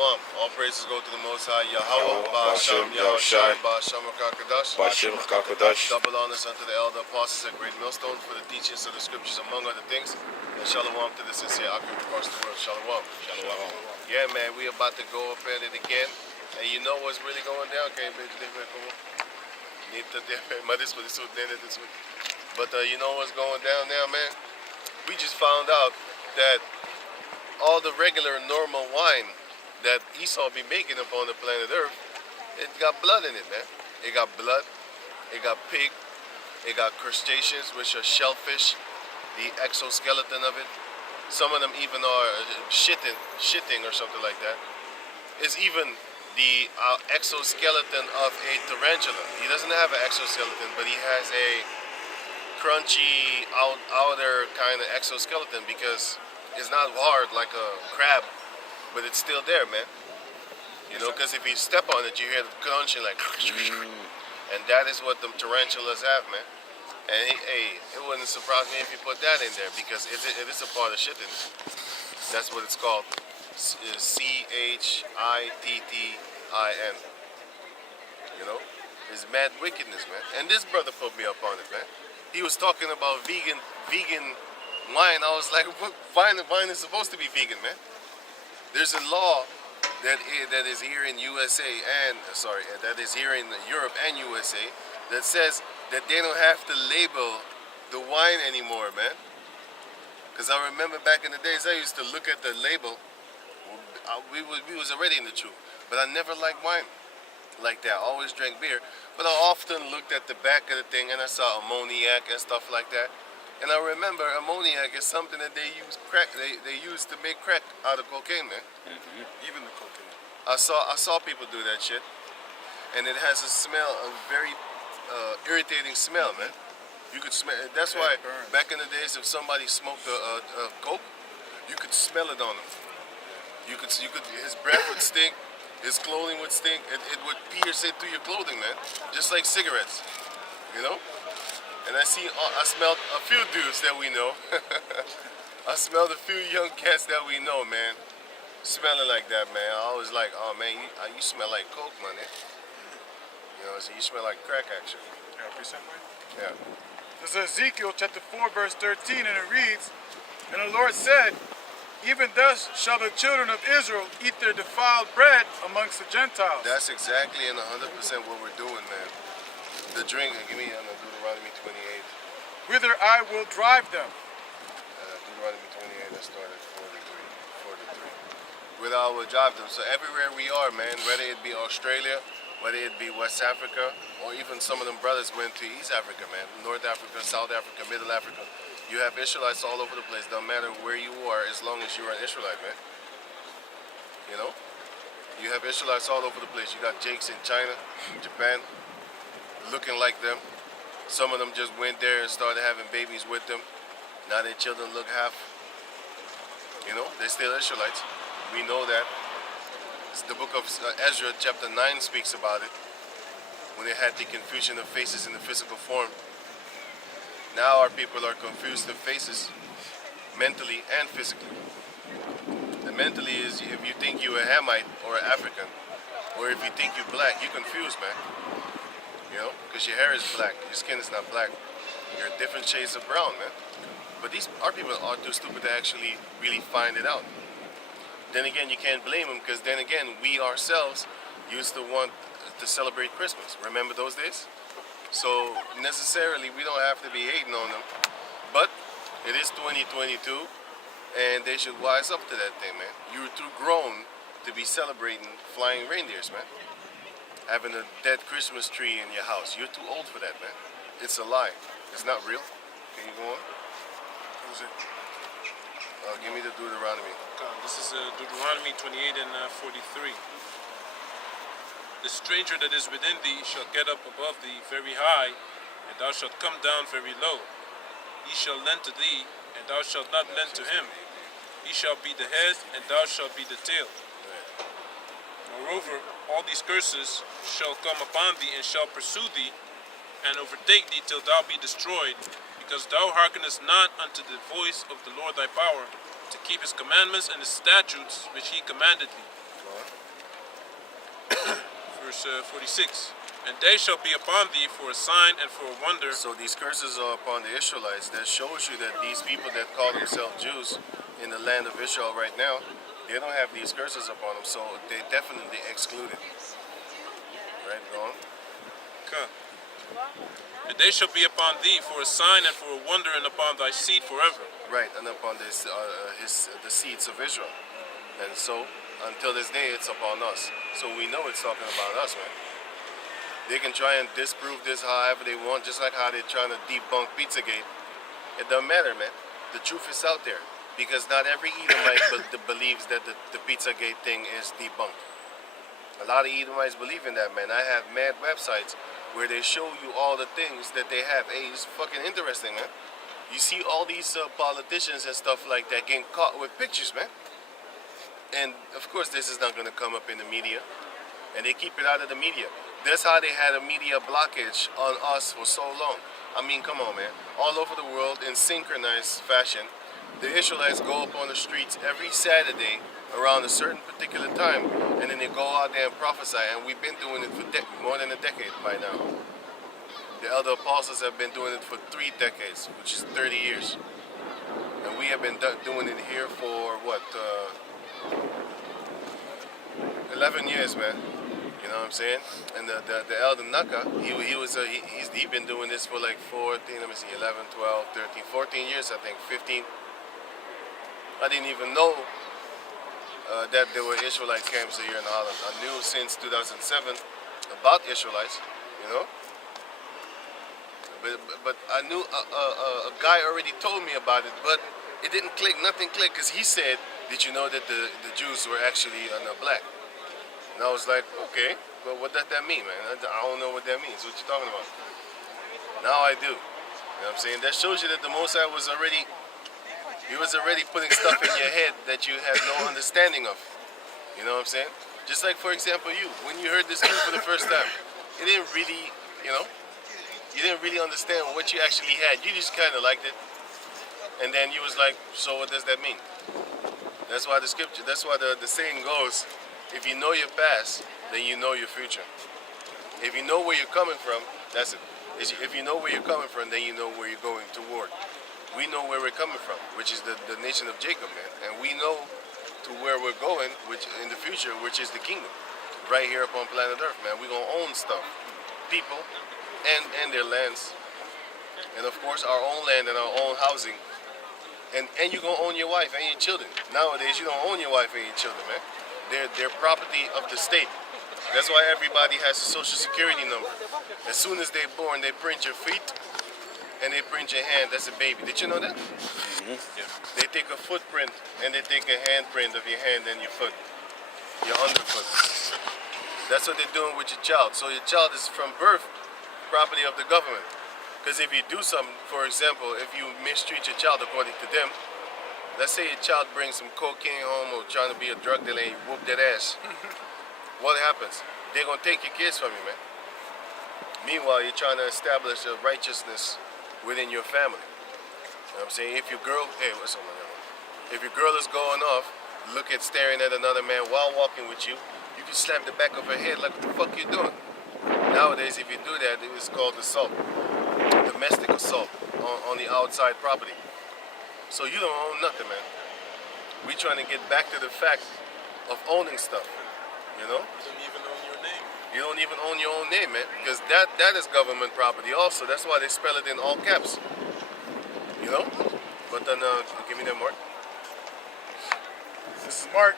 Shalom. All praises go to the Most High, Yahweh, Ba'Hashem, Yahushai, Ba'Hashem HaKadosh. Ba'Hashem HaKadosh. Double honors unto the elder apostles at Great Millstone for the teachings of the scriptures, among other things. And shalom to the sincere Akim across the world. Shalom. Shalom. Yeah, man, we about to go up at it again. And you know what's really going down? Okay, but you know what's going down now, man? We just found out that all the regular normal wine that Esau be making upon the planet Earth, it got blood in it, man. It got blood, it got pig, it got crustaceans, which are shellfish, the exoskeleton of it. Some of them even are shitting or something like that. It's even the exoskeleton of a tarantula. He doesn't have an exoskeleton, but he has a crunchy outer kind of exoskeleton because it's not hard like a crab, but it's still there, man. You know, because if you step on it, you hear the crunching like, and that is what the tarantulas have, man. And hey, it wouldn't surprise me if you put that in there because it is a part of shitting. That's what it's called. C-H-I-T-T-I-N. You know, it's mad wickedness, man. And this brother put me up on it, man. He was talking about vegan wine. I was like, what wine is supposed to be vegan, man? There's a law that is here in USA that is here in Europe and USA that says that they don't have to label the wine anymore, man. Because I remember back in the days I used to look at the label. We was already in the truth, but I never liked wine like that. I always drank beer, but I often looked at the back of the thing and I saw ammoniac and stuff like that. And I remember ammoniac is something that they use they used to make crack out of cocaine, man. Even the cocaine. I saw people do that shit, and it has a smell, a very irritating smell, man. You could smell. That's why back in the days, if somebody smoked a coke, you could smell it on him. You could. His breath would stink. His clothing would stink. It would pierce it through your clothing, man. Just like cigarettes, you know. And I smelled a few dudes that we know. I smelled a few young cats that we know, man. Smelling like that, man. I was like, oh man, you smell like coke, man. You know, so you smell like crack, actually. Yeah. This is Ezekiel chapter 4, verse 13, and it reads, and the Lord said, even thus shall the children of Israel eat their defiled bread amongst the Gentiles. That's exactly and 100% what we're doing, man. The drink, give me Deuteronomy 28. Whither I will drive them. Deuteronomy 28, let's start at 43. Whither I will drive them. So everywhere we are, man, whether it be Australia, whether it be West Africa, or even some of them brothers went to East Africa, man. North Africa, South Africa, Middle Africa. You have Israelites all over the place. Don't matter where you are as long as you're an Israelite, man. You know? You have Israelites all over the place. You got Jakes in China, Japan, looking like them. Some of them just went there and started having babies with them. Now their children look half. You know, they're still Israelites. We know that. It's the book of Ezra, chapter 9 speaks about it. When they had the confusion of faces in the physical form. Now our people are confused of faces, mentally and physically. The mentally is if you think you're a Hamite or an African, or if you think you're black, you're confused, man. You know, because your hair is black, your skin is not black. You're different shades of brown, man. But our people are too stupid to actually really find it out. Then again, you can't blame them because then again, we ourselves used to want to celebrate Christmas. Remember those days? So necessarily, we don't have to be hating on them. But it is 2022, and they should wise up to that thing, man. You're too grown to be celebrating flying reindeers, man. Having a dead Christmas tree in your house. You're too old for that, man. It's a lie. It's not real. Can you go on? Who's it? Give me the Deuteronomy. This is Deuteronomy 28 and 43. The stranger that is within thee shall get up above thee very high, and thou shalt come down very low. He shall lend to thee, and thou shalt not lend to him. He shall be the head, and thou shalt be the tail. Moreover, all these curses shall come upon thee, and shall pursue thee, and overtake thee till thou be destroyed, because thou hearkenest not unto the voice of the Lord thy power, to keep his commandments and his statutes which he commanded thee. Verse 46. And they shall be upon thee for a sign and for a wonder. So these curses are upon the Israelites. That shows you that these people that call themselves Jews in the land of Israel right now, they don't have these curses upon them, so they definitely excluded. Right, go on. Okay. And they shall be upon thee for a sign and for a wonder, and upon thy seed forever. Right, and upon this, the seeds of Israel. And so, until this day, it's upon us. So we know it's talking about us, man. They can try and disprove this however they want, just like how they're trying to debunk Pizzagate. It doesn't matter, man. The truth is out there. Because not every Edomite believes that the Pizzagate thing is debunked. A lot of Edomites believe in that, man. I have mad websites where they show you all the things that they have. Hey, it's fucking interesting, man. You see all these politicians and stuff like that getting caught with pictures, man. And of course, this is not going to come up in the media. And they keep it out of the media. That's how they had a media blockage on us for so long. I mean, come on, man. All over the world in synchronized fashion, the Israelites go up on the streets every Saturday around a certain particular time, and then they go out there and prophesy. And we've been doing it for more than a decade by now. The elder apostles have been doing it for 3 decades, which is 30 years. And we have been doing it here for, what, 11 years, man. You know what I'm saying? And the elder Naka, he's been doing this for like 14, let me see, 11, 12, 13, 14 years, I think, 15. I didn't even know that there were Israelite camps here in Holland. I knew since 2007 about Israelites, you know? But I knew a guy already told me about it, but it didn't click, nothing clicked, because he said, did you know that the Jews were actually black? And I was like, okay, but what does that mean, man? I don't know what that means. What you talking about? Now I do. You know what I'm saying? That shows you that the Most High was already putting stuff in your head that you had no understanding of. You know what I'm saying? Just like, for example, you, when you heard this tune for the first time, it didn't really, you know, you didn't really understand what you actually had. You just kind of liked it. And then you was like, so what does that mean? That's why the scripture, that's why the saying goes, if you know your past, then you know your future. If you know where you're coming from, that's it. If you know where you're coming from, then you know where you're going toward. We know where we're coming from, which is the nation of Jacob, man. And we know to where we're going, which in the future, which is the kingdom. Right here upon planet Earth, man. We're going to own stuff. People and their lands. And of course, our own land and our own housing. And you're going to own your wife and your children. Nowadays, you don't own your wife and your children, man. They're property of the state. That's why everybody has a social security number. As soon as they're born, they print your feet and they print your hand. That's a baby. Did you know that? Mm-hmm. Yeah. They take a footprint and they take a handprint of your hand and your foot, your underfoot. That's what they're doing with your child. So your child is from birth property of the government. Because if you do something, for example, if you mistreat your child according to them, let's say your child brings some cocaine home or trying to be a drug dealer and you whoop that ass. What happens? They're going to take your kids from you, man. Meanwhile, you're trying to establish a righteousness within your family. You know what I'm saying? If your girl, hey, what's up, man? If your girl is going off, staring at another man while walking with you, you can slap the back of her head like, what the fuck you doing? Nowadays, if you do that, it is called assault. Domestic assault on the outside property. So you don't own nothing, man. We trying to get back to the fact of owning stuff, you know? You don't even own your name. You don't even own your own name, man, because that is government property also. That's why they spell it in all caps, you know? But then, give me that, Mark. This is Mark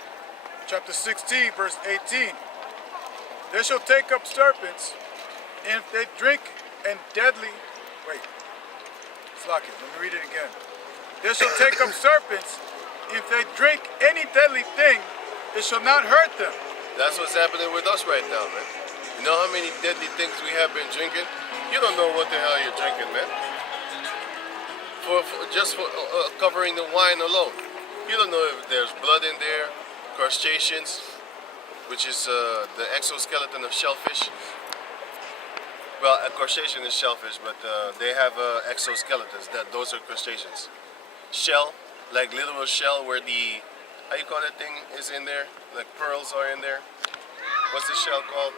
chapter 16, verse 18. They shall take up serpents, and if they drink and deadly... Wait. Slock it. Let me read it again. They shall take up serpents. If they drink any deadly thing, it shall not hurt them. That's what's happening with us right now, man. You know how many deadly things we have been drinking? You don't know what the hell you're drinking, man. For covering the wine alone. You don't know if there's blood in there, crustaceans, which is the exoskeleton of shellfish. Well, a crustacean is shellfish, but they have exoskeletons. Those are crustaceans. Shell, like literal shell, where the how you call that thing is in there? Like pearls are in there. What's the shell called?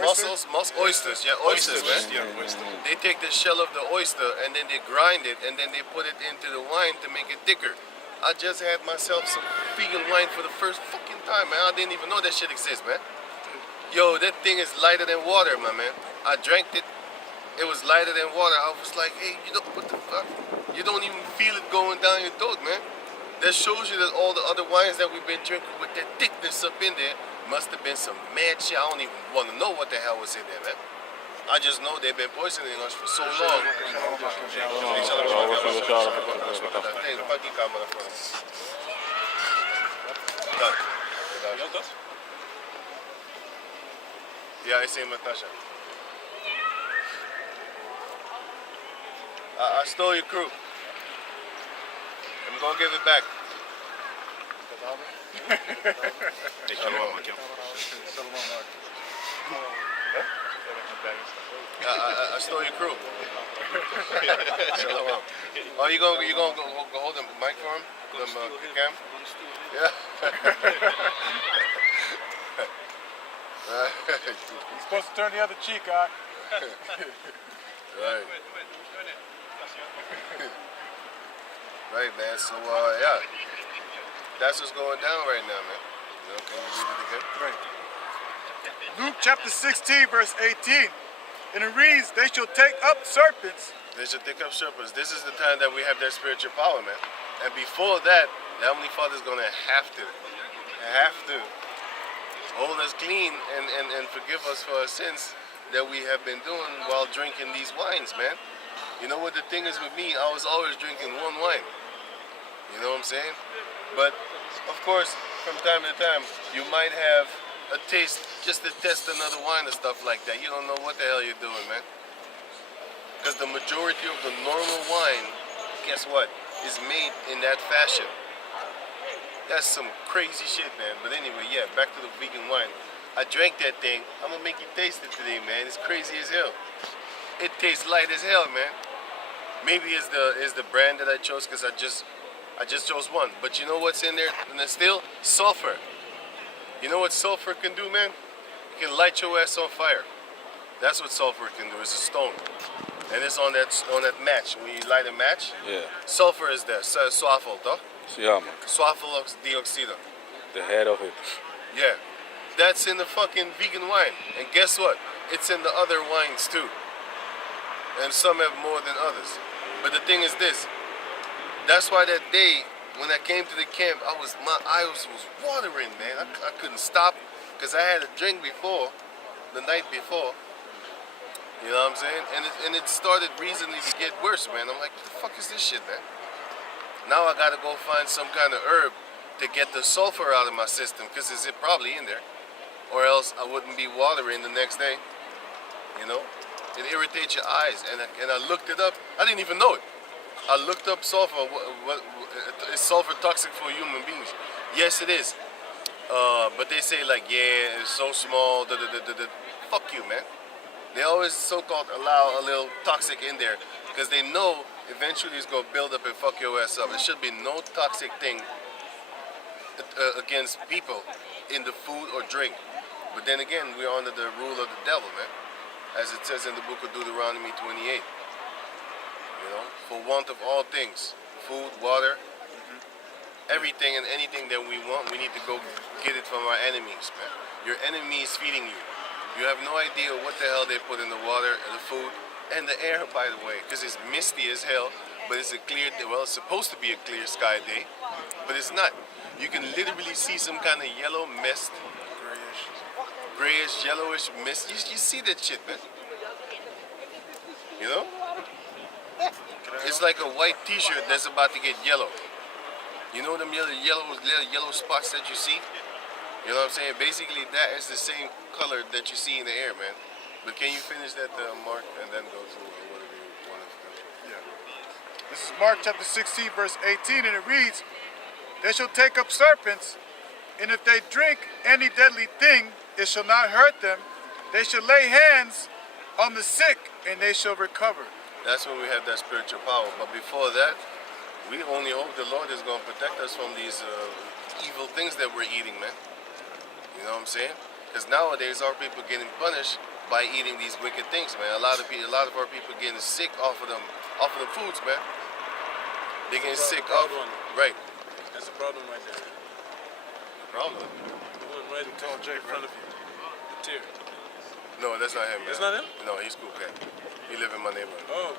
Mussels, oysters. Yeah, oysters, man. Yeah, oyster. They take the shell of the oyster and then they grind it and then they put it into the wine to make it thicker. I just had myself some vegan wine for the first fucking time, man. I didn't even know that shit exists, man. Yo, that thing is lighter than water, my man. I drank it. It was lighter than water. I was like, hey, you know, what the fuck? You don't even feel it going down your throat, man. That shows you that all the other wines that we've been drinking with that thickness up in there must have been some mad shit. I don't even want to know what the hell was in there, man. I just know they've been poisoning us for so long. Yeah, I say Natasha. I stole your crew. I'm gonna give it back. I stole your crew. Shalom. Oh, you gonna go hold the mic for him? The cam? Yeah. You're supposed to turn the other cheek, huh? Right. Right, man. So, yeah. That's what's going down right now, man. You know, can you read it again? Right. Luke chapter 16, verse 18. And it reads, they shall take up serpents. They should take up serpents. This is the time that we have that spiritual power, man. And before that, the Heavenly Father's going to have to hold us clean and forgive us for our sins that we have been doing while drinking these wines, man. You know what the thing is with me? I was always drinking one wine. You know what I'm saying? But, of course, from time to time, you might have a taste just to test another wine and stuff like that. You don't know what the hell you're doing, man. Because the majority of the normal wine, guess what, is made in that fashion. That's some crazy shit, man. But anyway, yeah, back to the vegan wine. I drank that thing. I'm gonna make you taste it today, man. It's crazy as hell. It tastes light as hell, man. Maybe it's the brand that I chose because I just chose one. But you know what's in there? And it's still sulfur. You know what sulfur can do, man? It can light your ass on fire. That's what sulfur can do. It's a stone, and it's on that match. When you light a match, Yeah. sulfur is there. Sulfur, toch? Ja, man. Sulfur dioxide. The head of it. Yeah, that's in the fucking vegan wine. And guess what? It's in the other wines too. And some have more than others. But the thing is this. That's why that day when I came to the camp, my eyes was watering, man. I couldn't stop because I had a drink before, the night before. You know what I'm saying? And it started recently to get worse, man. I'm like, what the fuck is this shit, man? Now I gotta go find some kind of herb to get the sulfur out of my system because it's probably in there. Or else I wouldn't be watering the next day. You know? It irritates your eyes. And I looked it up. I didn't even know it. I looked up sulfur. Is sulfur toxic for human beings? Yes, it is. But they say like, yeah, it's so small. Fuck you, man. They always so-called allow a little toxic in there because they know eventually it's going to build up and fuck your ass up. There should be no toxic thing against people in the food or drink. But then again, we're under the rule of the devil, man. As it says in the book of Deuteronomy 28. You know, for want of all things, food, water, everything and anything that we want, we need to go get it from our enemies, man. Your enemy is feeding you. You have no idea what the hell they put in the water and the food and the air, by the way, because it's misty as hell, but it's a clear, well, it's supposed to be a clear sky day, but it's not. You can literally see some kind of yellow mist, grayish, yellowish mist. You see that shit, man. You know? It's like a white t-shirt that's about to get yellow. You know them yellow spots that you see? You know what I'm saying? Basically, that is the same color that you see in the air, man. But can you finish that, Mark, and then go to whatever you want to do? Yeah. This is Mark chapter 16, verse 18, and it reads, they shall take up serpents, and if they drink any deadly thing, it shall not hurt them. They shall lay hands on the sick, and they shall recover. That's when we have that spiritual power. But before that, We only hope the Lord is going to protect us from these evil things that we're eating, man. You know what I'm saying? Because nowadays our people getting punished by eating these wicked things, man. A lot of our people getting sick off of them foods, man. They're getting sick off. Right. That's a problem right there. Problem. The one right in front of you. The tear. No, that's not him, man. That's not him? No, he's cool, cat. He live in my neighborhood. Oh.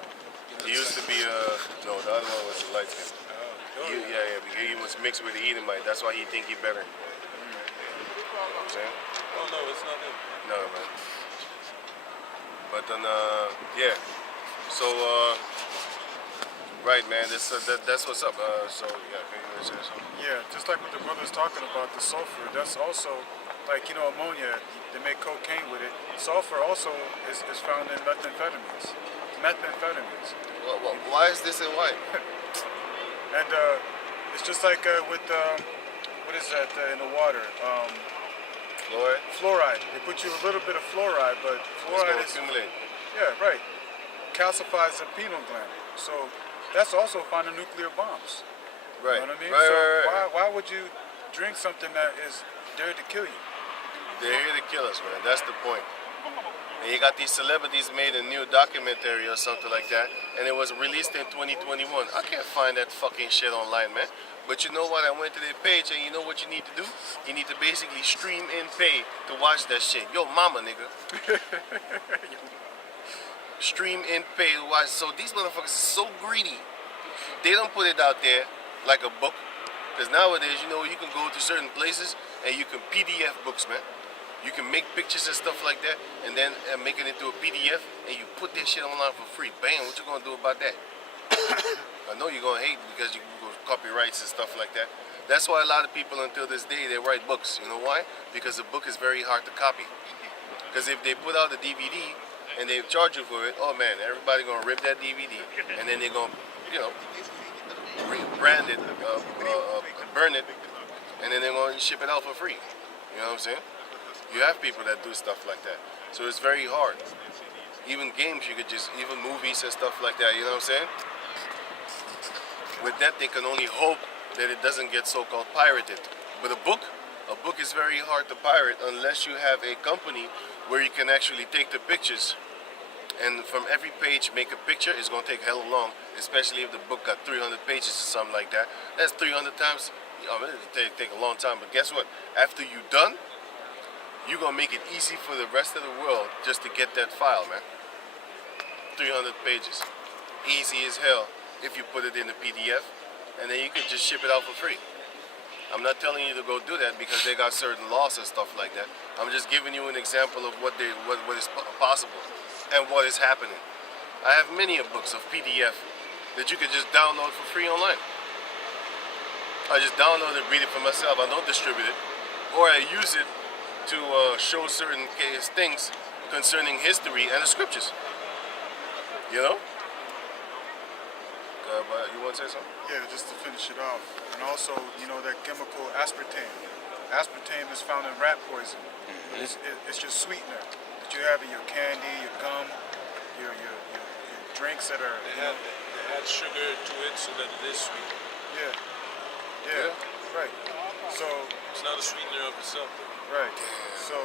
He used to be, no, the other one was the light skin. Oh, Yeah, because he was mixed with the Edomite. That's why he think he better. You know what I'm saying? Oh, no, it's not him. No, man. But then, yeah. So, right, man. That's what's up. So, yeah, can you say something? Yeah, just like what the brother's talking about, the sulfur, that's also, like, you know, ammonia, they make cocaine with it. Sulfur also is found in methamphetamines. Well, why is this and why? And it's just like with, what is that in the water? Fluoride? Fluoride. They put you a little bit of fluoride, but fluoride is... accumulate. Yeah, right. Calcifies the pineal gland. So that's also found in nuclear bombs. Right. You know what I mean? Right, so right. why would you drink something that is there to kill you? They're here to kill us, man. That's the point. And you got these celebrities made a new documentary or something like that, and it was released in 2021. I can't find that fucking shit online, man. But you know what? I went to their page, and you know what you need to do? You need to basically stream and pay to watch that shit. Yo, mama, nigga. Stream and pay to watch. So these motherfuckers are so greedy. They don't put it out there like a book. Because nowadays, you know, you can go to certain places and you can PDF books, man. You can make pictures and stuff like that, and then make it into a PDF, and you put that shit online for free. Bam, what you gonna do about that? I know you're gonna hate because you go copyrights and stuff like that. That's why a lot of people until this day, they write books. You know why? Because a book is very hard to copy. Because if they put out a DVD and they charge you for it, oh man, everybody gonna rip that DVD, and then they're gonna, you know, rebrand it, burn it, and then they're gonna ship it out for free. You know what I'm saying? You have people that do stuff like that. So it's very hard. Even games, you could just, even movies and stuff like that, you know what I'm saying? With that, they can only hope that it doesn't get so-called pirated. But a book is very hard to pirate unless you have a company where you can actually take the pictures. And from every page, make a picture. It's going to take hella long, especially if the book got 300 pages or something like that. That's 300 times, you know, it'll take a long time. But guess what? After you're done, you're going to make it easy for the rest of the world just to get that file, man. 300 pages. Easy as hell if you put it in a PDF, and then you can just ship it out for free. I'm not telling you to go do that because they got certain laws and stuff like that. I'm just giving you an example of what is possible and what is happening. I have many books of PDF that you can just download for free online. I just download it, read it for myself. I don't distribute it, or I use it to show certain things concerning history and the scriptures. You know? But you want to say something? Yeah, just to finish it off. And also, you know, that chemical aspartame. Aspartame is found in rat poison. It's your sweetener that you have in your candy, your gum, your drinks that are... They add sugar to it so that it is sweet. Yeah, right. So... It's not a sweetener of itself. Right. So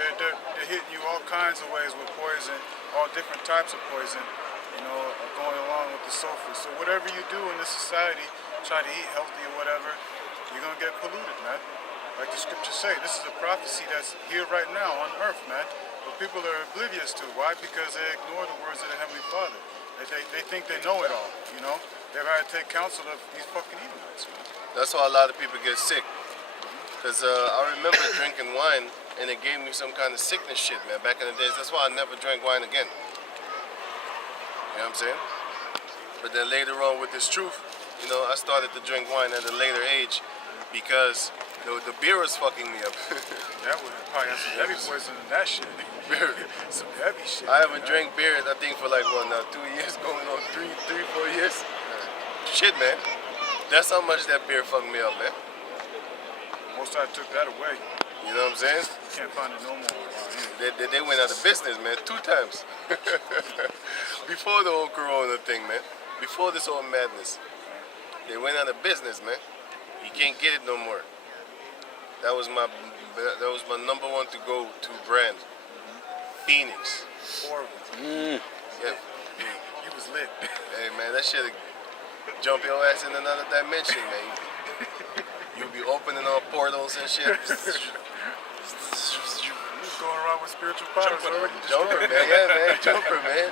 they're hitting you all kinds of ways with poison, all different types of poison, you know, going along with the sulfur. So whatever you do in this society, try to eat healthy or whatever, you're gonna get polluted, man. Like the scriptures say, this is a prophecy that's here right now on earth, man. But people are oblivious to. Why? Because they ignore the words of the Heavenly Father. They think they know it all, you know? They've got to take counsel of these fucking Edomites, man. That's why a lot of people get sick. Because I remember drinking wine, and it gave me some kind of sickness shit, man, back in the days. That's why I never drank wine again. You know what I'm saying? But then later on with this truth, you know, I started to drink wine at a later age because the beer was fucking me up. That would probably have some heavy poison in that shit. Beer. Some heavy shit. I haven't drank beer, I think, for like, what now, 2 years, going on 4 years? Shit, man. That's how much that beer fucked me up, man. Most I took that away. You know what I'm saying? Can't find it no more. They went out of business, man, 2 times. Before the whole Corona thing, man. Before this whole madness. They went out of business, man. You can't get it no more. That was my number one to go to brand. Phoenix. Horrible. Yeah. You was lit. Hey man, that shit jump your ass in another dimension, man. You'll be opening up portals and shit. You was going around with spiritual powers already. Jumper, man. Yeah, man. Jumper, man.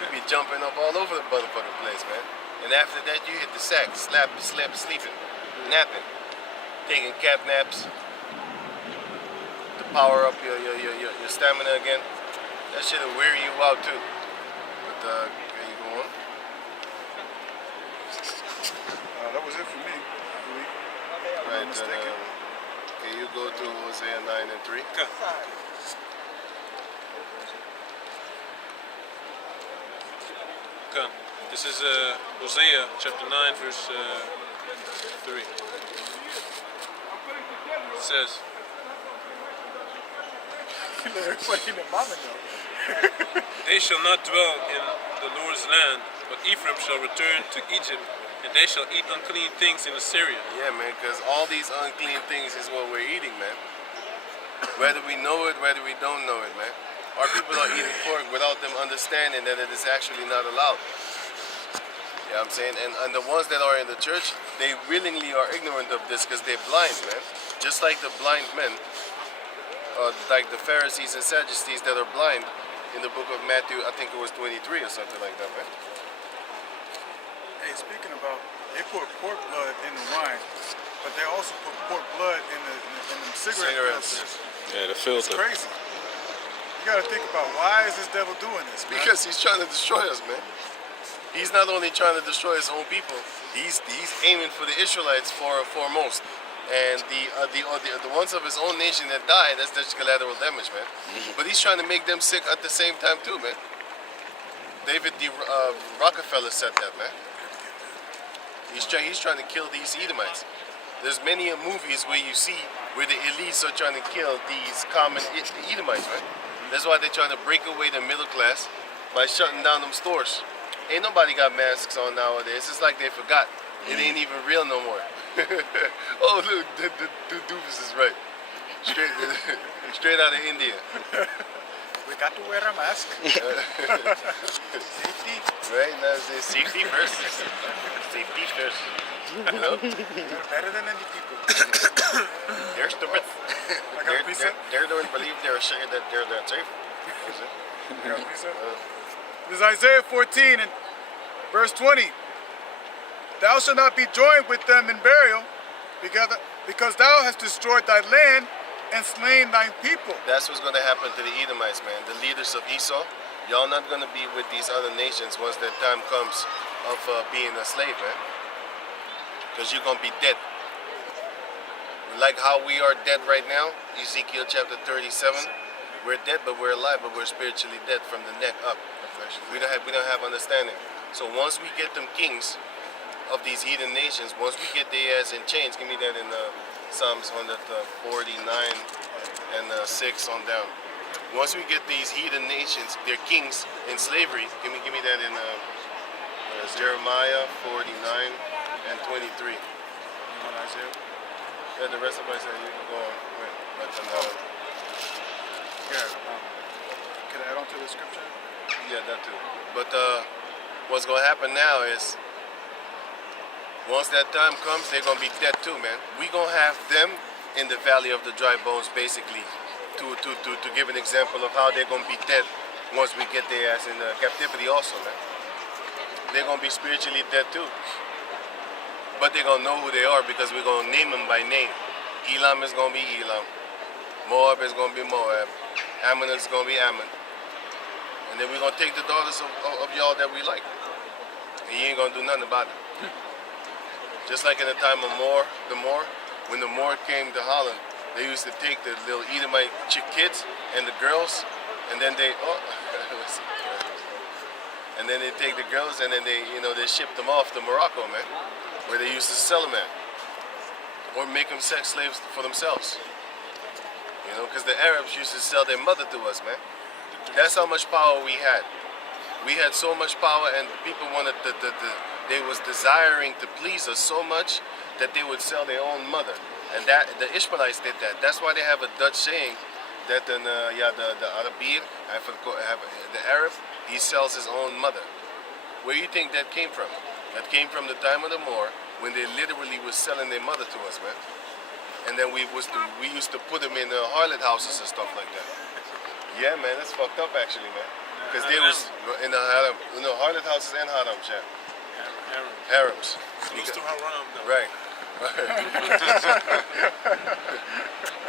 You be jumping up all over the motherfucking place, man. And after that, you hit the sack, sleeping, napping, taking cat naps to power up your stamina again. That shit will wear you out too. But can you go on? That was it for me. I believe. If I'm Right. not mistaken. Can you go to Hosea 9:3? Okay. Okay. This is Hosea chapter 9, verse 3. It says, Everybody in the mama know. they shall not dwell in the Lord's land, but Ephraim shall return to Egypt, and they shall eat unclean things in Assyria. Yeah, man, because all these unclean things is what we're eating, man. Whether we know it, whether we don't know it, man. Our people are eating pork without them understanding that it is actually not allowed. You know what I'm saying? And the ones that are in the church, they willingly are ignorant of this because they're blind, man. Just like the blind men, like the Pharisees and Sadducees that are blind in the book of Matthew, I think it was 23 or something like that, man. Hey, speaking about, they put pork blood in the wine, but they also put pork blood in the cigarettes. Yeah, the It's filter. crazy. You gotta think about, why is this devil doing this, man? Because he's trying to destroy us, man. He's not only trying to destroy his own people, he's aiming for the Israelites foremost. And the ones of his own nation that died, that's just collateral damage, man. But he's trying to make them sick at the same time too, man. David D. Rockefeller said that, man. He's trying to kill these Edomites. There's many movies where you see where the elites are trying to kill these common Edomites, man. That's why they're trying to break away the middle class by shutting down them stores. Ain't nobody got masks on nowadays. It's like they forgot. It ain't even real no more. Oh, look, the doofus is right. Straight out of India. We got to wear a mask. Safety. Right? Now it's safety first. Safety first. You know? You're better than any people. They're stupid. I got a pizza. They don't believe they're sure that they're safe. I got a pizza. This is Isaiah 14 and verse 20. Thou shalt not be joined with them in burial, because thou hast destroyed thy land and slain thine people. That's what's going to happen to the Edomites, man. The leaders of Esau. Y'all not going to be with these other nations once that time comes of being a slave, man. Because you're going to be dead. Like how we are dead right now, Ezekiel chapter 37. We're dead, but we're alive, but we're spiritually dead from the neck up. We don't have understanding. So once we get them kings of these heathen nations, once we get their ass in chains, give me that in Psalms 149 and 6 on down. Once we get these heathen nations, their kings in slavery, give me that in Jeremiah 49 and 23. Isaiah. Yeah, the rest of Isaiah you can go on. Wait, but Can I add on to the scripture? yeah, that too. But what's gonna happen now is, once that time comes, they're gonna be dead too, man. We gonna have them in the valley of the dry bones, basically, to give an example of how they're gonna be dead once we get their ass in captivity, also, man. They're gonna be spiritually dead too, but they're gonna know who they are because we're gonna name them by name. Elam is gonna be Elam. Moab is gonna be Moab. Ammon is gonna be Ammon. And then we're gonna take the daughters of y'all that we like. And you ain't gonna do nothing about it. Just like in the time of when the Moor came to Holland, they used to take the little Edomite chick kids and the girls, and then they take the girls and then they shipped them off to Morocco, man, where they used to sell them at, or make them sex slaves for themselves. You know, because the Arabs used to sell their mother to us, man. That's how much power we had. We had so much power, and people wanted the they was desiring to please us so much that they would sell their own mother. And that the Ishmaelites did that. That's why they have a Dutch saying that the Arabier, the Arab, he sells his own mother. Where do you think that came from? That came from the time of the Moor, when they literally was selling their mother to us, man. And then we used to put them in harlot houses and stuff like that. Yeah, man, that's fucked up actually, man. Because they was in the harem, harlot houses and harems, yeah. Harems. Close to haram, though. Right.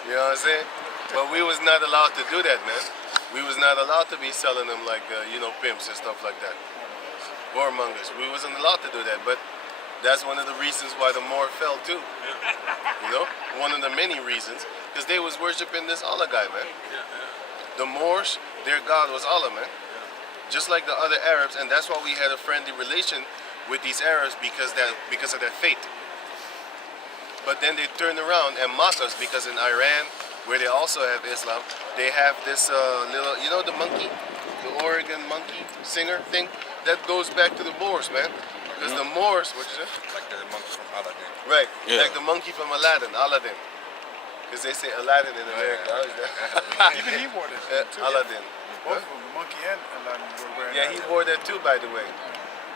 You know what I'm saying? But we was not allowed to do that, man. We was not allowed to be selling them like, pimps and stuff like that. Whoremongers. We wasn't allowed to do that, but that's one of the reasons why the Moor fell too. One of the many reasons, because they was worshiping this Allah guy, man. The Moors, their God was Allah, man. Just like the other Arabs, and that's why we had a friendly relation with these Arabs because of their faith. But then they turned around and mock us because in Iran, where they also have Islam, they have this little, the monkey, the Oregon monkey singer thing, that goes back to the Moors, man. Because the Moors, what you say? Like the monkey from Aladdin. Right, Yeah. like the monkey from Aladdin. Because they say Aladdin in America. Even he wore this too. Aladdin. Both of them, the monkey and Aladdin, were wearing Yeah, that. he wore that too, by the way.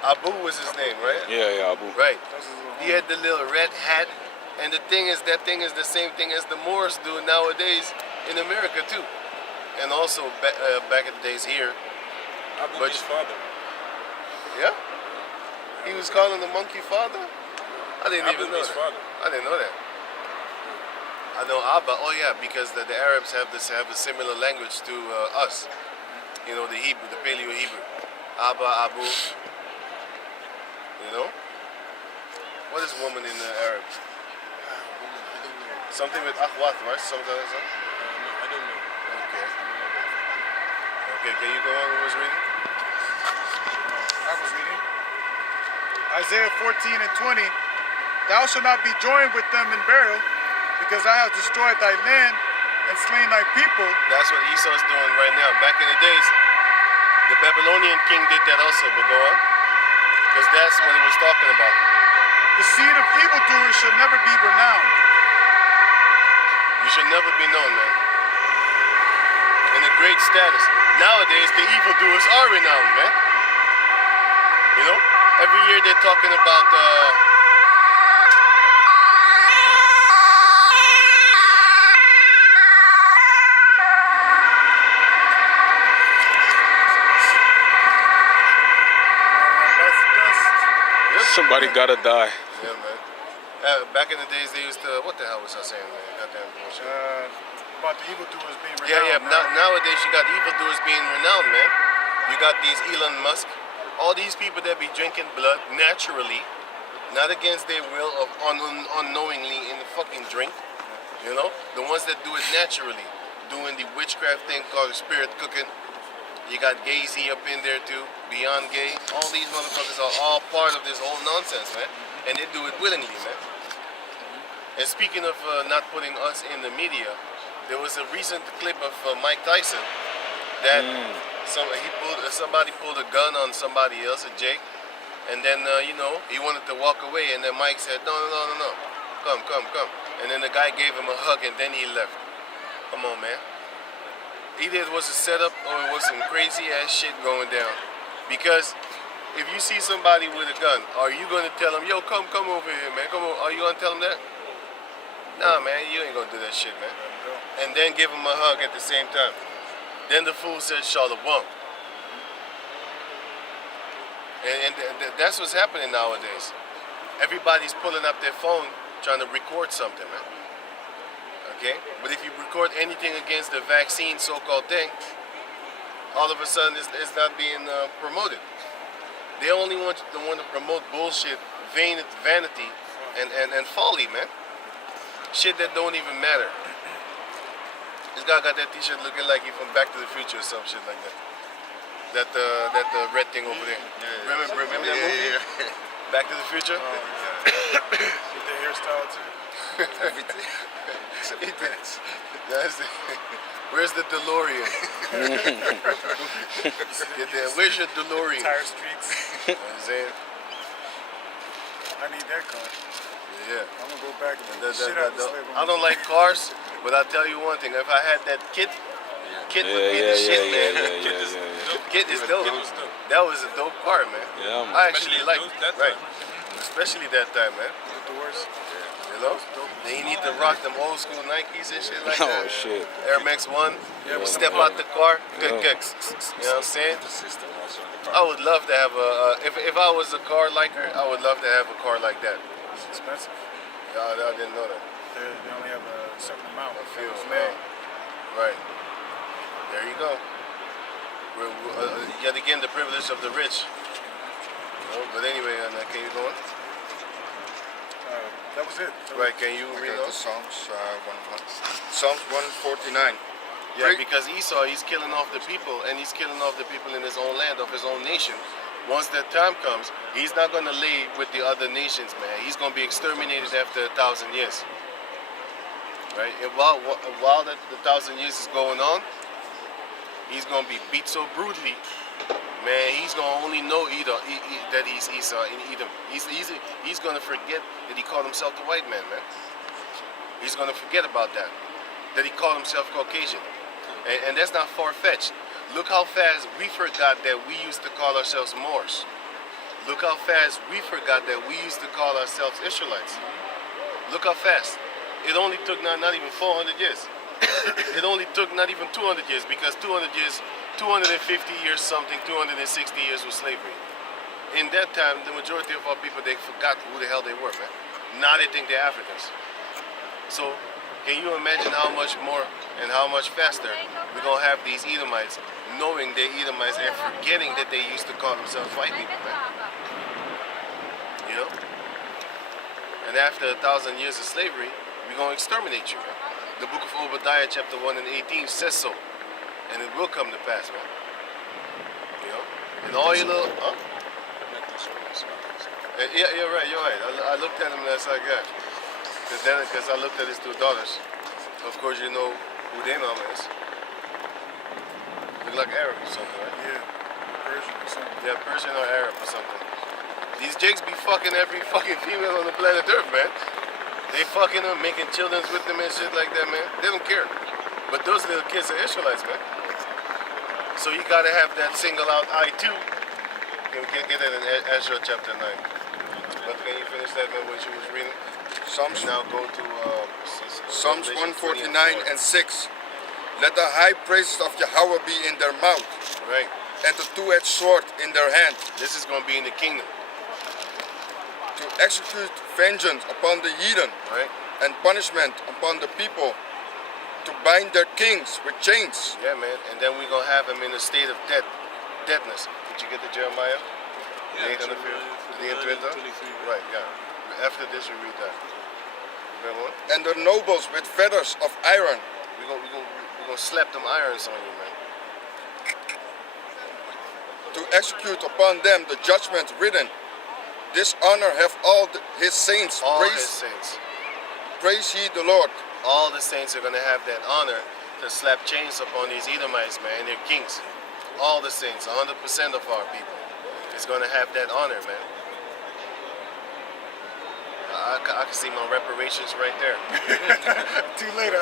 Abu was his name, right? Yeah, Abu. Right. Those are the He had the little red hat, and the thing is, that thing is the same thing as the Moors do nowadays in America too, and also back in the days here. Abu But- his father. Yeah. He was calling the monkey father. I didn't Abu even know his that. father. I didn't know that. I know Abba. Oh yeah, because the Arabs have a similar language to us. The Hebrew, the Paleo Hebrew. Abba, Abu. What is woman in the Arab? Something with akhwat, right? Something like that. No, I don't know. Okay. Okay, can you go on who was reading? I was reading. Isaiah 14 and 20. Thou shalt not be joined with them in burial, because I have destroyed thy land and slain thy people. That's what Esau's doing right now. Back in the days, the Babylonian king did that also, but go on. Because that's what he was talking about. The seed of evildoers shall never be renowned. You should never be known, man. In a great status. Nowadays, the evildoers are renowned, man. Every year they're talking about Somebody gotta die. yeah, man. Back in the days, they used to. What the hell was I saying, man? Goddamn bullshit. About the evildoers being Yeah, renowned. Nowadays, you got evildoers being renowned, man. You got these Elon Musk, all these people that be drinking blood naturally, not against their will, of unknowingly in the fucking drink. The ones that do it naturally, doing the witchcraft thing called spirit cooking. You got Gay-Z up in there too, Beyond Gay. All these motherfuckers are all part of this whole nonsense, man. And they do it willingly, man. And speaking of not putting us in the media, there was a recent clip of Mike Tyson that somebody pulled a gun on somebody else, a Jake, and then he wanted to walk away, and then Mike said, no, come, and then the guy gave him a hug, and then he left. Come on, man. Either it was a setup or it was some crazy ass shit going down. Because if you see somebody with a gun, are you gonna tell them, yo, come over here, man? Come on. Are you gonna tell them that? Nah, man, you ain't gonna do that shit, man. And then give him a hug at the same time. Then the fool said, Shalom. And that's what's happening nowadays. Everybody's pulling up their phone trying to record something, man. Okay? But if you record anything against the vaccine so-called thing, all of a sudden it's not being promoted. They only want to promote bullshit, vanity, and folly, man. Shit that don't even matter. This guy got that t-shirt looking like he from Back to the Future or some shit like that. That red thing over there. Remember that movie? Back to the Future? With the hairstyle too. Everything. Except the pants. That's it. Where's the DeLorean? Get there. Where's your DeLorean? Tire streaks. You know what I'm saying? I need that car. Yeah. I'm gonna go back and The- beat the shit out of the the- slave I don't like cars, but I'll tell you one thing. If I had that kit would be the shit, man. Kit is dope. Kid was dope. That was a dope car, man. Yeah, man. I actually Especially like that right. time. Especially that time, man. The doors. You know? Then you need to rock them old school Nikes and shit like Oh, that. shit. Air Max 1. Yeah, but Step out the car. You know what I'm saying? The system also in the I car. would love to have if I was a car liker, I would love to have a car like that. It's expensive. I didn't know that. They only have a certain amount. I feel It's man. made. Right. There you go. Yet again, the privilege of the rich. But anyway, can you go on? That was it. Right, can you I read got the those? Psalms 149. Yeah, Pray- because Esau, he's killing off the people, and he's killing off the people in his own land, of his own nation. Once that time comes, he's not going to lay with the other nations, man. He's going to be exterminated after 1,000 years. Right? And while the 1,000 years is going on, he's going to be beat so brutally, man, he's going to only know that he's Esau in Edom. He's going to forget that he called himself the white man, man. He's going to forget about that he called himself Caucasian. And that's not far-fetched. Look how fast we forgot that we used to call ourselves Moors. Look how fast we forgot that we used to call ourselves Israelites. Look how fast. It only took not even 400 years. It only took not even 200 years, because 200 years, 250 years something, 260 years was slavery. In that time, the majority of our people, they forgot who the hell they were, man. Now they think they're Africans. So, can you imagine how much more and how much faster we're going to have these Edomites knowing they're Edomites and forgetting that they used to call themselves white people, man? You know? And after 1,000 years of slavery, we're going to exterminate you, man. The book of Obadiah, chapter 1 and 18 says so. And it will come to pass, man. You know? And all your little... Huh? Yeah, you're right. I looked at him and I was like, yeah. Because I looked at his two daughters. Of course, you know who their mama is. Look like Arab or something, right? Yeah. Persian or something. Yeah, Persian or Arab or something. These jigs be fucking every fucking female on the planet Earth, man. They fucking them, making children with them and shit like that, man. They don't care. But those little kids are Israelites, man. So you gotta have that single out eye too. You can get it in Ezra chapter 9. But can you finish that, man, what you was reading? Psalms, Now go to Psalms Revelation 149 and 6. Let the high praises of Yahweh be in their mouth, Right. and the two-edged sword in their hand, This is gonna be in the kingdom, to execute vengeance upon the heathen, right? and punishment upon the people, to bind their kings with chains. Yeah, man. And then we're gonna have them in a state of deadness. Did you get the Jeremiah? Yeah, 800 the Twitter? 23. Right, yeah. After this, you read that. You got one? And their nobles with feathers of iron, We're gonna slap them irons on you, man. to execute upon them the judgment written. This honor have all his saints. All his praise, saints. praise ye the Lord. All the saints are gonna have that honor to slap chains upon these Edomites, man, and their kings. All the saints, 100% of our people, is gonna have that honor, man. I can see my reparations right there. Too late,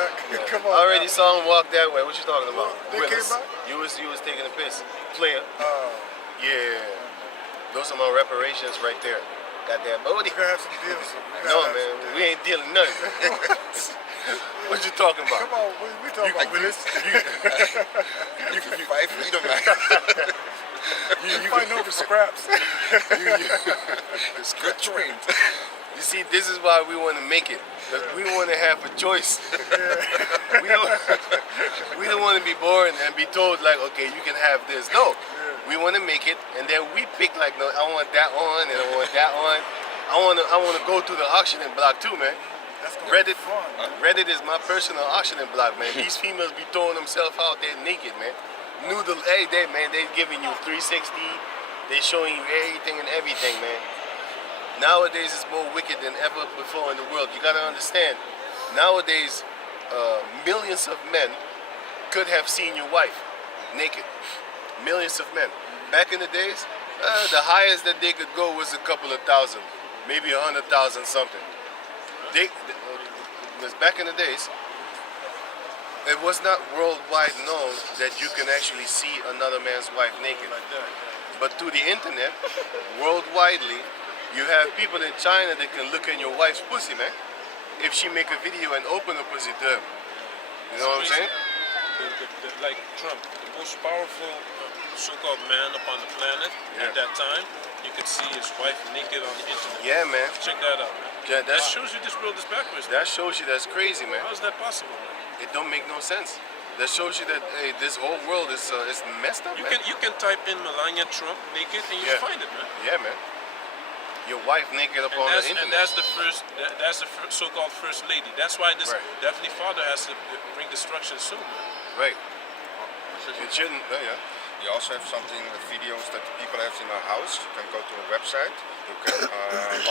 come on. I already saw him walk that way. What you talking about? They Willis. came by? You was taking a piss. Player. Oh, Yeah. Those are my reparations right there. Goddamn booty. we gotta have some deals. No, man. We ain't dealing nothing. What you talking about? Come on, we talking about Willis. You can fight freedom, man. You fighting over scraps. It's good trained. You see, this is why we want to make it. Because we want to have a choice. we don't want to be born and be told, like, okay, you can have this. No. We want to make it, and then we pick, like, no, I want that one, and I want that one. I want to go to the auctioning block too, man. That's gonna be Reddit, fun. Reddit is my personal auctioning block, man. These females be throwing themselves out there naked, man. Noodle, hey, they giving you 360. They showing you everything and everything, man. Nowadays, it's more wicked than ever before in the world. You gotta understand. Nowadays, millions of men could have seen your wife naked. Millions of men. Back in the days, the highest that they could go was a couple of thousand. maybe 100,000 something. Because back in the days, it was not worldwide known that you can actually see another man's wife naked. Like that. But through the internet, worldwidely, you have people in China that can look in your wife's pussy, man. If she make a video and open her pussy to him. You know what I'm saying? Like Trump, the most powerful so-called man upon the planet at that time, you could see his wife naked on the internet. Yeah, man. Check that out, man. Yeah, That shows you this world is backwards. that shows you that's crazy, man. How is that possible, man? It don't make no sense. That shows you that hey, this whole world is messed up, You man. can type in Melania Trump naked and you'll find it, man. Yeah, man. Your wife naked up on the internet. And that's the first so-called first lady. That's why this definitely father has to bring destruction soon, man. Right. It shouldn't. Yeah. You also have something, videos that people have in their house. You can go to a website. You can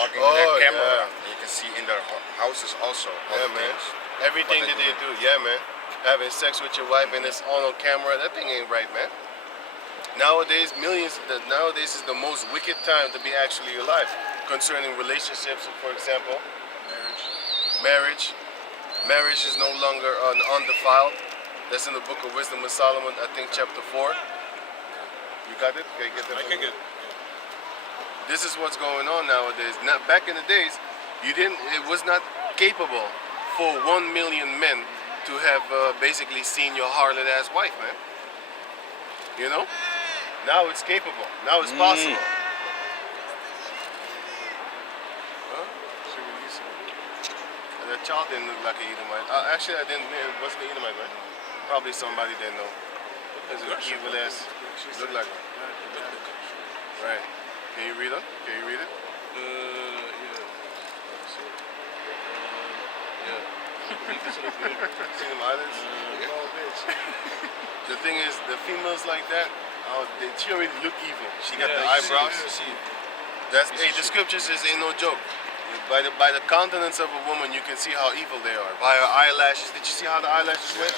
log in their camera. You can see in their houses also. Yeah, man. Everything that they do. Yeah, man. Having sex with your wife and it's on camera. That thing ain't right, man. Nowadays, nowadays is the most wicked time to be actually alive concerning relationships, for example. Marriage. Marriage is no longer undefiled. That's in the book of Wisdom of Solomon, I think chapter 4. You got it? Can you get that? I can get. This is what's going on nowadays. Now, back in the days, it was not capable for 1 million men to have basically seen your harlot ass wife, man. You know? Now it's capable. Now it's possible. Huh? That child didn't look like an Edomite. Actually, I didn't. It wasn't an Edomite, right? Probably somebody didn't know. Because an evil ass looked like one. Right. Can you read it? Can you read it? See them eyelids? The thing is, the females like that, she already look evil. She got the eyebrows. The scriptures says ain't no joke. By the countenance of a woman, you can see how evil they are. By her eyelashes, did you see how the eyelashes went?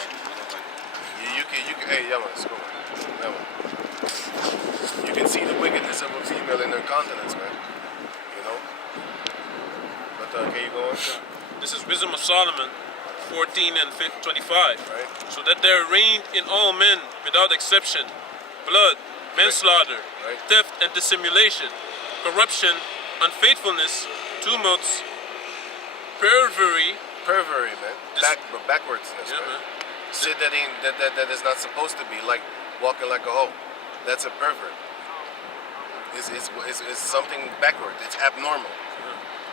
You can. Hey, yeah, man, let's go. That one. You can see the wickedness of a female in her countenance, man. You know. But can you go on? This is Wisdom of Solomon 14 and 25. Right. So that there reigned in all men without exception blood, manslaughter, theft and dissimulation, corruption, unfaithfulness, tumults, perjury, man. Backwardsness, man. Shit that is not supposed to be, like walking like a hoe. That's a pervert. It's something backward. It's abnormal.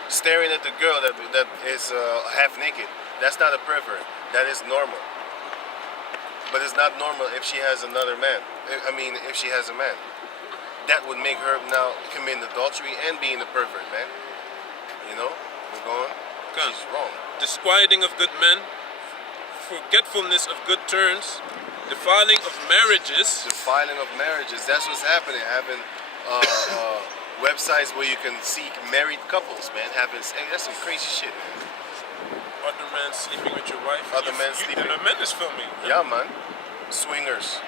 Staring at the girl that is half naked. That's not a pervert. That is normal. But it's not normal if she has another man. If she has a man. That would make her now commit adultery and being a pervert, man. You know? We're going. She's wrong. Disquieting of good men, forgetfulness of good turns, defiling of marriages. Defiling of marriages. That's what's happening. Having websites where you can see married couples, man. That's some crazy shit, man. Other men sleeping with your wife. Other men sleeping. And the men is filming. Yeah, man. Swingers.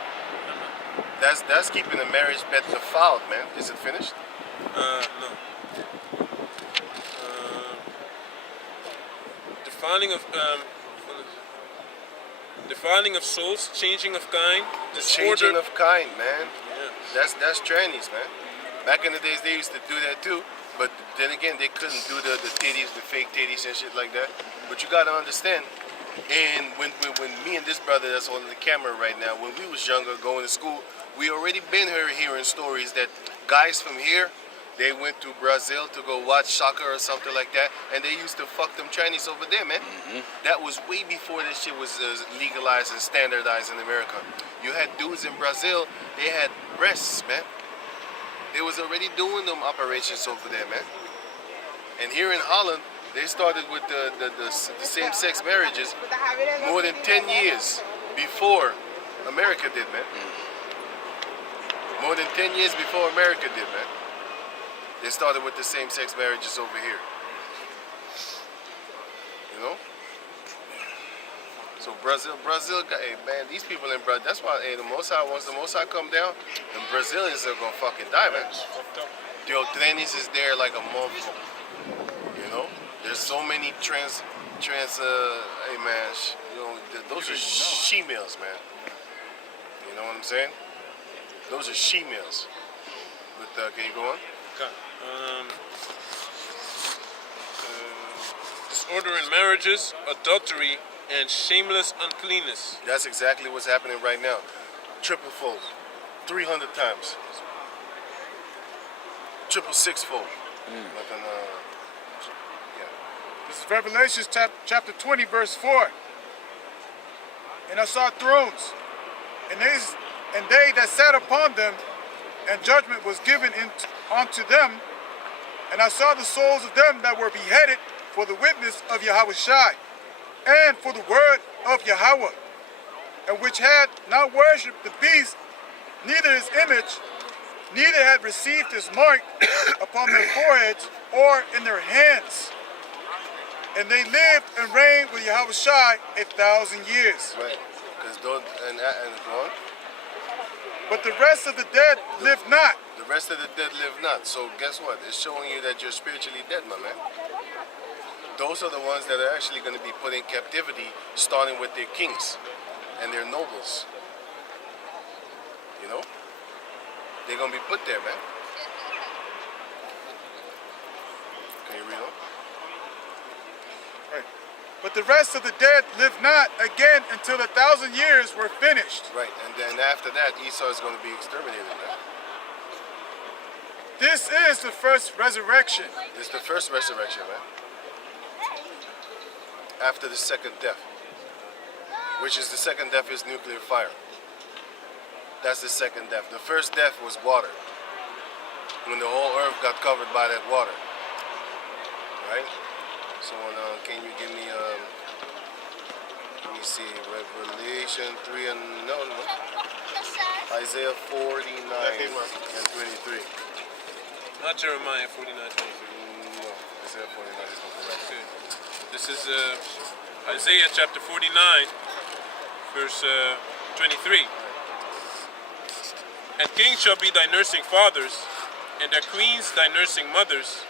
That's keeping the marriage bed defiled, man. Is it finished? No. Defiling of souls, changing of kind, disorder. Changing of kind, man. Yeah. That's trannies, man. Back in the days, they used to do that too. But then again, they couldn't do the titties, the fake titties and shit like that. But you gotta understand, and when me and this brother that's holding the camera right now, when we was younger, going to school, we already been hearing stories that guys from here, they went to Brazil to go watch soccer or something like that, and they used to fuck them Chinese over there, man. That was way before this shit was legalized and standardized in America. You had dudes in Brazil, they had breasts, man. They was already doing them operations over there, man. And here in Holland, they started with the same-sex marriages more than 10 years before America did, man. More than 10 years before America did, man. They started with the same-sex marriages over here. You know? So Brazil, hey man, these people in Brazil, that's why, hey, once the Most High come down, the Brazilians are gonna fucking die, man. Yo, Trenis is there like a month. There's so many hey man, those are she-males, man. You know what I'm saying? Those are she-males. But can you go on? Okay. Disorder in marriages, adultery, and shameless uncleanness. That's exactly what's happening right now. Triple fold, 300 times. Triple six-fold. Like an, yeah. This is Revelation chapter 20, verse 4. And I saw thrones, and they that sat upon them, and judgment was given unto them. And I saw the souls of them that were beheaded for the witness of Yahushua, and for the word of Yahweh, and which had not worshipped the beast, neither his image, neither had received his mark upon their foreheads or in their hands. And they lived and reigned with Yahushua 1,000 years. Right. Because go on. But the rest of the dead lived not. The rest of the dead live not. So guess what? It's showing you that you're spiritually dead, my man. Those are the ones that are actually going to be put in captivity, starting with their kings and their nobles. You know? They're going to be put there, man. Can you read on? Right. But the rest of the dead lived not again until 1,000 years were finished. Right. And then after that, Esau is going to be exterminated, man. This is the first resurrection. It's the first resurrection, man. After the second death. Which is the second death is nuclear fire. That's the second death. The first death was water. When the whole earth got covered by that water. Right? So can you give me let me see, Revelation 3 and no. Isaiah 49 and 23. Not Jeremiah 49, 23. No, Isaiah 49 is not correct. Okay. This is Isaiah chapter 49, verse 23. And kings shall be thy nursing fathers, and their queens thy nursing mothers.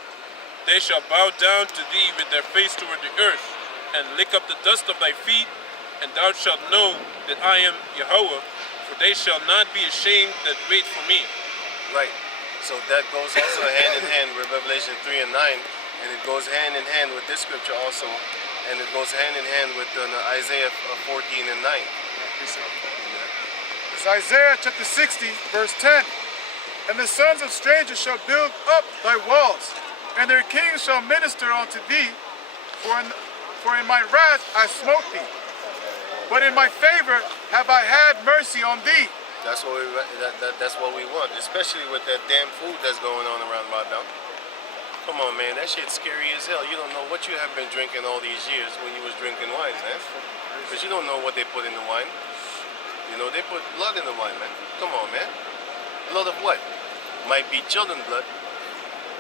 They shall bow down to thee with their face toward the earth, and lick up the dust of thy feet, and thou shalt know that I am Yahweh, for they shall not be ashamed that wait for me. Right. So that goes also hand in hand with Revelation 3 and 9, and it goes hand in hand with this scripture also, and it goes hand in hand with Isaiah 14 and 9. It's Isaiah chapter 60, verse 10. And the sons of strangers shall build up thy walls, and their kings shall minister unto thee, for in my wrath I smote thee, but in my favor have I had mercy on thee. That's what that's what we want, especially with that damn food that's going on around right now. Come on, man, that shit's scary as hell. You don't know what you have been drinking all these years when you was drinking wine, man. Because you don't know what they put in the wine. You know, they put blood in the wine, man. Come on, man. Blood of what? Might be children blood.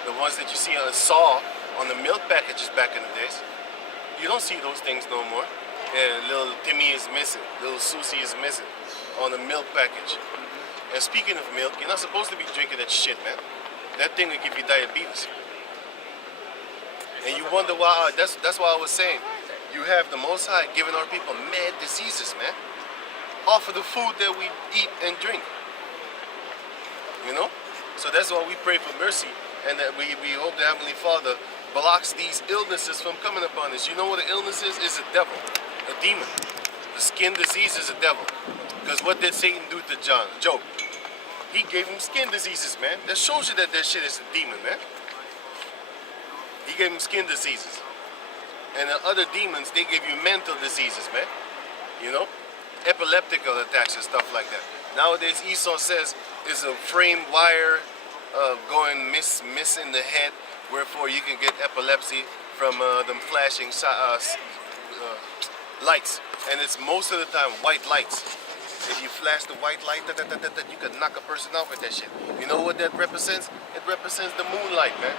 The ones that you see on saw on the milk packages back in the days. You don't see those things no more. Yeah, little Timmy is missing. Little Susie is missing on the milk package. And speaking of milk, you're not supposed to be drinking that shit, man. That thing will give you diabetes. And you wonder why, that's why I was saying, you have the Most High giving our people mad diseases, man. Off of the food that we eat and drink. You know? So that's why we pray for mercy, and that we hope the Heavenly Father blocks these illnesses from coming upon us. You know what an illness is? It's a devil, a demon. The skin disease is a devil. Because what did Satan do to Job? He gave him skin diseases, man. That shows you that shit is a demon, man. He gave him skin diseases. And the other demons, they gave you mental diseases, man. You know? Epileptical attacks and stuff like that. Nowadays, Esau says it's a frame wire going miss in the head, wherefore you can get epilepsy from them flashing lights. And it's most of the time white lights. If you flash the white light, you can knock a person out with that shit. You know what that represents? It represents the moonlight, man.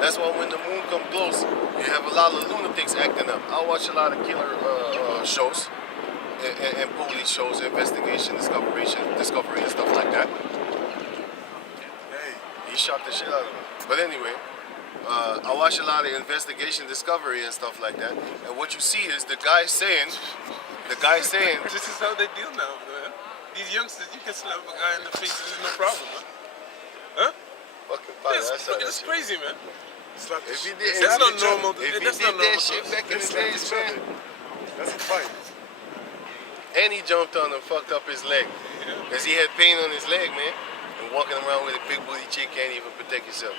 That's why when the moon comes close, you have a lot of lunatics acting up. I watch a lot of killer shows and police shows, investigation, discovery and stuff like that. Hey, he shot the shit out of him. But anyway, I watch a lot of investigation, discovery, and stuff like that. And what you see is the guy saying, This is how they deal now, man. These youngsters, you can slap a guy in the face, there's no problem, man. Huh? fucking fire. It's crazy, man. Slap the If he shit. did, That's if not he- normal. If he That's did not normal that to shit us. back in the Slap days, each other. man, That's a fight. and he jumped on and fucked up his leg, cause he had pain on his leg, man. And walking around with a big booty chick can't even protect yourself.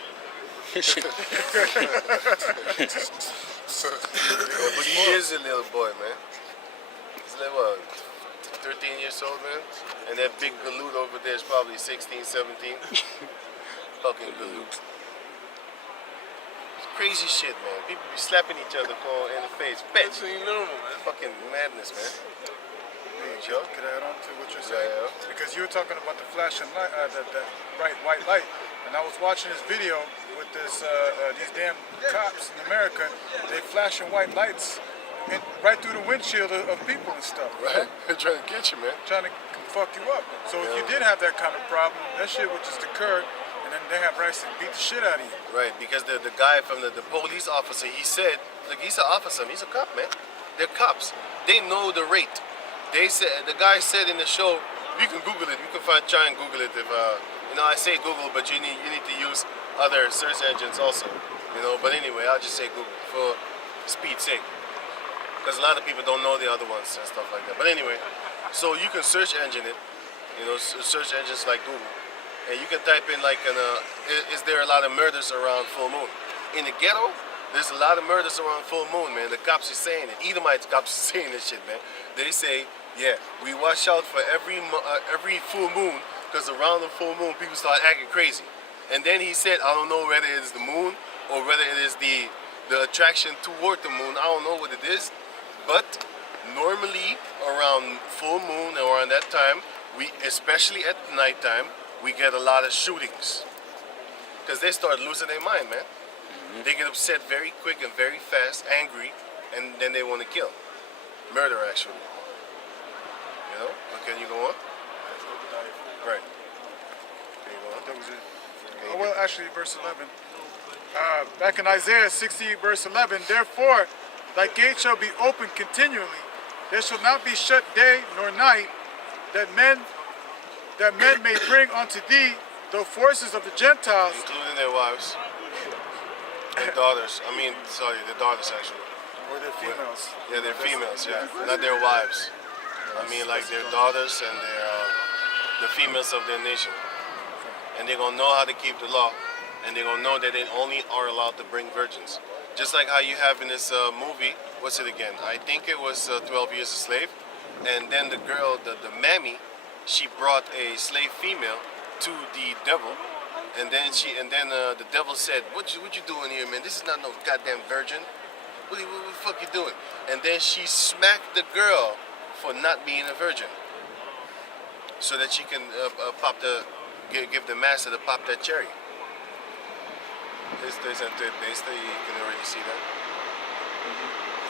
But he is a little boy, man. He's like what, 13 years old, man. And that big galoot over there is probably 16, 17. Fucking galoot. It's crazy shit, man. People be slapping each other in the face. That's Bitch. normal, man. Fucking madness, man. Joe? Could I add on to what you're Yeah, saying? yeah. Because you were talking about the flashing light, that bright white light, and I was watching this video with these damn cops in America. They flashing white lights right through the windshield of people and stuff. Right? They're trying to get you, man. Trying to fuck you up. So if you did have that kind of problem, that shit would just occur, and then they have rights to beat the shit out of you. Right, because the guy from the police officer, he said, like, he's an officer, he's a cop, man. They're cops. They know the rate. They said, the guy said in the show, you can Google it, you can try and Google it if, I say Google, but you need to use other search engines also, but anyway, I'll just say Google for speed's sake. Because a lot of people don't know the other ones and stuff like that. But anyway, so you can search engine it, search engines like Google, and you can type in like, is there a lot of murders around full moon? In the ghetto, there's a lot of murders around full moon, man. The cops are saying it. Edomite cops are saying this shit, man. They say, yeah, we watch out for every full moon, because around the full moon, people start acting crazy. And then he said, I don't know whether it is the moon or whether it is the attraction toward the moon. I don't know what it is. But normally around full moon or around that time, especially at nighttime, we get a lot of shootings. Because they start losing their mind, man. They get upset very quick and very fast, angry, and then they want to kill. Murder, actually. But can you go on? Right. Can you go on? That was it. Oh, well, actually, verse 11. Back in Isaiah 60, verse 11, therefore, thy gate shall be open continually. There shall not be shut day nor night, that men may bring unto thee the forces of the Gentiles. Including their wives. Their daughters. Their daughters, actually. Or their females. Yeah, they're females, yeah. Not their wives. Like their daughters and the females of their nation. And they're going to know how to keep the law. And they're going to know that they only are allowed to bring virgins. Just like how you have in this movie, what's it again? I think it was 12 Years a Slave. And then the girl, the mammy, she brought a slave female to the devil. And then the devil said, what you doing here, man? This is not no goddamn virgin. What the fuck you doing? And then she smacked the girl for not being a virgin, so that she can give the master to pop that cherry. This isn't it, basically. You can already see that.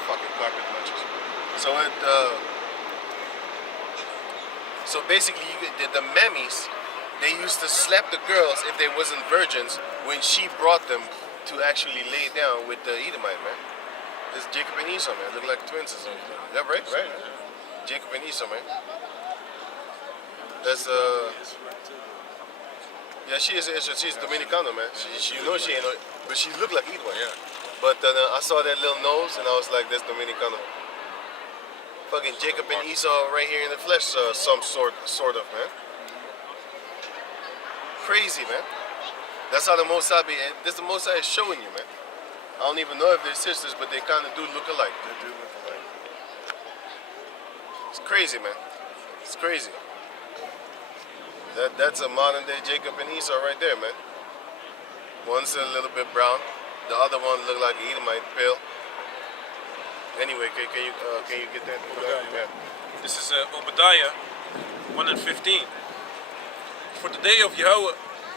Fucking carpet munchers. So basically, the mammies, they used to slap the girls if they wasn't virgins when she brought them to actually lay down with the Edomite, man. It's Jacob and Esau, man. Look like twins or something. Is that right? Right. Jacob and Esau, man. That's yeah, she is Israel. She's Dominicana, man. She knows she ain't, but she looked like Edom, yeah. But I saw that little nose, and I was like, that's Dominicana. Fucking Jacob and Esau right here in the flesh, some sort of, man. Crazy, man. That's how the Most High be. This the Most High is showing you, man. I don't even know if they're sisters, but they kind of do look alike. They do look alike. It's crazy, man. It's crazy. That's a modern day Jacob and Esau right there, man. One's a little bit brown. The other one looked like Edomite, pale. Anyway, can you get that? Yeah. This is Obadiah 1 and 15. For the day of Yahweh,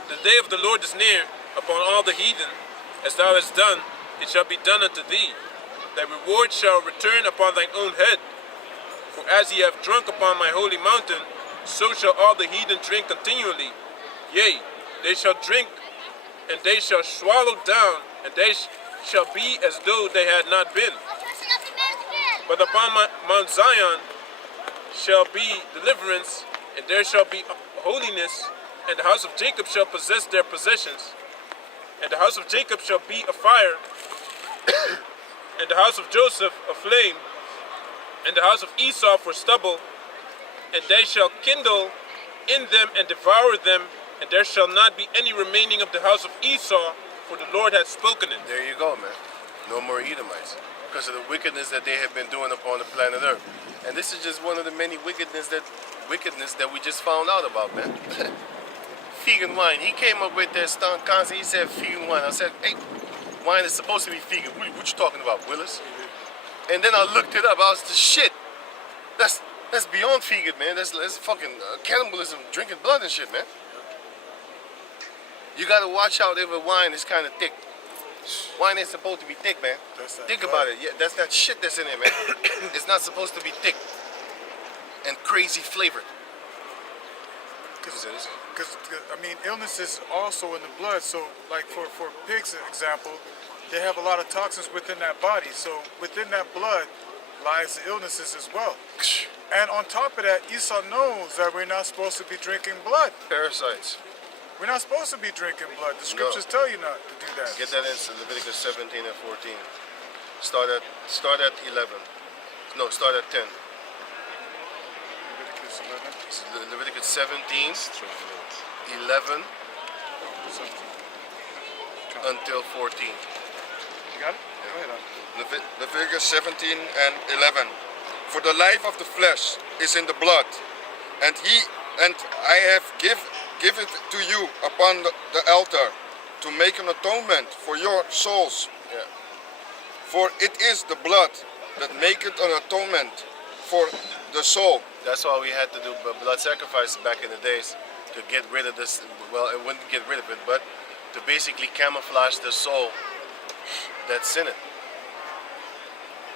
the day of the Lord is near upon all the heathen. As thou hast done, it shall be done unto thee. Thy reward shall return upon thine own head. For as ye have drunk upon my holy mountain, so shall all the heathen drink continually. Yea, they shall drink, and they shall swallow down and they shall be as though they had not been. But upon Mount Zion shall be deliverance, and there shall be holiness, and the house of Jacob shall possess their possessions. And the house of Jacob shall be a fire, and the house of Joseph a flame, and the house of Esau for stubble, and they shall kindle in them and devour them, and there shall not be any remaining of the house of Esau, for the Lord hath spoken it. There you go, man. No more Edomites. Because of the wickedness that they have been doing upon the planet Earth. And this is just one of the many wickedness that we just found out about, man. Vegan wine. He came up with that stunt concept. He said vegan wine. I said, hey, wine is supposed to be vegan. What you talking about, Willis? And then I looked it up. I was the shit. That's beyond vegan, man. That's fucking cannibalism, drinking blood and shit, man. You gotta watch out if a wine is kind of thick. Wine ain't supposed to be thick, man. Think about it. Yeah, that's that shit that's in it, man. It's not supposed to be thick and crazy flavored. Because I mean, illness is also in the blood. So, like for pigs, example, they have a lot of toxins within that body. So within that blood lies the illnesses as well. And on top of that, Esau knows that we're not supposed to be drinking blood. Parasites. We're not supposed to be drinking blood. The scriptures tell you not to do that. Get that in Leviticus 17 and 14. Start at 11. No, start at 10. Leviticus 11. Leviticus 17, 11 until 14. You got it? Go ahead. Leviticus 17 and 11. For the life of the flesh is in the blood, and I have give it to you upon the altar to make an atonement for your souls. Yeah. For it is the blood that maketh an atonement for the soul. That's why we had to do blood sacrifices back in the days to get rid of this. Well, it wouldn't get rid of it, but to basically camouflage the soul that's in it.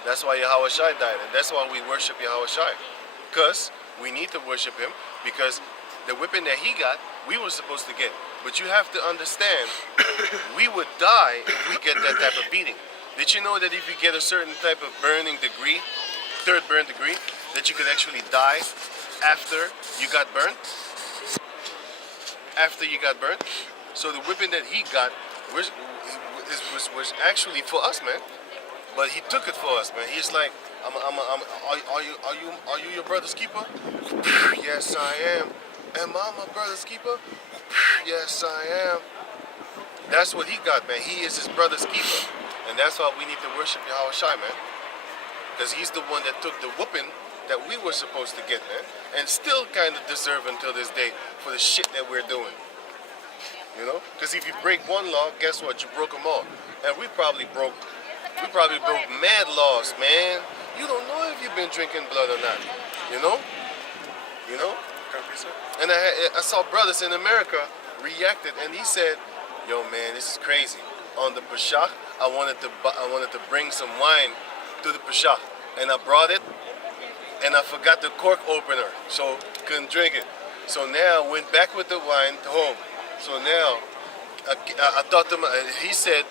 That's why Yahweh Shai died, and that's why we worship Yahweh Shai. Because we need to worship him, because the whipping that he got, we were supposed to get. But you have to understand, we would die if we get that type of beating. Did you know that if you get a certain type of burning degree, third burn degree, that you could actually die after you got burned? After you got burned? So the whipping that he got was actually for us, man. But he took it for us, man. He's like, are you your brother's keeper? Yes, I am. Am I my brother's keeper? Yes, I am. That's what he got, man. He is his brother's keeper. And that's why we need to worship Yahweh Shai, man. Because he's the one that took the whooping that we were supposed to get, man. And still kind of deserve until this day for the shit that we're doing. You know? Because if you break one law, guess what? You broke them all. And we probably broke mad laws, man. You don't know if you've been drinking blood or not. You know? You know? And I saw brothers in America reacted, and he said, "Yo, man, this is crazy. On the Pesach, I wanted to bring some wine to the Pesach, and I brought it, and I forgot the cork opener, so couldn't drink it. So now I went back with the wine home. So now I thought to he said,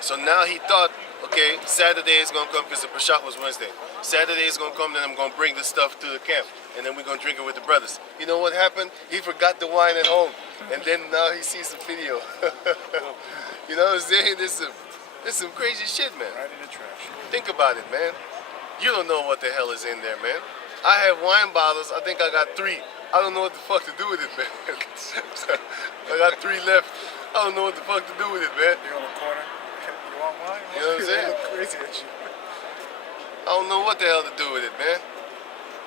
so now he thought, okay, Saturday is gonna come because the Pesach was Wednesday. Saturday is gonna come, then I'm gonna bring the stuff to the camp, and then we're gonna drink it with the brothers. You know what happened? He forgot the wine at home, and then now he sees some video. You know what I'm saying? This some crazy shit, man. Right in the trash. Think about it, man. You don't know what the hell is in there, man. I have wine bottles. I think I got 3. I don't know what the fuck to do with it, man. I got 3 left. I don't know what the fuck to do with it, man. You're on the corner. You want wine? You know what I'm saying? They look crazy at you. I don't know what the hell to do with it, man.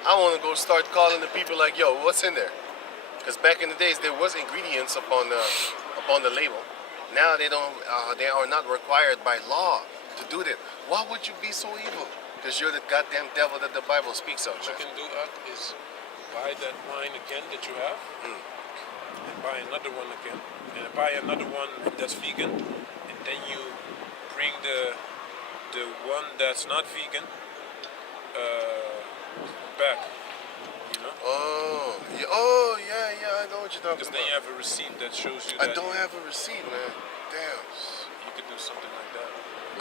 I want to go start calling the people like, yo, what's in there? Because back in the days, there was ingredients upon the label. Now they don't. They are not required by law to do that. Why would you be so evil? Because you're the goddamn devil that the Bible speaks of. What you can do, is buy that wine again that you have, and buy another one again, and buy another one that's vegan, and then you bring the one that's not vegan back. You know? Oh, yeah, I know what you're talking Because about. then you have a receipt that shows you I that don't have a receipt, man. Damn. you could do something like that.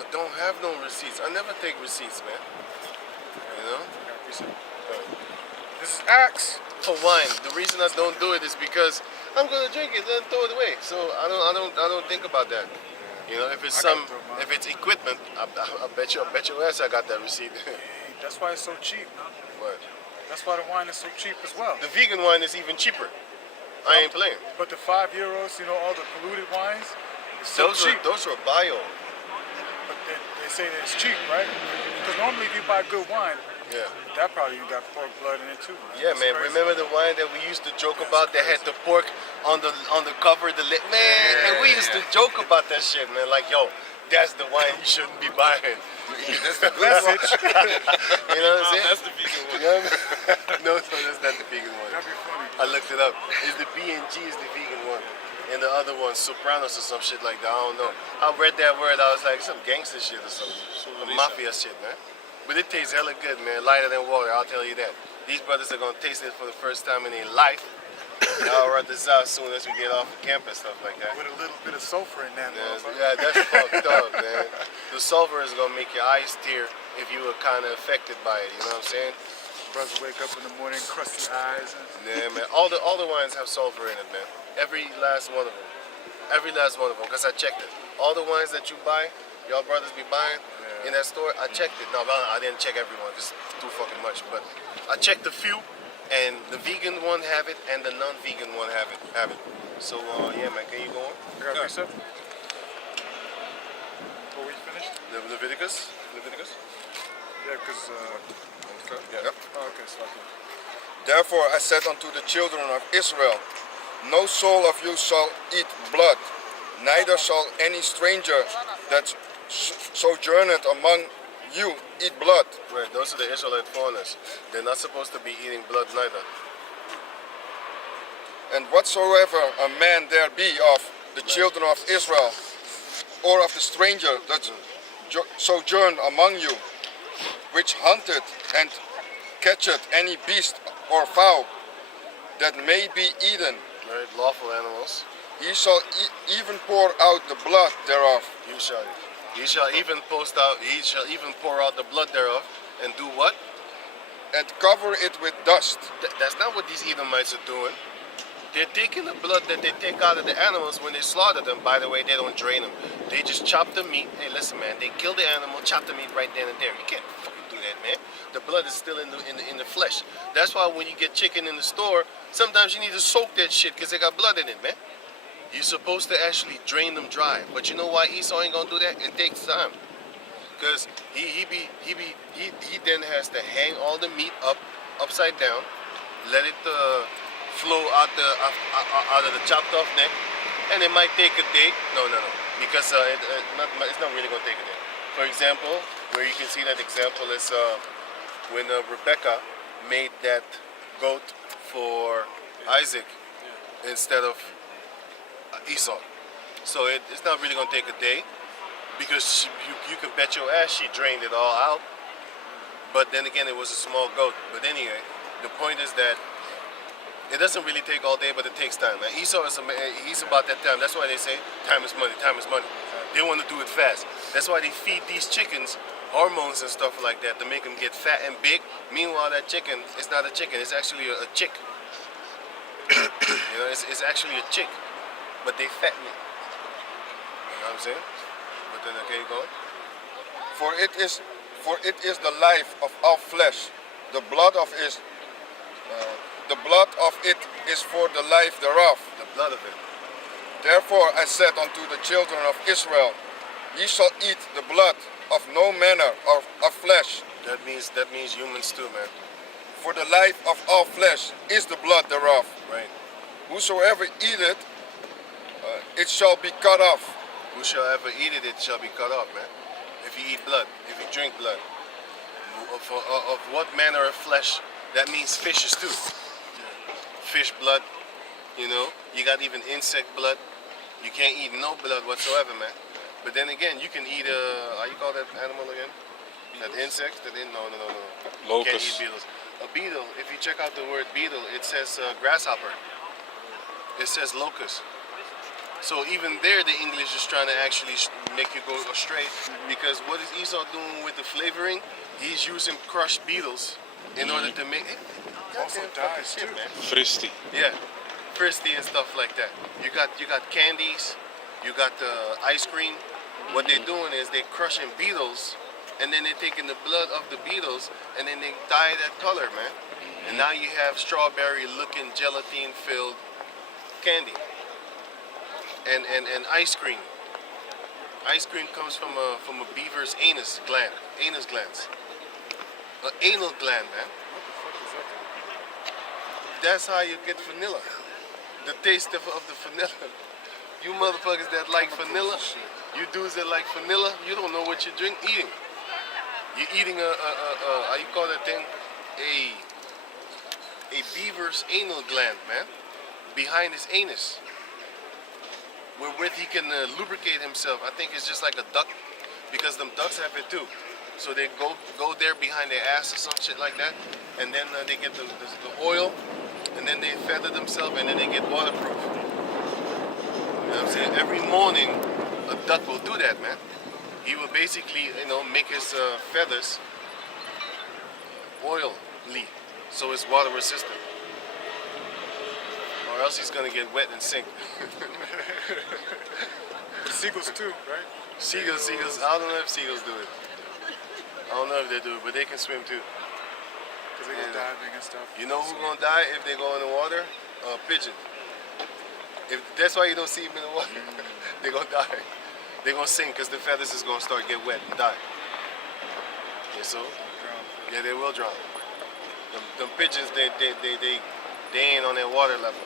I don't have no receipts. I never take receipts, man. You know? This is Acts. For wine, the reason I don't do it is because I'm gonna drink it, then throw it away. So I don't think about that. You know, if it's I gotta throw mine. if it's equipment, I bet your ass I got that receipt. That's why it's so cheap. But That's why the wine is so cheap as well. the vegan wine is even cheaper. I ain't playing. But the €5, all the polluted wines, it's so cheap. Those are bio. But they say that it's cheap, right? Because normally if you buy good wine, Yeah. that probably got pork blood in it too. Yeah, That's man. crazy. Remember the wine that we used to joke about that had the pork on the cover, the lid? Man, and we used to joke about that shit, man. Like, yo, that's the wine you shouldn't be buying. That's the Message. You know what I'm saying? That's the vegan one. You know what I mean? No, that's not the vegan one. That'd be funny. I looked it up. It's the B&G is the vegan one. And the other one, Sopranos or some shit like that. I don't know. I read that word. I was like, some gangster shit or something. Some mafia shit, man. But it tastes hella good, man. Lighter than water, I'll tell you that. These brothers are gonna taste it for the first time in their life. And I'll run this out as soon as we get off the camp and stuff like that. With a little bit of sulfur in that. motherfucker. Yeah, that's fucked up, man. The sulfur is gonna make your eyes tear if you were kind of affected by it. You know what I'm saying? Brothers wake up in the morning, crusty eyes. Yeah, man. All the wines have sulfur in it, man. Every last one of them. Every last one of them, because I checked it. All the wines that you buy, y'all brothers be buying in that store, I checked it. No, I didn't check everyone because it's too fucking much. But I checked a few, and the vegan one have it, and the non-vegan one have it. So yeah, man. Can you go on? I got reset. Oh, we finished? Leviticus. Yeah, because. Yep. Oh, okay, so Therefore I said unto the children of Israel, no soul of you shall eat blood, neither shall any stranger that sojourneth among you eat blood. Right, those are the Israelite foreigners. They're not supposed to be eating blood neither. And whatsoever a man there be of the children of Israel, or of the stranger that sojourn among you, which hunteth and catcheth any beast or fowl that may be eaten, Right, lawful animals. he shall even pour out the blood thereof. He shall even pour out the blood thereof, and do what? And cover it with dust. That's not what these Edomites are doing. They're taking the blood that they take out of the animals when they slaughter them. By the way, they don't drain them. They just chop the meat. Hey, listen, man. They kill the animal, chop the meat right then and there. You can't fucking do that, man. The blood is still in the flesh. That's why when you get chicken in the store, sometimes you need to soak that shit because they got blood in it, man. You're supposed to actually drain them dry. But you know why Esau ain't gonna do that? It takes time. Because he then has to hang all the meat upside down, let it flow out of the chopped off neck, and it might take a day. No, because it's not really gonna take a day. For example, where you can see that example is when Rebecca made that goat for Isaac instead of Esau. So it's not really gonna take a day, because you can bet your ass she drained it all out. But then again, it was a small goat. But anyway, the point is that it doesn't really take all day, but it takes time. Now, Esau he's about that time. That's why they say time is money. Time is money. They want to do it fast. That's why they feed these chickens hormones and stuff like that to make them get fat and big. Meanwhile, that chicken is not a chicken. It's actually a chick. You know, it's actually a chick, but they fatten it. You know what I'm saying? But then, okay, go on. For it is the life of all flesh. The blood of it is for the life thereof. The blood of it. Therefore I said unto the children of Israel, ye shall eat the blood of no manner of flesh. That means humans too, man. For the life of all flesh is the blood thereof. Right. Whosoever eateth, it shall be cut off. Who shall ever eat it, it shall be cut off, man. If you eat blood, if you drink blood. Of what manner of flesh? That means fishes too. Fish blood, you know. You got even insect blood. You can't eat no blood whatsoever, man. But then again, you can eat how you call that animal again? That insect? No. You can't Locust. eat beetles. A beetle, if you check out the word beetle, it says grasshopper. It says locust. So even there, the English is trying to actually make you go astray, because what is Esau doing with the flavoring? He's using crushed beetles in order to make it. Also dyes too. Man. Fristy. Yeah, fristy and stuff like that. You got candies, you got the ice cream. What they're doing is they're crushing beetles, and then they're taking the blood of the beetles, and then they dye that color, man. And now you have strawberry-looking gelatine-filled candy and ice cream. Ice cream comes from a beaver's anus glands. An anal gland, man. That's how you get vanilla. The taste of the vanilla. You motherfuckers that like vanilla, you dudes that like vanilla, you don't know what you're eating. You're eating how you call that thing? A beaver's anal gland, man, behind his anus, wherewith he can lubricate himself. I think it's just like a duck, because them ducks have it too. So they go there behind their ass or some shit like that, and then they get the oil, and then they feather themselves, and then they get waterproof. You know what I'm saying? Every morning, a duck will do that, man. He will basically, make his feathers oily, so it's water resistant. Or else he's gonna get wet and sink. Seagulls too, right? Seagulls, I don't know if seagulls do it. I don't know if they do it, but they can swim too. Because they go diving and stuff. You know who's gonna die if they go in the water? Pigeon. That's why you don't see them in the water. They're gonna die. They're gonna sink because the feathers is gonna start get wet and die. Yeah, so yeah, they will drown. Them pigeons, they ain't on that water level.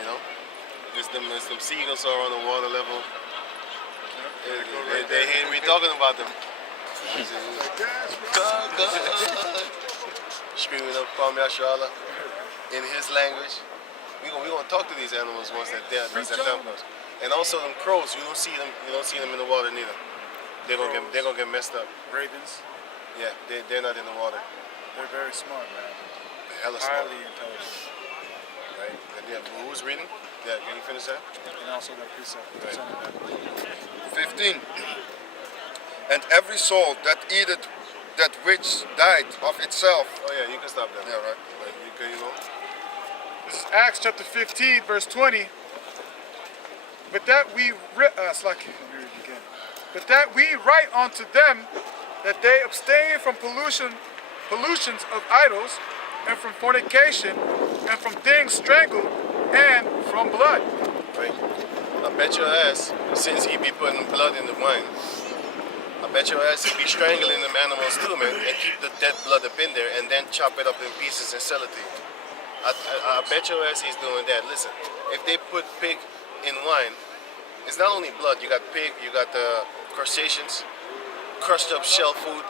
You know, it's them seagulls are on the water level. They ain't we talking about them. Screaming up Kwame Ashala in his language. We gonna talk to these animals once that time comes. And also them crows, you don't see them in the water neither. They're gonna get messed up. Ravens. Yeah, they're not in the water. They're very smart, man. They're hella smart. Highly intelligent. Right? And yeah, who's reading? Yeah, can you finish that? And also that precept. Right. Some of that. 15. And every soul that eateth that which died of itself. Oh yeah, you can stop that. Yeah, right. You go. This is Acts chapter 15, verse 20. But that we But that we write unto them that they abstain from pollutions of idols, and from fornication, and from things strangled, and from blood. Right. I bet your ass, since he be putting blood in the wine, I bet your ass he be strangling them animals too, man, and keep the dead blood up in there, and then chop it up in pieces and sell it to you. I bet your ass he's doing that. Listen, if they put pig in wine, it's not only blood. You got pig, you got the crustaceans, crushed up shell food.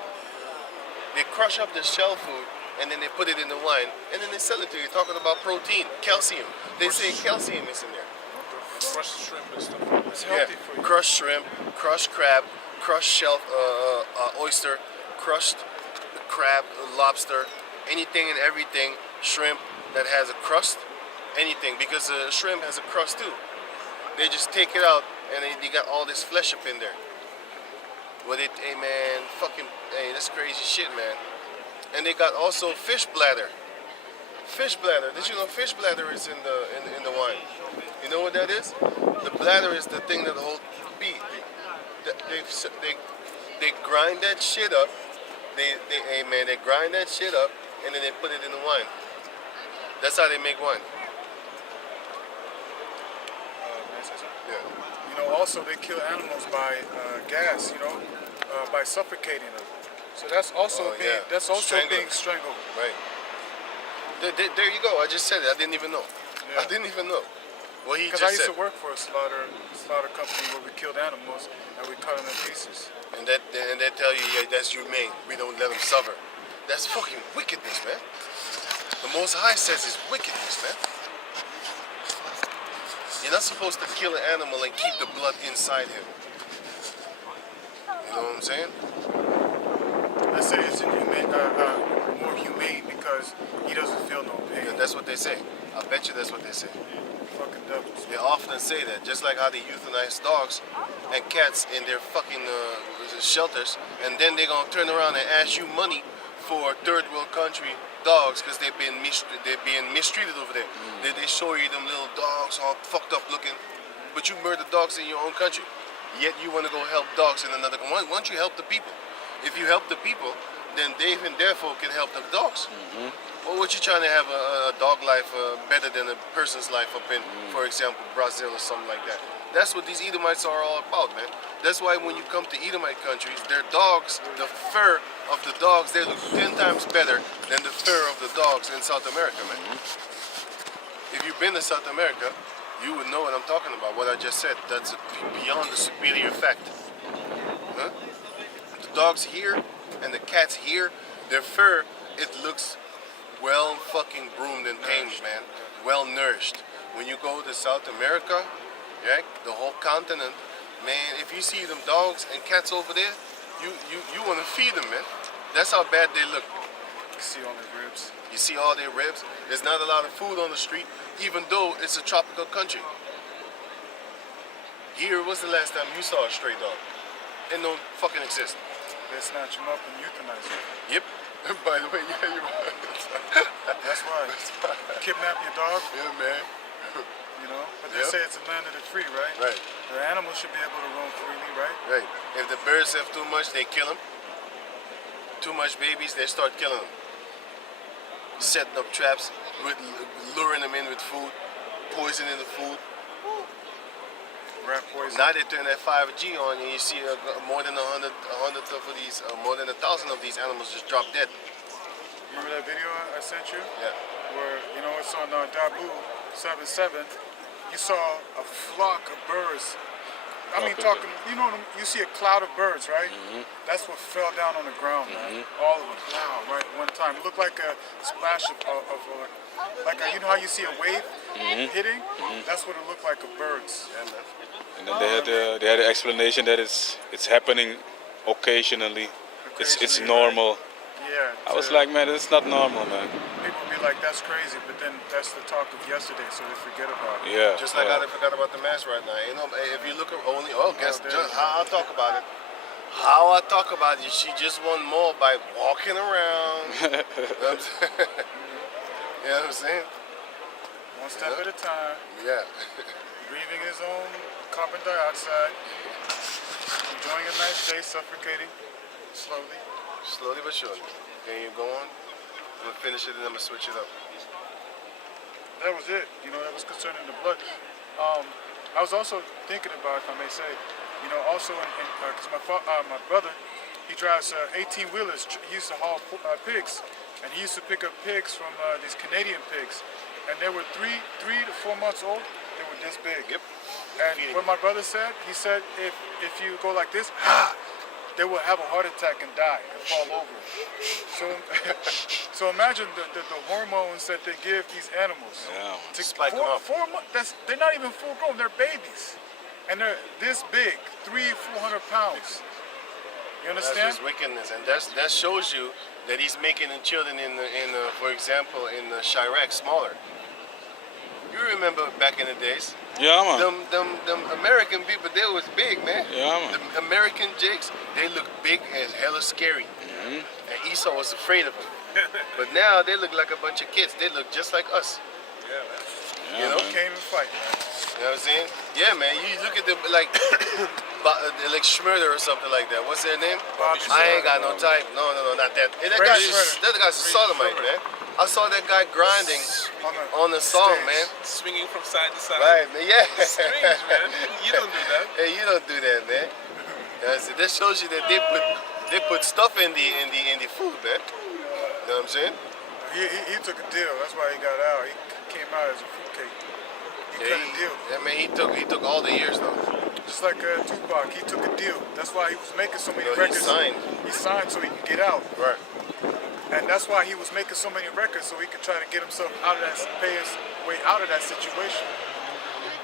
They crush up the shell food, and then they put it in the wine, and then they sell it to you. Talking about protein, calcium. They say calcium is in there. Crushed shrimp and stuff. It's healthy for you. Crushed shrimp, crushed crab, crushed shell, oyster, crushed crab, lobster, anything and everything, shrimp that has a crust, anything, because shrimp has a crust too. They just take it out, and they got all this flesh up in there. Well, hey man, that's crazy shit, man. And they got also fish bladder. Fish bladder. Did you know fish bladder is in the wine? You know what that is? The bladder is the thing that holds beef. They grind that shit up. They grind that shit up, and then they put it in the wine. That's how they make wine. May I say something? Yeah. You know, also they kill animals by gas. You know, by suffocating them. So that's also being strangled. Right. There you go. I just said it. I didn't even know. Yeah. I didn't even know. Well, he Because just I used said. to work for a slaughter company where we killed animals and we cut them in pieces. And they tell you, yeah, that's humane. We don't let them suffer. That's fucking wickedness, man. The Most High says it's wickedness, man. You're not supposed to kill an animal and keep the blood inside him. You know what I'm saying? I say it's more humane because he doesn't feel no pain. And that's what they say. I bet you that's what they say. Fucking devils. They often say that, just like how they euthanize dogs and cats in their fucking shelters, and then they're gonna turn around and ask you money for third world country dogs because they're being mistreated over there. They show you them little dogs all fucked up looking, but you murder dogs in your own country. Yet you want to go help dogs in another country. Why don't you help the people? If you help the people, then they even therefore can help the dogs. Well, what you trying to have a dog life better than a person's life up in, for example, Brazil or something like that? That's what these Edomites are all about, man. That's why when you come to Edomite countries, their dogs, the fur of the dogs, they look 10 times better than the fur of the dogs in South America, man. If you've been to South America, you would know what I'm talking about, what I just said. That's beyond the superior fact. Huh? The dogs here and the cats here, their fur, it looks well fucking groomed and tamed, man. Well nourished. When you go to South America, yeah, the whole continent, man, if you see them dogs and cats over there, you want to feed them, man. That's how bad they look. You see all their ribs. You see all their ribs. There's not a lot of food on the street, even though it's a tropical country. Here, what's the last time you saw a stray dog? It don't fucking exist. They snatch them up and euthanize them. Yep. By the way, yeah, you're right. That's why. Kidnap your dog, Yeah, man. you know. But they Yep. say it's a land of the free, right? Right, The animals should be able to roam freely, right? right. If the birds have too much, they kill them. Too much babies, they start killing them. Setting up traps, luring them in with food, poisoning the food. Rat poison. Now they turn that 5G on and you see more than 100 of these, more than 1,000 of these animals just drop dead. Remember that video I sent you? Yeah. Where, you know, it's on Dabu 77. You saw a flock of birds. I mean, talking, you know, you see a cloud of birds, right? That's what fell down on the ground, man. All of them, wow, right, one time. It looked like a splash of like you know how you see a wave hitting? That's what it looked like of birds. Yeah, man. And then they had an explanation that it's happening occasionally. It's Occasionally, normal. Yeah. I was like, man, it's not normal, man. People be like, that's crazy, but then that's the talk of yesterday, so they forget about it. Yeah. Just like yeah. how they forgot about the mask right now. You know, if you look at only, guess there just you how I talk about it. How I talk about it, she just won more by walking around. You know what I'm saying? You know what I'm saying? One step at a time, Yeah. breathing his own carbon dioxide, enjoying a nice day, suffocating slowly. Slowly but surely. Can you go on? I'm gonna finish it and I'm gonna switch it up. That was it. You know, that was concerning the blood. I was also thinking about, if I may say, you know, also because my brother, he drives 18-wheelers. He used to haul pigs, and he used to pick up pigs from these Canadian pigs, and they were 3 to 4 months old. They were this big. Yep. And what my brother said, he said, if you go like this, they will have a heart attack and die and fall over. So imagine the hormones that they give these animals. Yeah. To Spike 'em up. 4 months. They're not even full grown. They're babies, and they're this big, 300-400 pounds. You That's understand? just wickedness, and that shows you that he's making the children for example, in Chirac smaller. You remember back in the days, Yeah, man. them American people, they was big, man. Yeah, man. The American jakes, they look big and hella scary. And Esau was afraid of them. But now they look like a bunch of kids. They look just like us. Yeah, You know? man. Came and fight, man. You know what I'm saying? Yeah, man. You look at them like like Schmurder or something like that. What's their name? Bobby I ain't got Schmurder. no time. No, not that. Hey, that Freddy guy's Schmurder. a sodomite, man. I saw that guy grinding on the song, stage. man. Swinging from side to side. Right, man. Yeah. Strange, man. You don't do that. Hey, you don't do that, man. That shows you that they put stuff in the food, man. You know what I'm saying? He took a deal. That's why he got out. He came out as a fruitcake. He cut a deal. Yeah, man. He took all the years though. Just like Tupac, he took a deal. That's why he was making so many No, he records. signed. He signed so he could get out. Right. And that's why he was making so many records, so he could try to get himself out of that, pay his way out of that situation.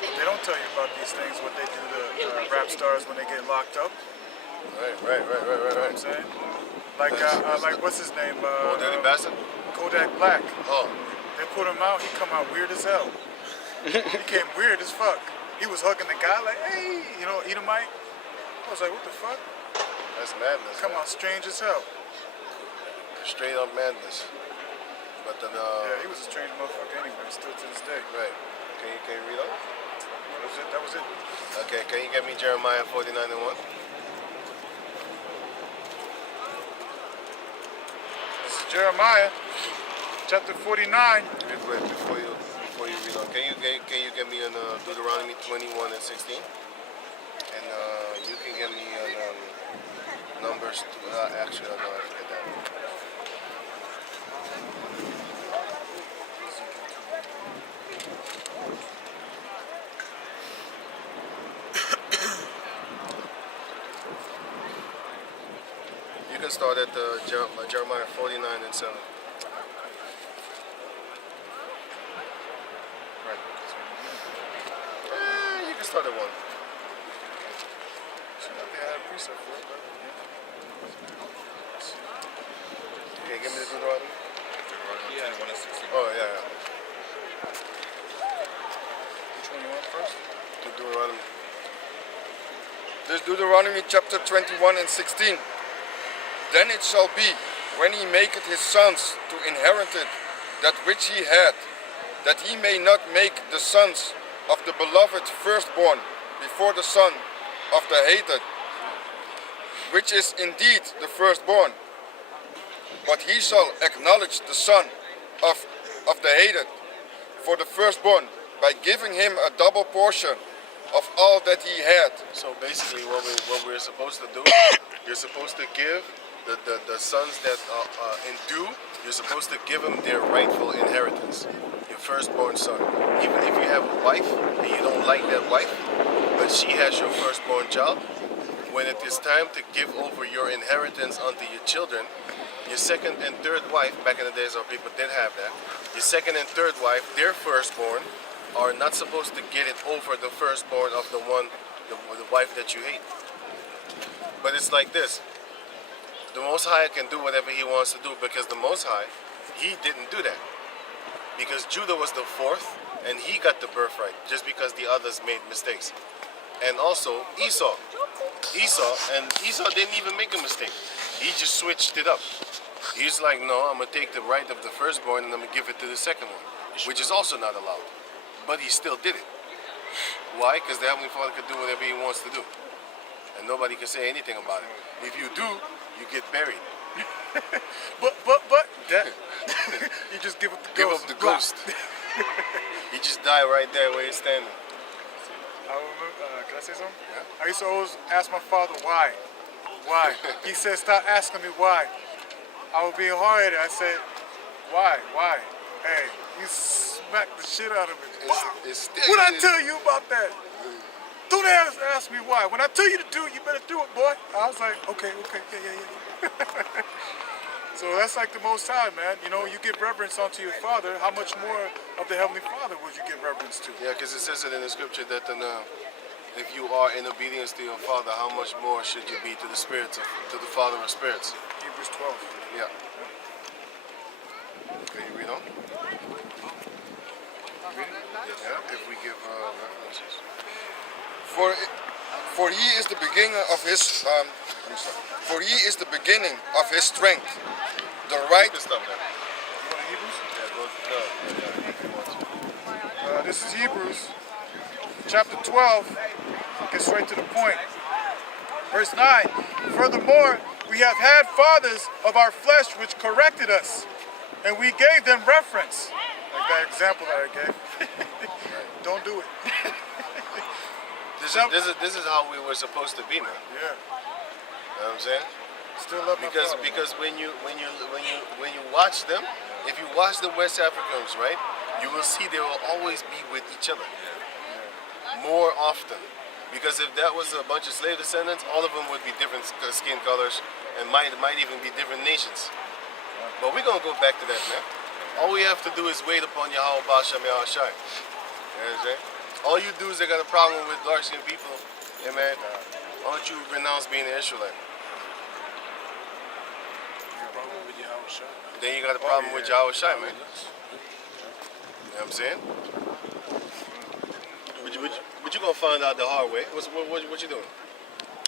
They don't tell you about these things, what they do to rap stars when they get locked up. Right. You know what I'm saying? Like, like what's his name? Oh, Dirty Bastard? Kodak Black. Oh, They put him out. He come out weird as hell. He came weird as fuck. He was hugging the guy like, hey, you know, Edomite. I was like, what the fuck? That's madness. Come man. out strange as hell. Straight up madness. But then, Yeah, he was a strange motherfucker anyway, still to this day. right. Can you read on? That was it. Okay, can you get me Jeremiah 49 and 1? This is Jeremiah, chapter 49. Real quick before you read on. Can you get me on Deuteronomy 21 and 16? And you can get me on Numbers. Actually, I know I forget that. You can start at Jeremiah 49 and 7. Right. You can start at 1. They had a precept for it, but Okay, give me the Deuteronomy. Deuteronomy 21 and 16. Oh, yeah. which one you want first? Deuteronomy. This Deuteronomy chapter 21 and 16. Then it shall be, when he maketh his sons to inherit it, that which he had, that he may not make the sons of the beloved firstborn before the son of the hated, which is indeed the firstborn. But he shall acknowledge the son of the hated for the firstborn by giving him a double portion of all that he had. So basically, what we're supposed to do, you're supposed to give the sons that are in due, you're supposed to give them their rightful inheritance, your firstborn son. Even if you have a wife and you don't like that wife, but she has your firstborn child, when it is time to give over your inheritance unto your children, your second and third wife, back in the days our people did have that, your second and third wife, their firstborn, are not supposed to get it over the firstborn of the wife that you hate. But it's like this. The Most High can do whatever he wants to do because the Most High, he didn't do that. Because Judah was the fourth and he got the birthright just because the others made mistakes. And also Esau didn't even make a mistake. He just switched it up. He's like, no, I'm going to take the right of the firstborn and I'm going to give it to the second one, which is also not allowed. But he still did it. Why? Because the Heavenly Father can do whatever he wants to do. And nobody can say anything about it. If you do, you get buried. But that you just give up the Give ghost. up the ghost. You just die right there where you're standing. I remember, can I say something? Yeah. I used to always ask my father why. Why? He said, stop asking me why. I would be hard. I said, why? Hey, you smacked the shit out of me. It's still, What I tell you about that? Don't ask me why. When I tell you to do it, you better do it, boy. I was like, okay, yeah. So that's like the Most High, man. You know, you give reverence unto your Father. How much more of the Heavenly Father would you give reverence to? Yeah, because it says it in the scripture that if you are in obedience to your Father, how much more should you be to the spirits, to the Father of spirits? Hebrews 12. Yeah. Can you read on? Yeah, if we give references. For he is the beginning of his for he is the beginning of his strength. The right You can stop there. You want Hebrews? Yeah, if you want to. This is Hebrews, chapter 12. Get straight to the point. Verse 9. Furthermore, we have had fathers of our flesh which corrected us, and we gave them reference. Like that example that I gave. Don't do it. This is how we were supposed to be, man. Yeah. You know what I'm saying? Still love my father. Because when you watch them, if you watch the West Africans, right, you will see they will always be with each other. More often. Because if that was a bunch of slave descendants, all of them would be different skin colors and might even be different nations. But we're gonna go back to that, man. All we have to do is wait upon Yahweh Ba'Shem Yahushai. You know what I'm saying? All you dudes that got a problem with dark skinned people, yeah, man, why don't you renounce being an Israelite? Problem with Yahweh Shai. Then you got a problem with Yahweh Shai, man. what I'm saying? But you gonna find out the hard way. What you doing?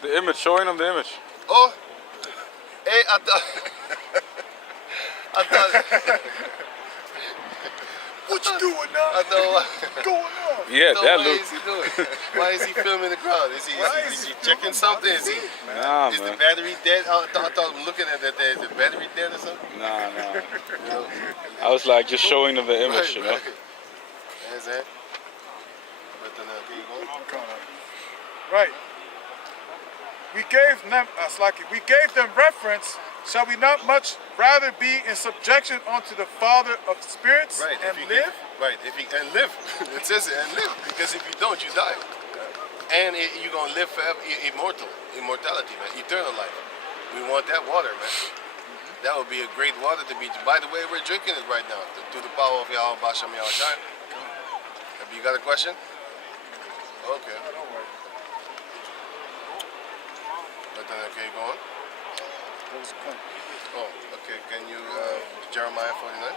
The image, showing them the image. Oh, hey, I thought. I thought. What you doing now? I thought. Going on? Yeah, No, that what look. is he doing? Why is he filming the crowd? Is he checking something? Is Nah, the man. battery dead? I thought I'm looking at that. The battery dead or something? Nah. You know? I was like just showing them the image, you know. That's it. But then, okay, you go. Right. We gave them, we gave them reference. Shall we not much rather be in subjection unto the Father of spirits Right. and if you live? and live. It says it, and live. Because if you don't, you die. And you're gonna live forever, immortality, man, eternal life. We want that water, man. That would be a great water to be. By the way, we're drinking it right now through the power of Yahweh Bashem Yahushai. Have you got a question? Okay. But then, okay, go on. Oh, okay. Can you Jeremiah 49?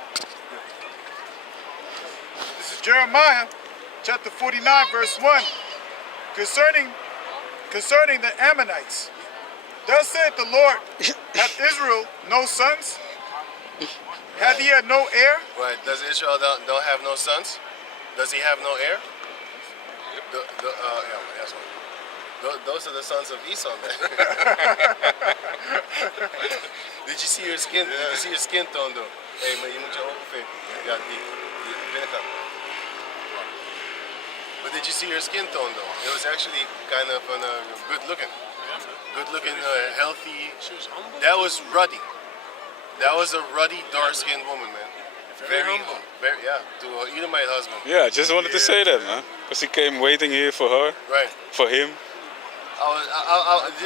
This is Jeremiah chapter 49, verse 1. Concerning the Ammonites. Thus saith the Lord, hath Israel no sons? Hath he had no heir? Right. Does Israel don't have no sons? Does he have no heir? Yeah, that's one. Those are the sons of Esau, man. Did you see your skin? Did you see your skin tone though? Hey, man, you moet je ogen vinden. Ja, die binnenkant. But did you see your skin tone though? It was actually kind of good looking. Good looking, healthy. That was ruddy. That was a ruddy, dark-skinned woman, man. Very humble. Very, yeah, to an Edomite husband. Yeah, I just wanted to say that, man. Because he came waiting here for her, Right. for him.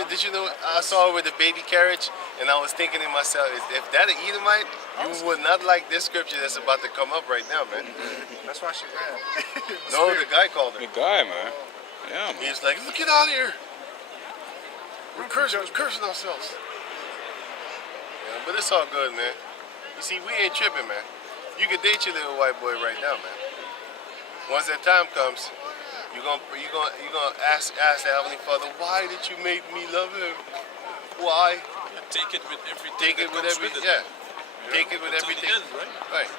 Did you know, I saw her with the baby carriage, and I was thinking to myself, if that an Edomite, you would not like this scripture that's about to come up right now, man. That's why she ran. No, the guy called her. The guy, man. Yeah, man. He was like, look, get out of here. We're cursing ourselves. Yeah, but it's all good, man. You see, we ain't tripping, man. You could date your little white boy right now, man. Once that time comes, you're gonna ask the Heavenly Father, why did you make me love him? Why? Yeah, take it with everything. Take it that with comes everything. with it. Yeah. Take it with Until the everything. end, right? Right.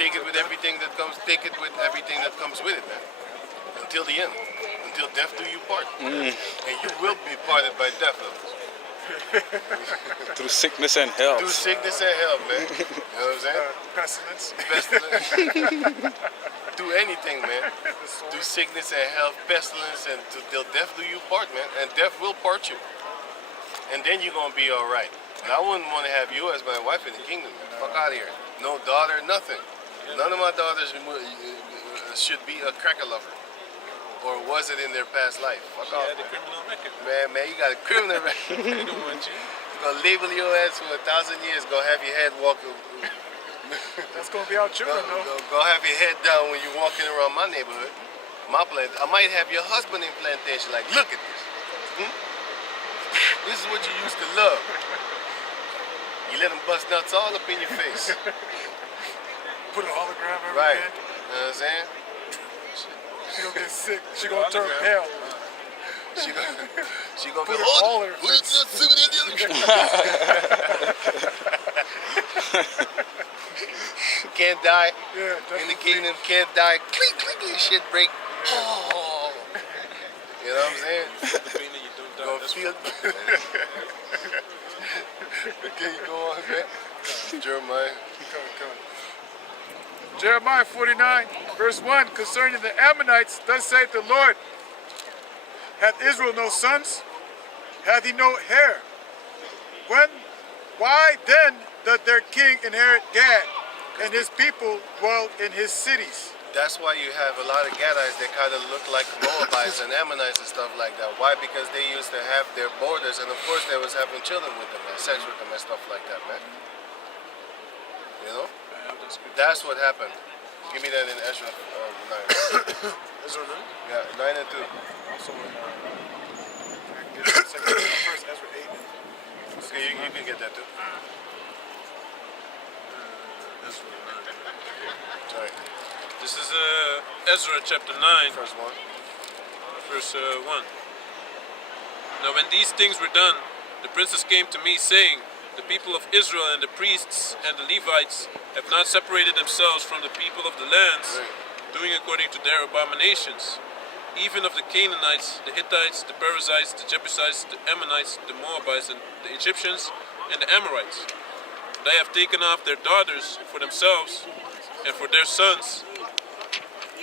Take it with everything that comes. Take it with everything that comes with it, man. Until the end. Until death do you part. And you will be parted by death. Through sickness and health. Through sickness and health, man. You know what I'm saying? Pestilence. Do anything, man. Do sickness and health, pestilence, and till death do you part, man. And death will part you. And then you're gonna be all right. And I wouldn't want to have you as my wife in the kingdom, man. Fuck out of here. No daughter, nothing. None of my daughters should be a cracker lover. Or was it in their past life? Fuck off, Yeah, the man. criminal record. Man, you got a criminal record. They don't want you. You're gonna label your ass for 1,000 years. Go have your head walking. That's going to be our children, though. Go have your head down when you're walking around my neighborhood. My plant. I might have your husband in plantation. Like, look at this. This is what you used to love. You let them bust nuts all up in your face. Put a hologram every Right. day. You know what I'm saying? She going to get sick. She going to turn pale. She gonna Put be it all in her face. Can't die Yeah, in the kingdom. Can't die. Click, click, click. Shit break. Oh. You know what I'm saying? The pain that you don't die. Gonna That's feel. Okay, you go on, man. Jeremiah. Jeremiah 49, verse 1, concerning the Ammonites, thus saith the Lord, hath Israel no sons? Hath he no heir? Why then doth their king inherit Gad, and his people dwell in his cities? That's why you have a lot of Gadites that kind of look like Moabites and Ammonites and stuff like that. Why? Because they used to have their borders, and of course they was having children with them, and sex with them and stuff like that, man. You know? That's what happened. Give me that in Ezra 9. Ezra 9? Yeah, 9 and 2. Also in first Ezra 8. Okay, you can get that too. Ezra 9. Sorry. This is Ezra chapter 9, First one. verse 1. Now when these things were done, the princes came to me, saying, the people of Israel and the priests and the Levites have not separated themselves from the people of the lands, doing according to their abominations, even of the Canaanites, the Hittites, the Perizzites, the Jebusites, the Ammonites, the Moabites, and the Egyptians, and the Amorites. They have taken off their daughters for themselves and for their sons,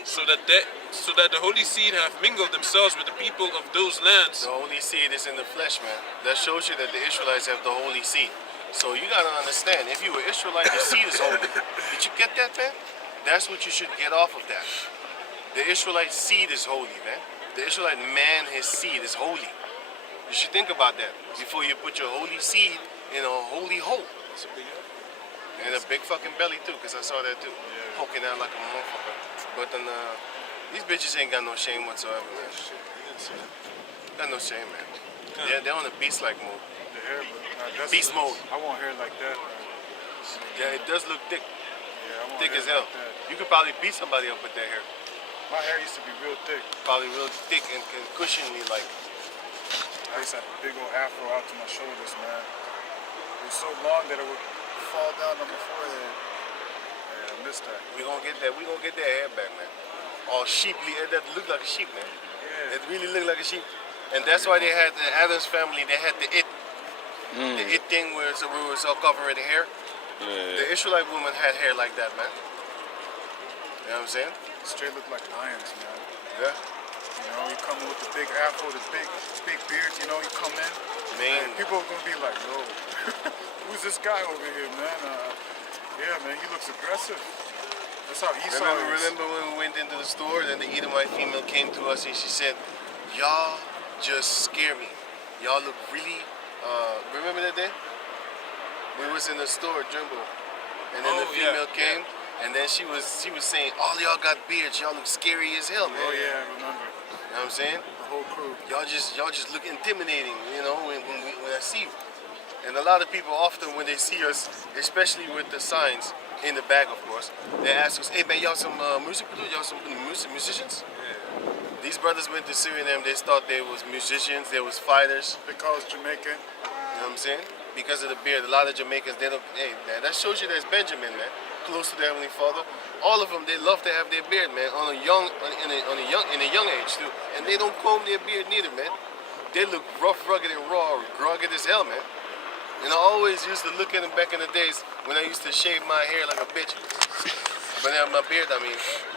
so that the holy seed have mingled themselves with the people of those lands. The holy seed is in the flesh, man. That shows you that the Israelites have the holy seed. So you gotta understand, if you were Israelite, the seed is holy. Did you get that, man? That's what you should get off of that. The Israelite seed is holy, man. The Israelite man, his seed is holy. You should think about that before you put your holy seed in a holy hole. And a big fucking belly too, because I saw that too. Poking out like a motherfucker. But then, these bitches ain't got no shame whatsoever, man. Got no shame, man. They're on a beast-like mode. The hair, but Beast mode. I want hair like that, man. Yeah, it does look thick. Yeah, I want Thick hair as hell. like that. You could probably beat somebody up with that hair. My hair used to be real thick. Probably real thick and cushiony like. I used to have a big old afro out to my shoulders, man. It was so long that it would fall down on my forehead. Yeah, I missed that. We gonna get that hair back, man. All sheeply, that looked like a sheep, man. Yeah. It really looked like a sheep. And that's why they had the Adams family, they had the it thing where it was all covered in hair. Yeah. The Israelite woman had hair like that, man. You know what I'm saying? Straight look like lions, man. Yeah. You know, you come in with the big afro, the big beard, you know, you come in. Man. And people are gonna be like, yo, who's this guy over here, man? Yeah, man, he looks aggressive. That's how Esau is. Remember when we went into the store, then the Edomite female came to us and she said, y'all just scare me. Y'all look really, remember that day? We was in the store, Jumbo, and then the female came, and then she was saying, all y'all got beards, y'all look scary as hell, man. Oh yeah, I remember. You know what I'm saying? The whole crew. Y'all just look intimidating, you know, when I see you. And a lot of people often when they see us, especially with the signs in the back, of course, they ask us, hey man, y'all some music producers, y'all some musicians? Yeah. These brothers went to Suriname, they thought they was musicians, they was fighters. Because Jamaican. You know what I'm saying? Because of the beard, a lot of Jamaicans, they don't, hey man, that shows you there's Benjamin, man, close to the Heavenly Father. All of them, they love to have their beard, man, in a young age too. And they don't comb their beard neither, man. They look rough, rugged, and raw, rugged as hell, man. And I always used to look at them back in the days when I used to shave my hair like a bitch. But my beard, I mean,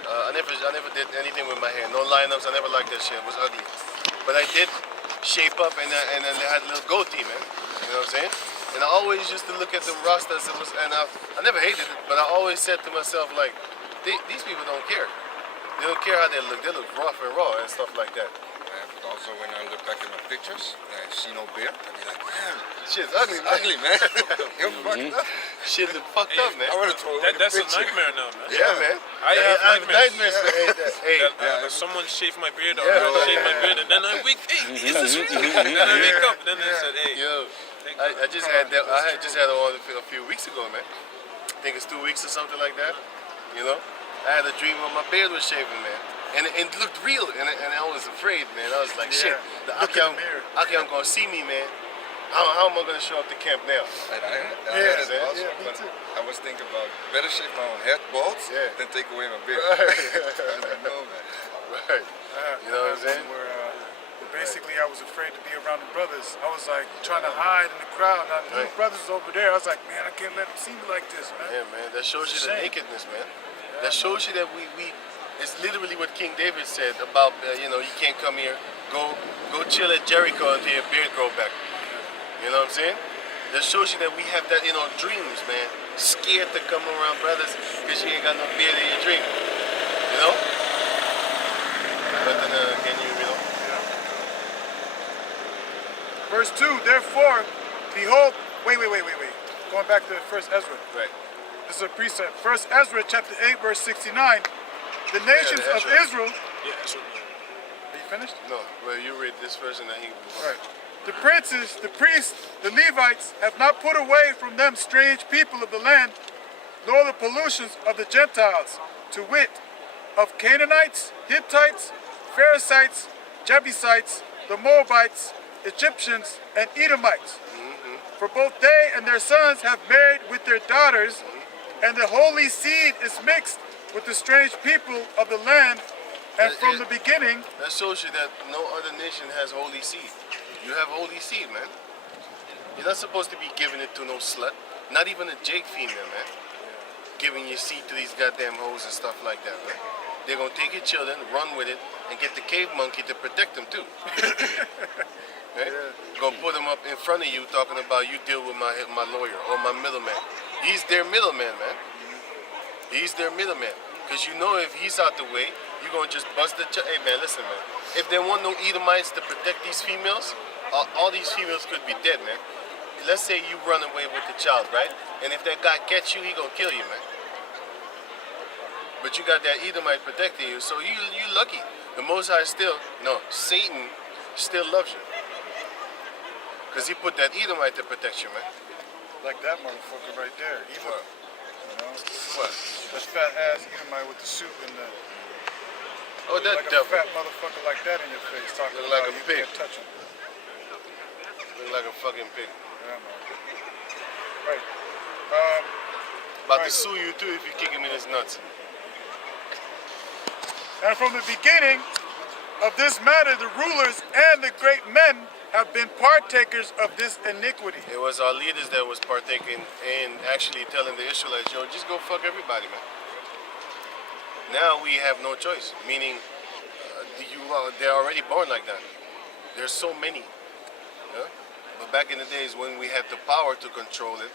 I never did anything with my hair. No lineups, I never liked that shit. It was ugly. But I did shape up and then I had a little goatee, man. You know what I'm saying? And I always used to look at them rastas and I never hated it, but I always said to myself, like, these people don't care. They don't care how they look. They look rough and raw and stuff like that. But also when I look back at my pictures and I see no beard, I be like, damn, Shit's ugly, man. ugly, man. You're fucked up. Shit look fucked up, man. I would have told you That's the a picture. nightmare now, man. Yeah, man. I have nightmares. Hey, That someone shave my beard or I shave my beard and then I wake, hey, is this real? And then I wake up and then they said, hey. yo, I just had that. I just had it on a few weeks ago, man. I think it's 2 weeks or something like that. You know, I had a dream where my beard was shaven, man, and it looked real, and I was afraid, man. I was like, shit, the Akiam gonna see me, man. How am I gonna show up to camp now? And I Yeah, had it man. also, Yeah, me but too. I was thinking about better shave my own head bald than take away my beard. I was like, no, man. Right. You know what I'm saying? Where basically I was afraid to be around the brothers. I was like trying to hide in the crowd. Now the brothers over there, I was like, man, I can't let them see me like this, man. Yeah, man. That shows you the Shame. nakedness, man. That shows you that we. It's literally what King David said about you know, you can't come here. Go chill at Jericho until your beard grow back. You know what I'm saying? That shows you that we have that in our dreams, man. Scared to come around brothers because you ain't got no beard in your dream. You know? But then again, you know. Verse 2, therefore, behold, wait. Going back to first Ezra. Right. This is a precept. First Ezra chapter 8, verse 69. The nations the of Ezra. Israel. Yeah, that's what Are you finished? No, well, you read this verse and then he. Right. The princes, the priests, the Levites have not put away from them strange people of the land, nor the pollutions of the Gentiles, to wit, of Canaanites, Hittites, Perizzites, Jebusites, the Moabites, Egyptians, and Edomites. For both they and their sons have married with their daughters, and the holy seed is mixed with the strange people of the land. And from the beginning, that shows you that no other nation has holy seed. You have holy seed, man. You're not supposed to be giving it to no slut. Not even a Jake female, man. Giving your seed to these goddamn hoes and stuff like that, man. They're gonna take your children, run with it, and get the cave monkey to protect them too. Right? Gonna put him up in front of you talking about you deal with my lawyer or my middleman. He's their middleman, man. He's their middleman. Because you know if he's out the way, you're gonna just bust the hey man, listen man. If there weren't no Edomites to protect these females, all these females could be dead, man. Let's say you run away with the child, right? And if that guy catch you, he gonna kill you, man. But you got that Edomite protecting you, so you lucky. The Most High Satan still loves you. Because he put that Edomite to protect you, man. like that motherfucker right there, evil. What? You know? What? That fat ass Edomite with the suit and the Oh, that like a devil. fat motherfucker like that in your face talking Look about like a you pig. can't touch him. Look like a fucking pig. Yeah, man. Right. About Right. to sue you too if you kick him in his nuts. And from the beginning of this matter, the rulers and the great men have been partakers of this iniquity. It was our leaders that was partaking in actually telling the Israelites, yo, just go fuck everybody, man. Now we have no choice, meaning they're already born like that. There's so many. Yeah? But back in the days when we had the power to control it,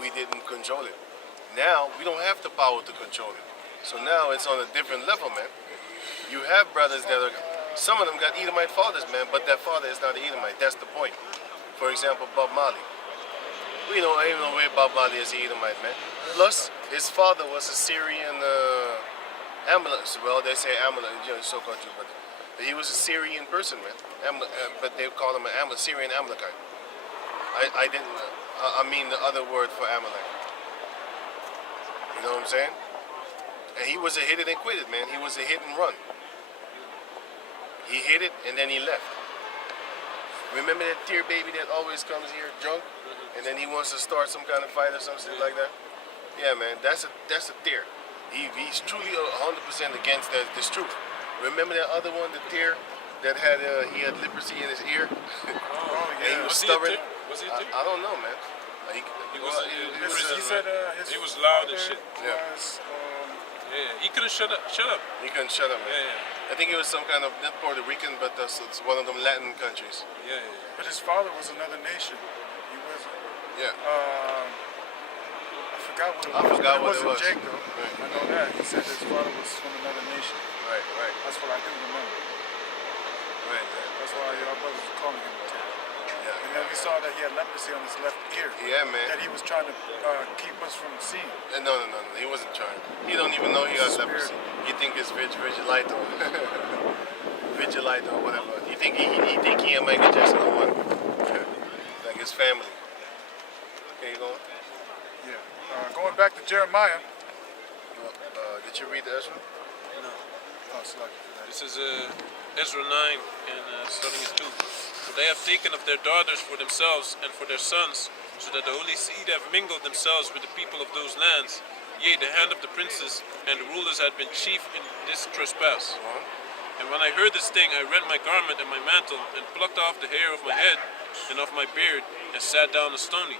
we didn't control it. Now we don't have the power to control it. So now it's on a different level, man. You have brothers that are, some of them got Edomite fathers, man, but that father is not an Edomite. That's the point. For example, Bob Marley. We don't even know where Bob Marley is an Edomite, man. Plus, his father was a Syrian Amalek. Well, they say Amalek, you know, so-called Jew, but he was a Syrian person, man. But they call him an Syrian Amalekite. I mean the other word for Amalek. You know what I'm saying? And he was a hit it and quit it, man. He was a hit and run. He hit it and then he left. Remember that tear baby that always comes here drunk, and then he wants to start some kind of fight or something like that? Yeah, man, that's a tear. He's truly 100% against this truth. Remember that other one, the tear that had he had leprosy in his ear, and he was stubborn. Was he a tear? I don't know, man. He He was loud and shit. Yeah. Was, Yeah, he couldn't shut up. He couldn't shut up, man. Yeah. I think he was some kind of, not Puerto Rican, but it's one of them Latin countries. Yeah. but his father was another nation. He was. Yeah. I forgot what it was. I forgot what it wasn't was. Jake though. Right. I know that. He said his father was from another nation. Right. That's what I do remember. Right, man. That's why our brothers were calling him. Yeah. And then we saw that he had leprosy on his left ear. Yeah, man. That he was trying to keep us from seeing. No. He wasn't trying. He don't even know he got Spirit. leprosy. You think it's Vigilito. Vigilito or whatever. You think he and Michael Jackson are one? Like his family. Okay, you going? Yeah. Going back to Jeremiah. Did you read the Ezra? No. Oh, it's lucky for that. This is Ezra 9 and starting at 2. For they have taken of their daughters for themselves and for their sons, so that the holy seed have mingled themselves with the people of those lands. Yea, the hand of the princes and the rulers had been chief in this trespass. And when I heard this thing, I rent my garment and my mantle, and plucked off the hair of my head and of my beard, and sat down to stony.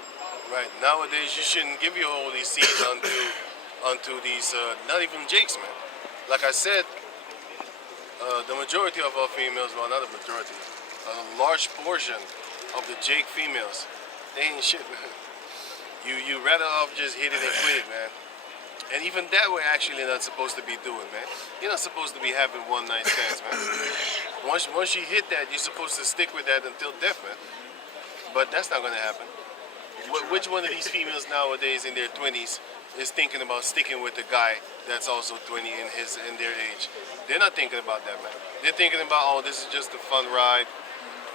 Right. Nowadays, you shouldn't give your holy seed unto these, not even Jakes, man. Like I said, the majority of our females, well, not a majority, a large portion of the Jake females, they ain't shit, man. You rather off just hit it and quit it, man. And even that we're actually not supposed to be doing, man. You're not supposed to be having one night stands, man. Once you hit that, you're supposed to stick with that until death, man. But that's not gonna happen. Which one of these females nowadays in their 20s is thinking about sticking with a guy that's also 20 in their age? They're not thinking about that, man. They're thinking about, oh, this is just a fun ride.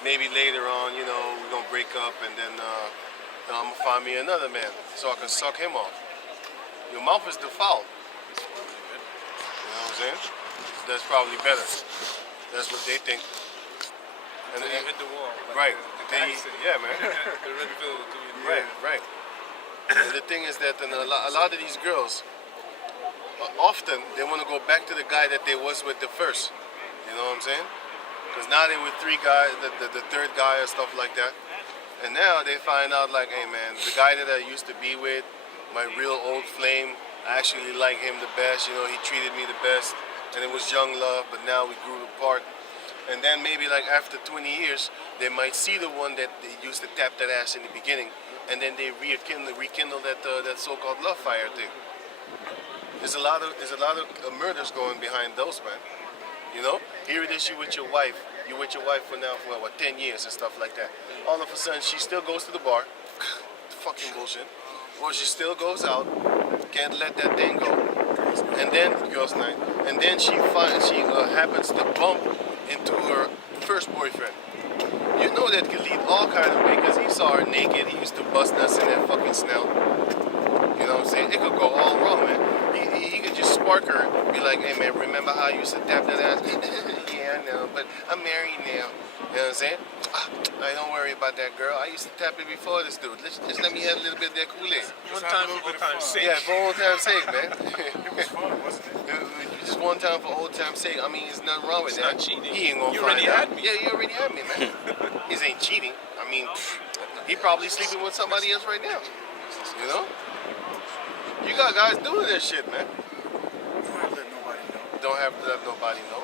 Maybe later on, you know, we're gonna break up and then I'm gonna find me another man so I can suck him off. Your mouth is defiled. You know what I'm I'm saying? That's probably better. That's what they think. And then you hit the wall. Right. guy said. Yeah, man. The red pill community. Right, right. And the thing is that a lot of these girls, often they want to go back to the guy that they was with the first. You know what I'm saying? Because now they with three guys, the third guy or stuff like that. And now they find out like, hey man, the guy that I used to be with, my real old flame, I actually like him the best. You know, he treated me the best. And it was young love, but now we grew apart. And then maybe like after 20 years, they might see the one that they used to tap that ass in the beginning, and then they rekindle that so-called love fire thing. There's a lot of murders going behind those, man. You know, here it is, you with your wife for now for what 10 years and stuff like that. All of a sudden, she still goes to the bar, fucking bullshit, or she still goes out, can't let that thing go, and then girls' night, and then she happens to bump into her first boyfriend. You know that could lead all kind of way because he saw her naked. He used to bust nuts in that fucking snell. You know what I'm saying? It could go all wrong, man. He could just spark her, be like, hey man, remember how you used to tap that ass? Yeah, I know, but I'm married now. You know what I'm saying? Don't worry about that girl. I used to tap it before this dude. Just let me have a little bit of that Kool-Aid. One time sake. Yeah, for old time's sake, man. It was fun, wasn't it? Just one time for old time's sake. I mean, there's nothing wrong with It's that. not cheating. He ain't gonna You find already out. had me. Yeah, you already had me, man. This ain't cheating. I mean, he probably sleeping with somebody else right now. You know? You got guys doing this shit, man. Don't have to let nobody know. Don't have to let nobody know.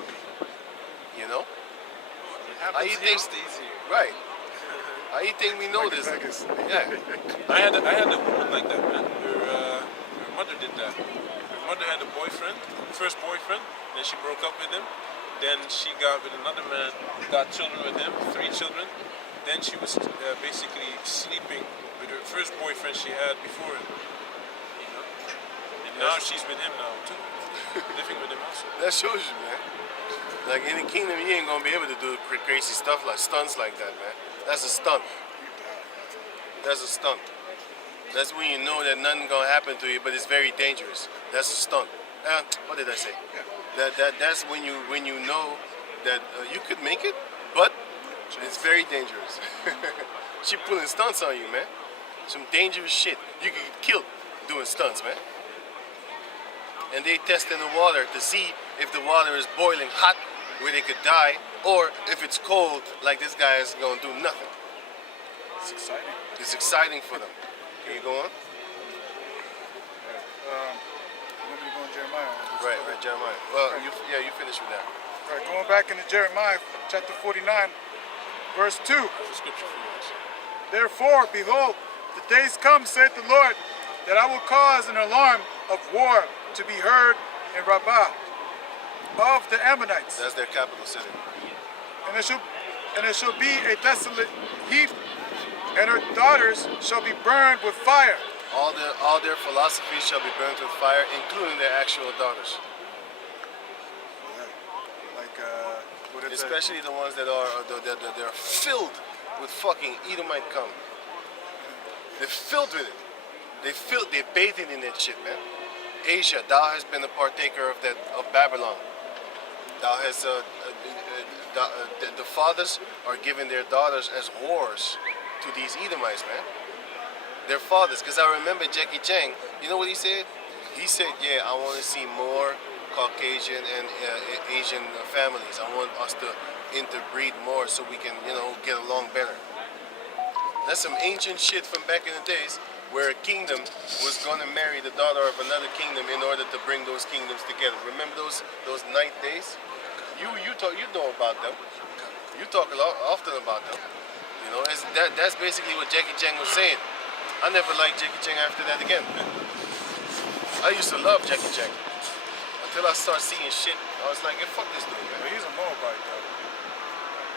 You know? How you think? Stays here. Right. How you think we know this? Vegas. Yeah. I had a woman like that, man. Her mother did that. Her mother had a boyfriend, first boyfriend. Then she broke up with him. Then she got with another man, got children with him, 3 children. Then she was basically sleeping with her first boyfriend she had before him. You know? And now she's with him now too, living with him also. That shows you, man. Like in the kingdom, you ain't gonna be able to do crazy stuff like stunts like that, man. That's a stunt. That's a stunt. That's when you know that nothing gonna happen to you, but it's very dangerous. That's a stunt. What did I say? That's when you know that you could make it, but it's very dangerous. She pulling stunts on you, man. Some dangerous shit. You could get killed doing stunts, man. And they test in the water to see if the water is boiling hot, where they could die, or if it's cold, like this guy is gonna do nothing. It's exciting. It's exciting for them. Can you go on? You want me to go in Jeremiah? Right, Jeremiah. Well, you finished with that. Right, going back into Jeremiah chapter 49, verse 2. Scripture for us. Therefore, behold, the days come, saith the Lord, that I will cause an alarm of war to be heard in Rabbah of the Ammonites, That's their capital city. and it shall be a desolate heap, and her daughters shall be burned with fire. All their philosophies shall be burnt with fire, including their actual daughters. Like, what is Especially the ones that are filled with fucking Edomite cum. They're filled with it. They're bathing in that shit, man. Asia, thou hast been a partaker of Babylon. Thou has the fathers are giving their daughters as whores to these Edomites, man. Their fathers, because I remember Jackie Chang. You know what he said? He said, "Yeah, I want to see more Caucasian and Asian families. I want us to interbreed more so we can, get along better." That's some ancient shit from back in the days, where a kingdom was going to marry the daughter of another kingdom in order to bring those kingdoms together. Remember those night days? You know about them. You talk a lot often about them. That's basically what Jackie Chan was saying. I never liked Jackie Chan after that again. I used to love Jackie Chan until I started seeing shit. I was like, fuck this dude, But man. he's a Moabite, though.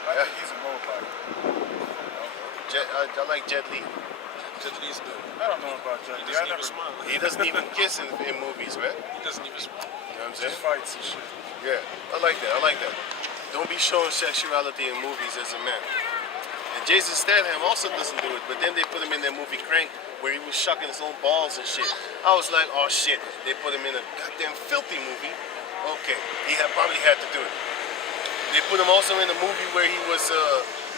I think he's a Moabite. I like Jet Li. Jet Li's good. I don't know about Jet He Li. doesn't even smile. He doesn't even kiss in movies, man. He doesn't even smile. You know what I'm saying? Just fights and shit. Yeah, I like that. Don't be showing sexuality in movies as a man. And Jason Statham also doesn't do it, but then they put him in that movie Crank, where he was shucking his own balls and shit. I was like, oh shit, they put him in a goddamn filthy movie Okay, he probably had to do it. They put him also in a movie where he was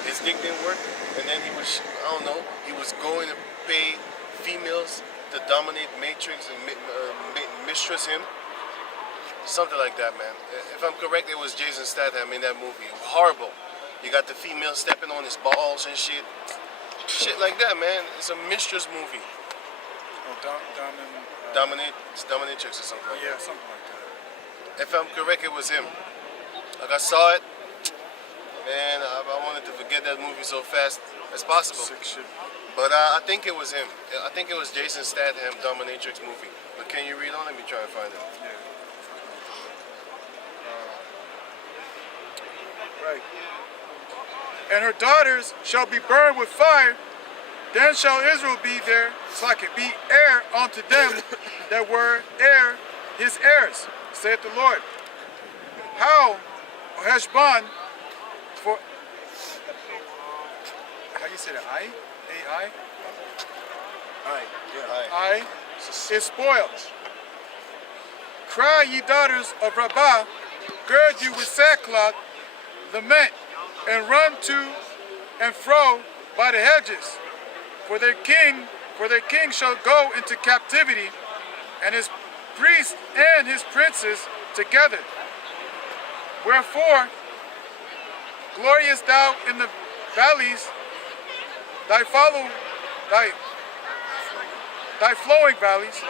his dick didn't work, and then he was, I don't know, he was going to pay females to dominate Matrix and mistress him. Something like that, man. If I'm correct, it was Jason Statham in that movie. Horrible. You got the female stepping on his balls and shit. Shit like that, man. It's a mistress movie. Dominatrix or something like that. Yeah, something like that. If I'm correct, it was him. Like I saw it, man, I wanted to forget that movie so fast as possible. Sick shit. But I think it was him. I think it was Jason Statham dominatrix movie. But can you read on? Let me try and find it. Yeah. Right. And her daughters shall be burned with fire. Then shall Israel be there, be heir unto them that were his heirs, saith the Lord. How, Heshbon, for how you say that? A-I? I is spoiled. Cry, ye daughters of Rabbah, gird you with sackcloth, lament, and run to and fro by the hedges. For their king shall go into captivity, and his priests and his princes together. Wherefore, glorious thou in the valleys, thy flowing valleys,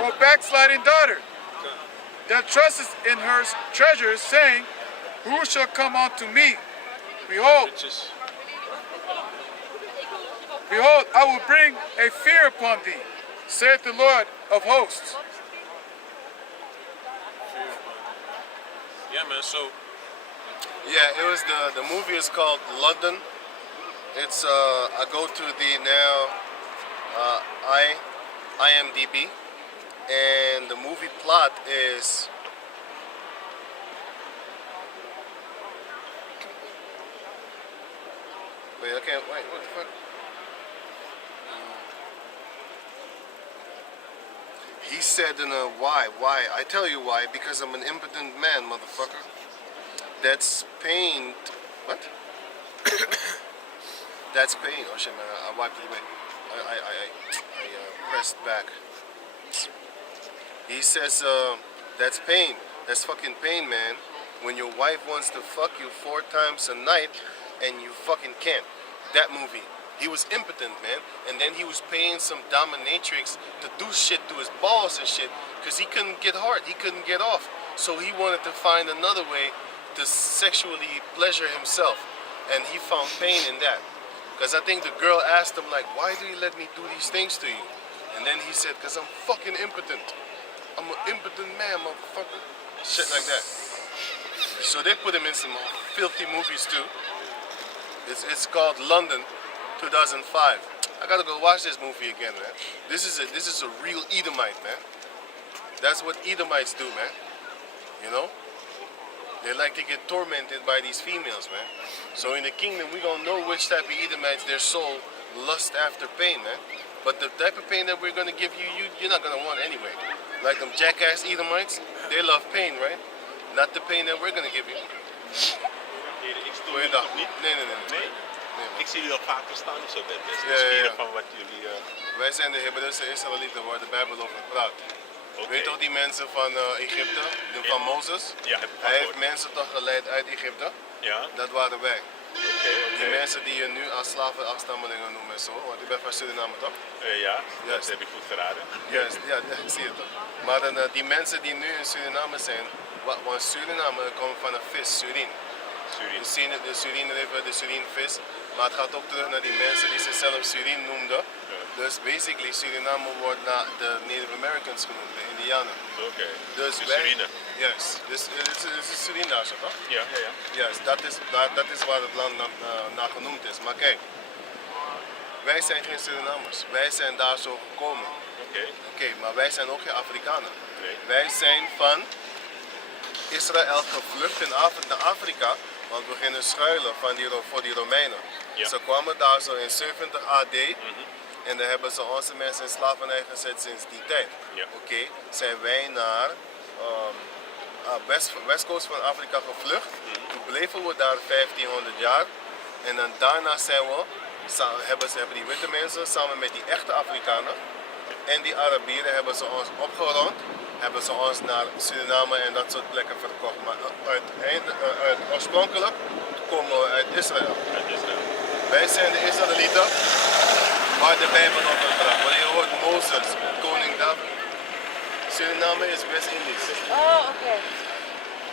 O backsliding daughter, that trusteth in her treasures, saying, who shall come unto me? Behold, behold, I will bring a fear upon thee, saith the Lord of hosts. Yeah, man. So Yeah, it was the movie is called London. It's I go to the now IMDb, and the movie plot is wait, I can't wait, what the fuck? He said in a why? I tell you why, because I'm an impotent man, motherfucker. That's pain. What? That's pain. Oh shit, man! I wiped it away. I pressed back. He says, that's pain. That's fucking pain, man. When your wife wants to fuck you 4 times a night and you fucking can't. That movie. He was impotent, man. And then he was paying some dominatrix to do shit to his balls and shit because he couldn't get hard. He couldn't get off. So he wanted to find another way to sexually pleasure himself. And he found pain in that. Because I think the girl asked him, like, why do you let me do these things to you? And then he said, because I'm fucking impotent. I'm an impotent man, motherfucker. Shit like that. So they put him in some filthy movies too. It's called London, 2005. I gotta go watch this movie again, man. This is a real Edomite, man. That's what Edomites do, man. You know? They like to get tormented by these females, man. So in the kingdom, we gonna know which type of Edomites their soul lust after pain, man. But the type of pain that we're gonna give you, you're not gonna want anyway. Like them jackass Edomites, they love pain, right? Not the pain that we're gonna give you. Ik stoor Goeiedag. jullie niet. Nee. Nee? Ik zie jullie al vaker staan, dus dat is Ja. inspireren van wat jullie... Wij zijn de Hebreeuwse Israëlieten waar de Bijbel over praat. Oké. Weet toch die mensen van Egypte, van Mozes? Ja, heb ik Hij heeft gehoord. mensen toch geleid uit Egypte? Ja? Dat waren wij. Oké. Die mensen die je nu als slaven afstammelingen noemen en zo, want ik ben van Suriname toch? Ja, Juist. dat heb ik goed geraden. Juist, ja, ik zie het toch. Maar dan, die mensen die nu in Suriname zijn, want Suriname komt van een vis, Surin. Surin. De Surin River, de Surin vis. Maar het gaat ook terug naar die mensen die zichzelf Surin noemden. Dus basically Suriname wordt naar de Native Americans genoemd, de Indianen. Oké. Dus De wij, Surine. juist, dus het is Surin daar zo toch? Ja. Juist, dat is waar het land naar genoemd is. Maar kijk, wij zijn geen Surinamers. Wij zijn daar zo gekomen. Oké, maar wij zijn ook geen Afrikanen. Nee. Wij zijn van Israël gevlucht naar Afrika, want we gingen schuilen voor die Romeinen. Ja. Ze kwamen daar zo in 70 AD en dan hebben ze onze mensen in slavernij gezet sinds die tijd. Ja. Oké, zijn wij naar westcoast van Afrika gevlucht. Toen bleven we daar 1500 jaar. En dan daarna zijn we, hebben die witte mensen samen met die echte Afrikanen en die Arabieren hebben ze ons opgerond. Hebben ze ons naar Suriname en dat soort plekken verkocht. Maar oorspronkelijk komen we uit Israël. Wij zijn de Israëlieten waar de Bijbel op gebracht. Wanneer je hoort Mozes, koning David. Suriname is West-Indisch. Oh, oké.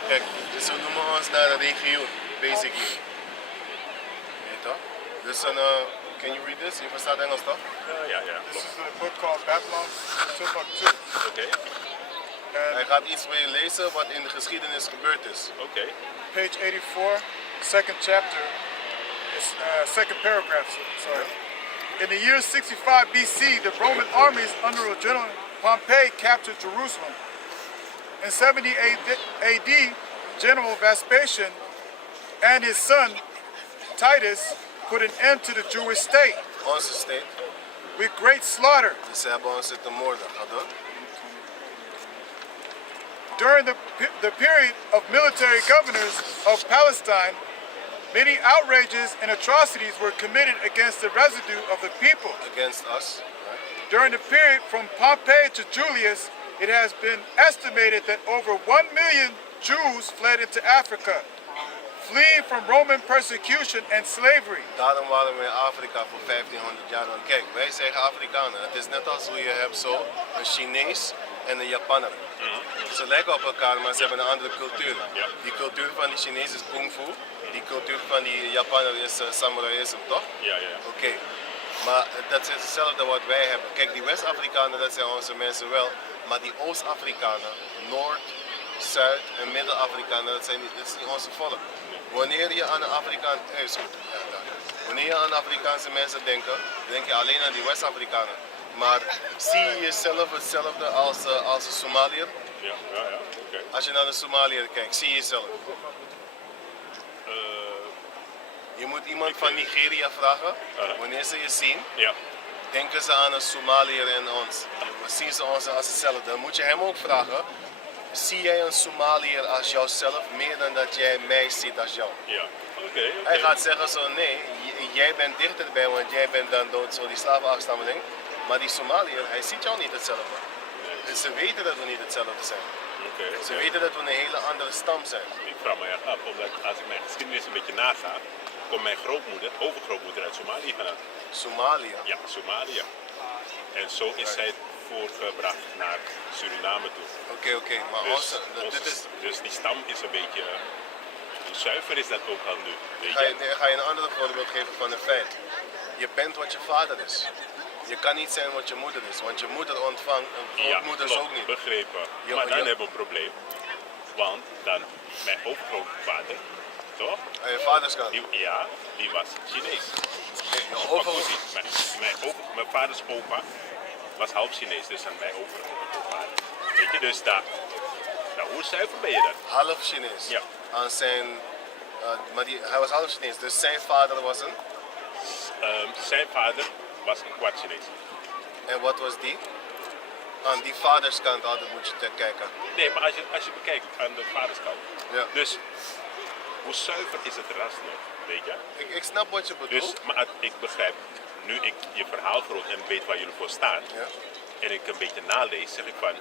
Kijk, dus we noemen ons naar de regio, basically. Weet je toch? Dus can you read this? Je verstaat Engels toch? Ja. This is a book called Babylon Timbuktu. Oké. Hij gaat iets voor je lezen wat in de geschiedenis gebeurd is. Oké. Page 84, second chapter, second paragraph, sorry. In the year 65 BC, the Roman armies under General Pompey captured Jerusalem. In 70 AD, General Vespasian and his son Titus put an end to the Jewish state Onze state, with great slaughter. dus ze hebben ons zitten moorden. Ga door. During the period of military governors of Palestine, many outrages and atrocities were committed against the residue of the people. Against us. Right? During the period from Pompey to Julius, it has been estimated that over 1 million Jews fled into Africa, fleeing from Roman persecution and slavery. Daarom waren we in Afrika voor 1500 jaar. Want kijk, wij zeggen Afrikanen. Het is net als hoe je hebt zo een Chinees en een Japanner. Ze lijken op elkaar, maar ze hebben een andere cultuur. Ja. Die cultuur van die Chinees is kung fu. Die cultuur van die Japanner is samuraïsme, toch? Ja. Oké. Maar dat is hetzelfde wat wij hebben. Kijk, die West-Afrikanen, dat zijn onze mensen wel. Maar die Oost-Afrikanen, Noord, Zuid- en Midden-Afrikanen, dat is niet onze volk. Wanneer je aan wanneer je aan Afrikaanse mensen denkt, denk je alleen aan die West-Afrikanen. Maar zie je jezelf hetzelfde als een Somaliër? Ja. Oké. Als je naar de Somaliër kijkt, zie je jezelf. Je moet iemand van Nigeria vragen, wanneer ze je zien, Ja. denken ze aan een Somaliër en ons. Zien ze ons als hetzelfde. Dan moet je hem ook vragen, zie jij een Somaliër als jouzelf meer dan dat jij mij ziet als jou? Ja. Oké. Hij gaat zeggen zo, nee, jij bent dichterbij, want jij bent dan zo die slavenafstammeling. Maar die Somaliër, hij ziet jou niet hetzelfde. Dus ze weten dat we niet hetzelfde zijn. Oké. Ze weten dat we een hele andere stam zijn. Ik vraag me erg af, omdat als ik mijn geschiedenis een beetje naga, komt mijn overgrootmoeder uit Somalië vandaan. Somalië. Ja, Somalië. En zo is zij voorgebracht naar Suriname toe. Oké, maar Dus die stam is een beetje. Hoe zuiver is dat ook al nu? Weet Ga je? je een ander voorbeeld geven van een feit. Je bent wat je vader is. Je kan niet zijn wat je moeder is, want je moeder ontvangt en grootmoeders klopt, ook niet. begrepen. Ja, Maar dan ja. hebben we een probleem. Want dan, mijn overgrootvader, toch? Aan je vaders kant. Die was Chinees. Over... Mijn vaders opa was half Chinees, dus dan mijn overgrootvader. Weet je, dus daar. Nou, hoe zuiver ben je dan? Half Chinees. Ja. Aan zijn, hij was half Chinees, dus zijn vader was een. Zijn vader was een kwart Chinees. En wat was die? Aan die vaderskant altijd moet je kijken. Nee, maar als je bekijkt aan de vaderskant. Ja. Dus hoe zuiver is het ras nog, weet je? Ik snap wat je bedoelt. Dus, maar ik begrijp, nu ik je verhaal groot en weet waar jullie voor staan, Ja. en ik een beetje nalees, zeg ik van,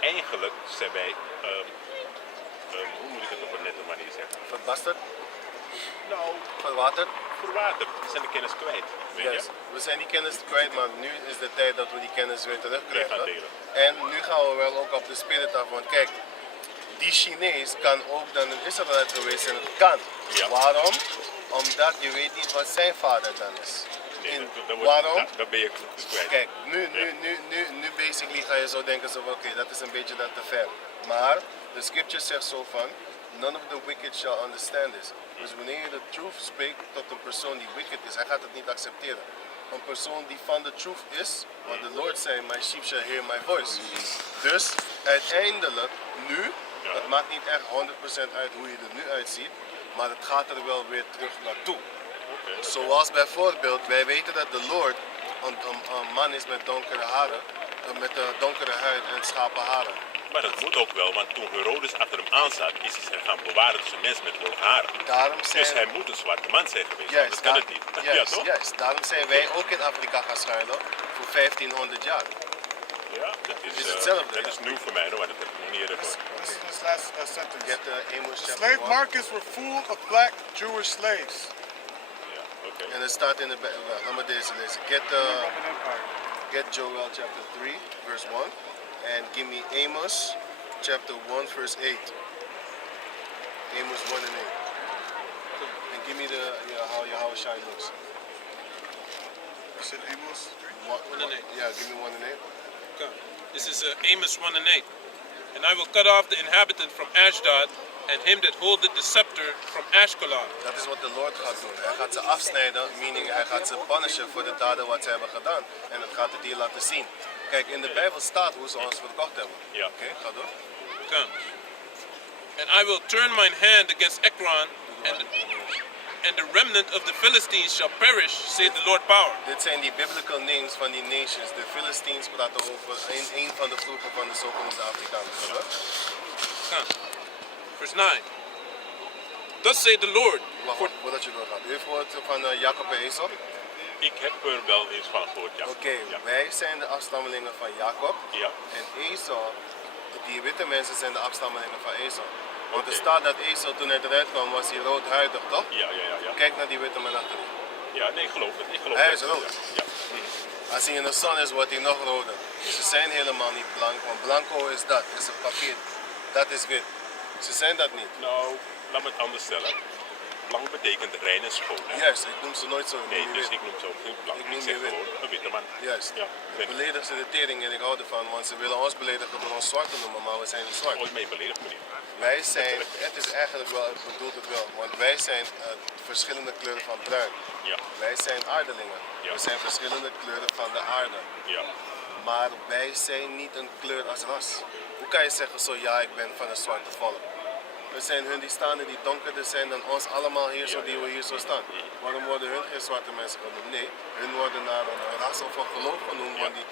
eigenlijk zijn wij, hoe moet ik het op een nette manier zeggen? Verbasterd, Nou, verwaterd. verwaterd, we zijn de kennis kwijt, weet je? Juist. We zijn die kennis kwijt, maar nu is de tijd dat we die kennis weer Weer terugkrijgen. gaan delen. En nu gaan we wel ook op de spirit af, want kijk, die Chinees kan ook dan een Israëliet geweest zijn. Het kan. Ja. Waarom? Omdat je weet niet wat zijn vader dan is. Nee, Waarom? dan ben je kwijt. Kijk, nu basically ga je zo denken, zo, oké, dat is een beetje dan te ver. Maar de scripture zegt zo van, none of the wicked shall understand this. Dus wanneer je de truth spreekt tot een persoon die wicked is, hij gaat het niet accepteren. Een persoon die van de truth is, want de Lord zei, my sheep shall hear my voice. Dus uiteindelijk, nu, het maakt niet echt 100% uit hoe je er nu uitziet, maar het gaat er wel weer terug naartoe. Zoals bijvoorbeeld, wij weten dat de Lord een man is met donkere haren, met donkere huid en schapen haren. Maar dat moet ook wel, want toen Herodes achter hem aan zat, is hij zich gaan bewaren tussen mensen met wollige haren. Daarom Dus zijn, hij moet een zwarte man zijn geweest, juist, anders kan het niet. Ja, juist, toch? juist. Daarom zijn wij ook in Afrika gaan schuilen voor 1500 jaar. Ja, dat Is is, hetzelfde, dat ja. is nieuw voor mij, hoor, want dat heb ik nog niet eerder gehoord. This is this last sentence. Get Amos The chapter slave 1. markets were full of black Jewish slaves. Ja, oké. En het staat in de laat me deze lezen. Roman Empire. Get Joel chapter 3 verse 1 and give me Amos chapter 1 verse 8. Amos 1 and 8. And give me the how your shine looks. You said Amos 3? 1 and 8. Yeah, give me 1 and 8. Okay. This is Amos 1 and 8. And I will cut off the inhabitant from Ashdod, and him that holdeth the scepter from Ashkelon. Dat is wat de Lord gaat doen. Hij gaat ze afsnijden, meaning hij gaat ze punishen voor de daden wat ze hebben gedaan. En dat gaat het hier laten zien. Kijk, in de Bijbel staat hoe ze ons verkocht hebben. Ja. Oké, ga door. Okay. And I will turn mine hand against Ekron, and the remnant of the Philistines shall perish, saith the Lord power. Dit zijn die biblical names van die nations. De Philistines praten over een van de groepen van de zogenaamde Afrikanen. Okay. Verse 9. Thus saith the Lord. Wacht, voordat je doorgaat. U heeft gehoord van Jacob en Esau? Ik heb er wel eens van gehoord, ja. Oké, Ja. wij zijn de afstammelingen van Jacob. Ja. En Esau, die witte mensen zijn de afstammelingen van Esau. Want er Oké. staat dat Esau toen hij eruit kwam was hij roodhuidig, toch? Ja. Kijk naar die witte man achterin. Ja, nee, ik geloof het. Ik geloof Hij het. is rood. Ja. Als hij in de zon is, wordt hij nog roder. Ze zijn helemaal niet blank, want blanco is dat, is een papier. Dat is wit. Ze zijn dat niet. Nou, laat me het anders stellen. Blank betekent rein en schoon. Hè? Juist, ik noem ze nooit zo. Ik Nee, noem dus die ik wit. noem ze ook geen blank. Ik Ik noem zeg die wit. gewoon een witte man. Juist. Ja, nee. Beledig ze de tering en ik hou ervan, want ze willen ons beledigen door ons zwart te noemen, maar we zijn niet zwart. Ooit mee beledigd, meneer. Wij zijn, het is eigenlijk wel, het bedoelt het wel, want wij zijn verschillende kleuren van bruin. Ja, Wij zijn aardelingen. Ja. We zijn verschillende kleuren van de aarde. ja. Maar wij zijn niet een kleur als ras. Hoe kan je zeggen zo, ja, ik ben van een zwarte volk? Er zijn hun die staan en die donkerder zijn dan ons allemaal hier zo, die we hier zo staan. Waarom worden hun geen zwarte mensen genoemd? Nee, hun worden naar een ras of een geloof genoemd, want die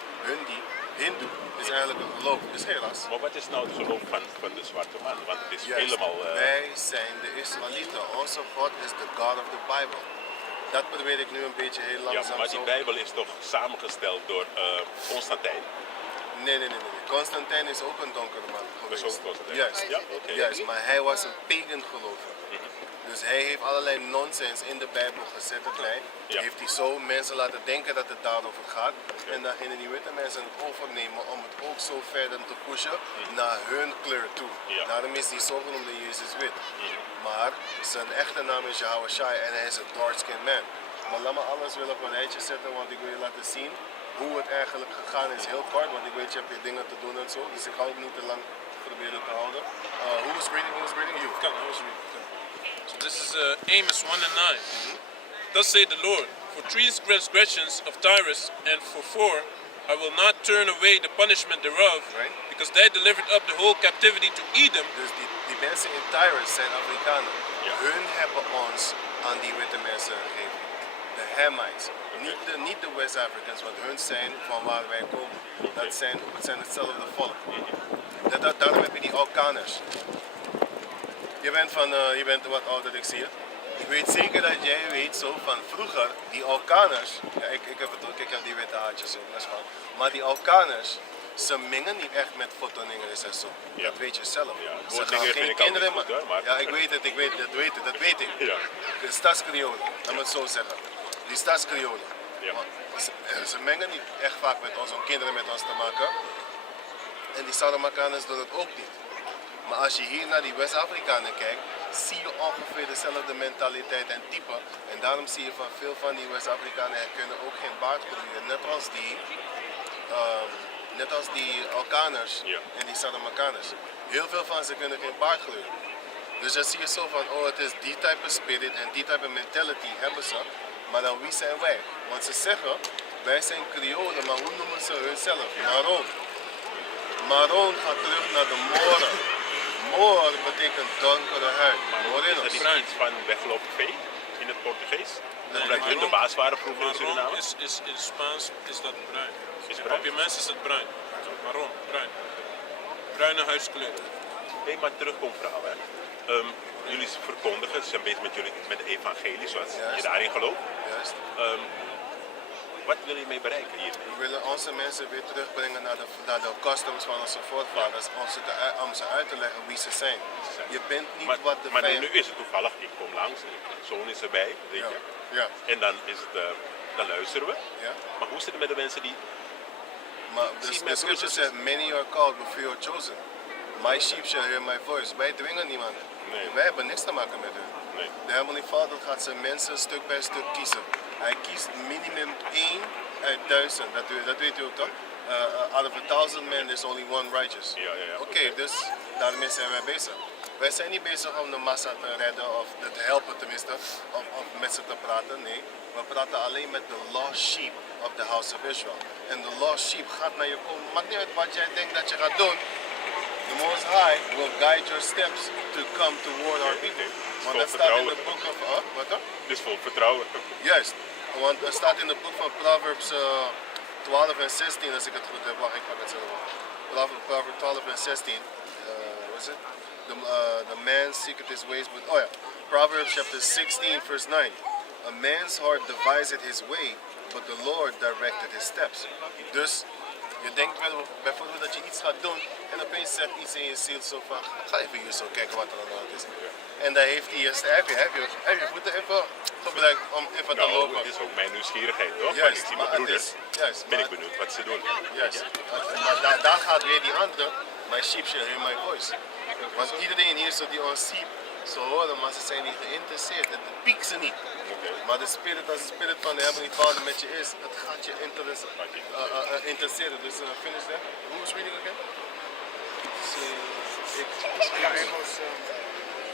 Hindoe is eigenlijk een geloof, het is geen ras. Maar wat is nou het geloof van de zwarte man? Want het is Juist. helemaal... Wij zijn de Israëlieten. Onze God is de God of the Bible. Dat probeer ik nu een beetje heel ja, langzaam maar die zo. Bijbel is toch samengesteld door Constantijn? Nee. Constantijn is ook een donkere man Dat is geweest. ook Constantijn. Juist. Ja, oké. Juist, maar hij was een pagan gelover. Dus hij heeft allerlei nonsens in de Bijbel gezet erbij. Ja. Heeft hij zo mensen laten denken dat het daarover gaat. En dan gingen die witte mensen het overnemen om het ook zo verder te pushen naar hun kleur toe. Ja. Daarom is die zogenoemde Jezus wit. Maar zijn echte naam is Yahweh Shai en hij is een dark-skinned man. Maar laat me alles willen op een rijtje zetten, want ik wil je laten zien hoe het eigenlijk gegaan is. Heel kort, want ik weet je hebt je dingen te doen en zo. Dus ik ga ook niet te lang proberen te houden. Who was reading? You. Okay, I was reading. Okay. So this is Amos 1 and 9. Thus saith the Lord, for 3 transgressions of Tyrus, and for 4, I will not turn away the punishment thereof, Right. because they delivered up the whole captivity to Edom. Dus die mensen in Tyrus zijn Afrikanen. Ja. Hun hebben ons aan die witte mensen gegeven. De Hamites. Niet de West Africans, want hun zijn van waar wij komen. Het zijn hetzelfde volk. Daarom heb je die Alkaners. Je bent wat ouder, ik zie het. Ik weet zeker dat jij weet zo van vroeger, die Alkaners. Ja, ik heb het ook, ik heb die witte haartjes zo, dat is van. Maar die Alkaners, ze mengen niet echt met fotoningers en zo. Ja. Dat weet je zelf. Ja, het Ze woord gaan dingen geen vind ik al kinderen niet goed, hoor, maar- Ja, ik weet het, dat weet ik. Ja. De stadskriolen, laat me het zo zeggen. Die stadskriolen. Ja. Want ze mengen niet echt vaak met ons om kinderen met ons te maken. En die Saramakaners doen het ook niet. Maar als je hier naar die West-Afrikanen kijkt, zie je ongeveer dezelfde mentaliteit en type. En daarom zie je van veel van die West-Afrikanen kunnen ook geen baard groeien. Net als die Alkaners Ja. en die Saramakaners. Heel veel van ze kunnen geen baard groeien. Dus dan zie je zo van, oh het is die type spirit en die type mentality hebben ze. Maar dan wie zijn wij? Want ze zeggen, wij zijn Creolen, maar hoe noemen ze hunzelf? Maroon. Maroon gaat terug naar de Moren. Moor betekent donkere huid. Is er Morenos. niet iets van weggelopen vee in het Portugees? Nee, Omdat hun de baas waren vroeger in Marron Suriname? is in Spaans is dat bruin. Is In bruin. papiaments is het bruin. Marron, bruin. bruine huidskleur. Nee, maar terugkomverhaal. Hè. Jullie verkondigen, ze zijn bezig met de evangelie, zoals je Juist. daarin gelooft. Juist. Wat wil je mee bereiken hiermee? We willen onze mensen weer terugbrengen naar de customs van onze voorvaders, om ze uit te leggen wie ze zijn. Je bent niet wat de Maar vijand... nu is het toevallig, ik kom langs, de zoon is erbij, weet je. Ja. En dan is het, dan luisteren we. Ja. Maar hoe zit het met de mensen die... Maar de scripture zegt, many are called, but few are chosen. My sheep shall hear my voice. Wij dwingen niemand. Nee. Wij hebben niks te maken met hun. Nee. De Heavenly Father gaat zijn mensen stuk bij stuk kiezen. Hij kiest minimum 1 uit 1000. Dat weet u ook toch? Out of 1000 men, there's only one righteous. Ja. Oké, dus daarmee zijn wij bezig. Wij zijn niet bezig om de massa te redden of te helpen tenminste, of met ze te praten. Nee, we praten alleen met de lost sheep of the house of Israel. En de lost sheep gaat naar je komen. Maakt niet uit wat jij denkt dat je gaat doen. The Most High will guide your steps to come toward our people. Want dat staat in de boek of... wat dan? Dus vol vertrouwen. Juist, want er staat in het boek van Proverbs 12 en 16, als ik het goed heb. Wacht, ik pak het zelf. Proverbs 12 en 16. What is it? The man seeketh his ways, but... Oh ja, Proverbs chapter 16 verse 9. A man's heart deviseth his way, but the Lord directed his steps. Dus je denkt wel bijvoorbeeld dat je iets gaat doen en opeens zegt iets in je ziel zo van, ga even hier zo kijken wat er aan de hand is. En dan heeft hij eerst, heb je voeten even gebruikt om even te lopen. Het is ook mijn nieuwsgierigheid, toch? Juist, Ik zie maar mijn het broeders. is, juist, Ben maar, ik benieuwd wat ze doen. juist. Maar daar gaat weer die andere, my sheep shall hear my voice. Want iedereen hier zo die ons ziet, ze horen, maar ze zijn niet geïnteresseerd. Het piekt ze niet. Maar de spirit, als de spirit van de Heavenly Father met je is, het gaat je interesseren. Dus finish that. Who was reading again?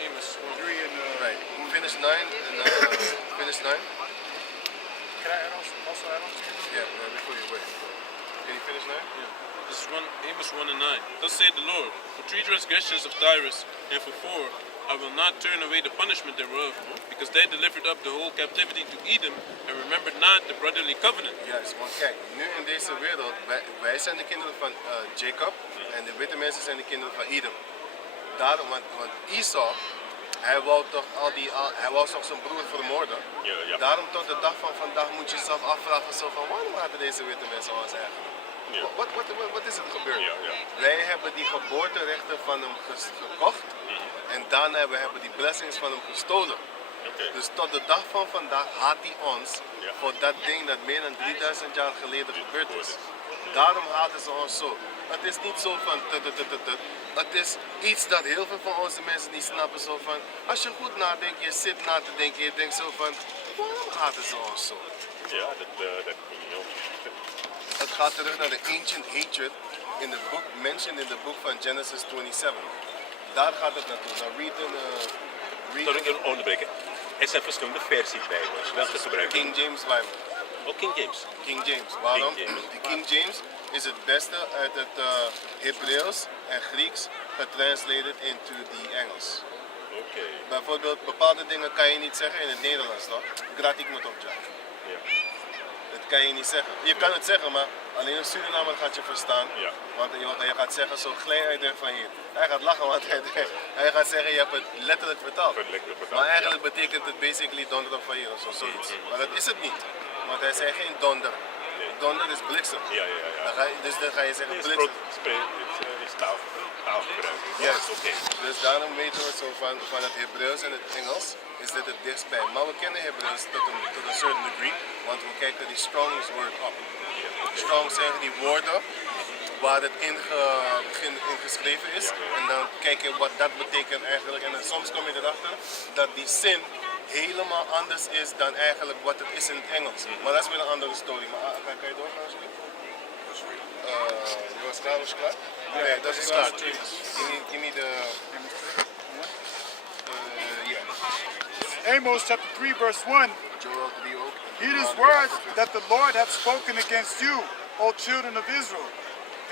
Amos 3 and... Right. Finish 9 and finish 9. Can I add also add on to you? Yeah, before you wait. Can you finish 9? This is Amos 1 and 9. Thus saith the Lord, for 3 transgressions of Tyrus, and for 4, I will not turn away the punishment thereof, because they delivered up the whole captivity to Edom, and remembered not the brotherly covenant. Juist, want kijk, nu in deze wereld, wij zijn de kinderen van Jacob en de witte mensen zijn de kinderen van Edom. Daarom, want Esau, hij wou toch zijn broer vermoorden. Ja. Daarom tot de dag van vandaag moet je jezelf afvragen zo van, waarom hebben deze witte mensen ons eigenlijk? Ja. Wat is er gebeurd? Ja. Wij hebben die geboorterechten van hem gekocht en daarna hebben we die blessings van hem gestolen. Dus tot de dag van vandaag haat hij ons voor dat ding dat meer dan 3000 jaar geleden gebeurd is. Daarom haten ze ons zo. Het is niet zo van het is iets dat heel veel van onze mensen niet snappen. Zo van, als je goed nadenkt, je zit na te denken, je denkt zo van, waarom haten ze ons zo? Ja, dat Het gaat terug naar de ancient hatred in het boek, mentioned in het boek van Genesis 27. Daar gaat het naartoe. Nou, Zal ik even onderbreken? Er zijn verschillende versies bij ons. Welke gebruiken? King James Bible. Ook King James. King James. Waarom? King James. De King James is het beste uit het Hebreeuws en Grieks getranslated into the Engels. Oké. Bijvoorbeeld bepaalde dingen kan je niet zeggen in het Nederlands, toch? Gratik moet op Ja. Dat kan je niet zeggen. Je kan het zeggen, maar alleen een Surinamer gaat je verstaan. Ja. Want je gaat zeggen, zo glij uit van hier. Hij gaat lachen, want hij gaat zeggen, je hebt het letterlijk vertaald. Maar eigenlijk betekent het basically donder van hier of zo, zoiets. Maar dat is het niet. Want hij zei geen donder. Donder is bliksem. Ja. Dus dan ga je zeggen Het bliksem. is taalgebruik. Ja, Oké. Dus daarom weten we zo van het Hebreeuws en het Engels is dit het dichtstbij. Maar we kennen Hebreeuws tot een certain degree, want we kijken die Strong's word op. Strong zijn die woorden waar het in geschreven is en dan kijk je wat dat betekent eigenlijk. En dan soms kom je erachter dat die zin helemaal anders is dan eigenlijk wat het is in het Engels. Maar dat is weer een andere story. Maar kan je doorgaan alsjeblieft? Je was klaar? Nee, dat is klaar. Give me the... Amos chapter 3 verse 1. Joel 3 ook. Hear these words that the Lord hath spoken against you, O children of Israel,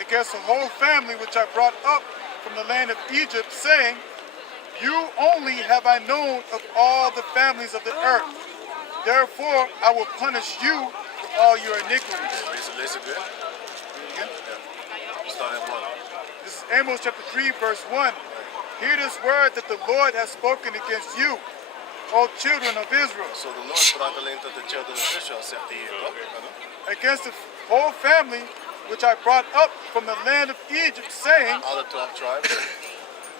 against the whole family which I brought up from the land of Egypt, saying, you only have I known of all the families of the earth. Therefore I will punish you for all your iniquities. Lees het weer. Again? Start at 1. This is Amos chapter 3 verse 1. Hear this word that the Lord has spoken against you, O children of Israel, So de Lord praat alleen tot de children of Israel, zegt hij hier, toch? against the whole family which I brought up from the land of Egypt, saying, Alle 12 tribes.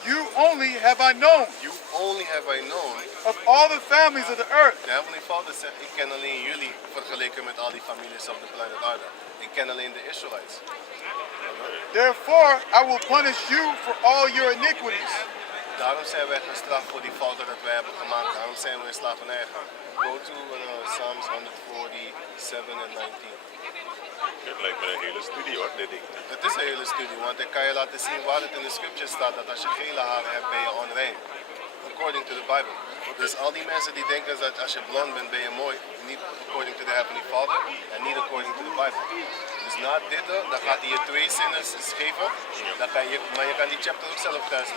you only have I known You only have I known. of all the families of the earth. De Heavenly Father zegt, ik ken alleen jullie vergeleken met al die families op de planeet aarde. Ik ken alleen de Israelites. Therefore I will punish you for all your iniquities. Daarom zijn wij gestraft voor die fouten dat wij hebben gemaakt. Daarom zijn we in slavernij gegaan. Go to Psalms 147 en 19. Het lijkt me een hele studie hoor, dit ding. Het is een hele studie, want ik kan je laten zien waar het in de scripture staat dat als je gele haren hebt, ben je onrein. According to the Bible. Dus al die mensen die denken dat als je blond bent, ben je mooi. Niet according to the Heavenly Father en niet according to the Bible. Dus na dit, dan gaat hij je 2 zinnen geven. Dan kan je, maar je kan die chapter ook zelf thuis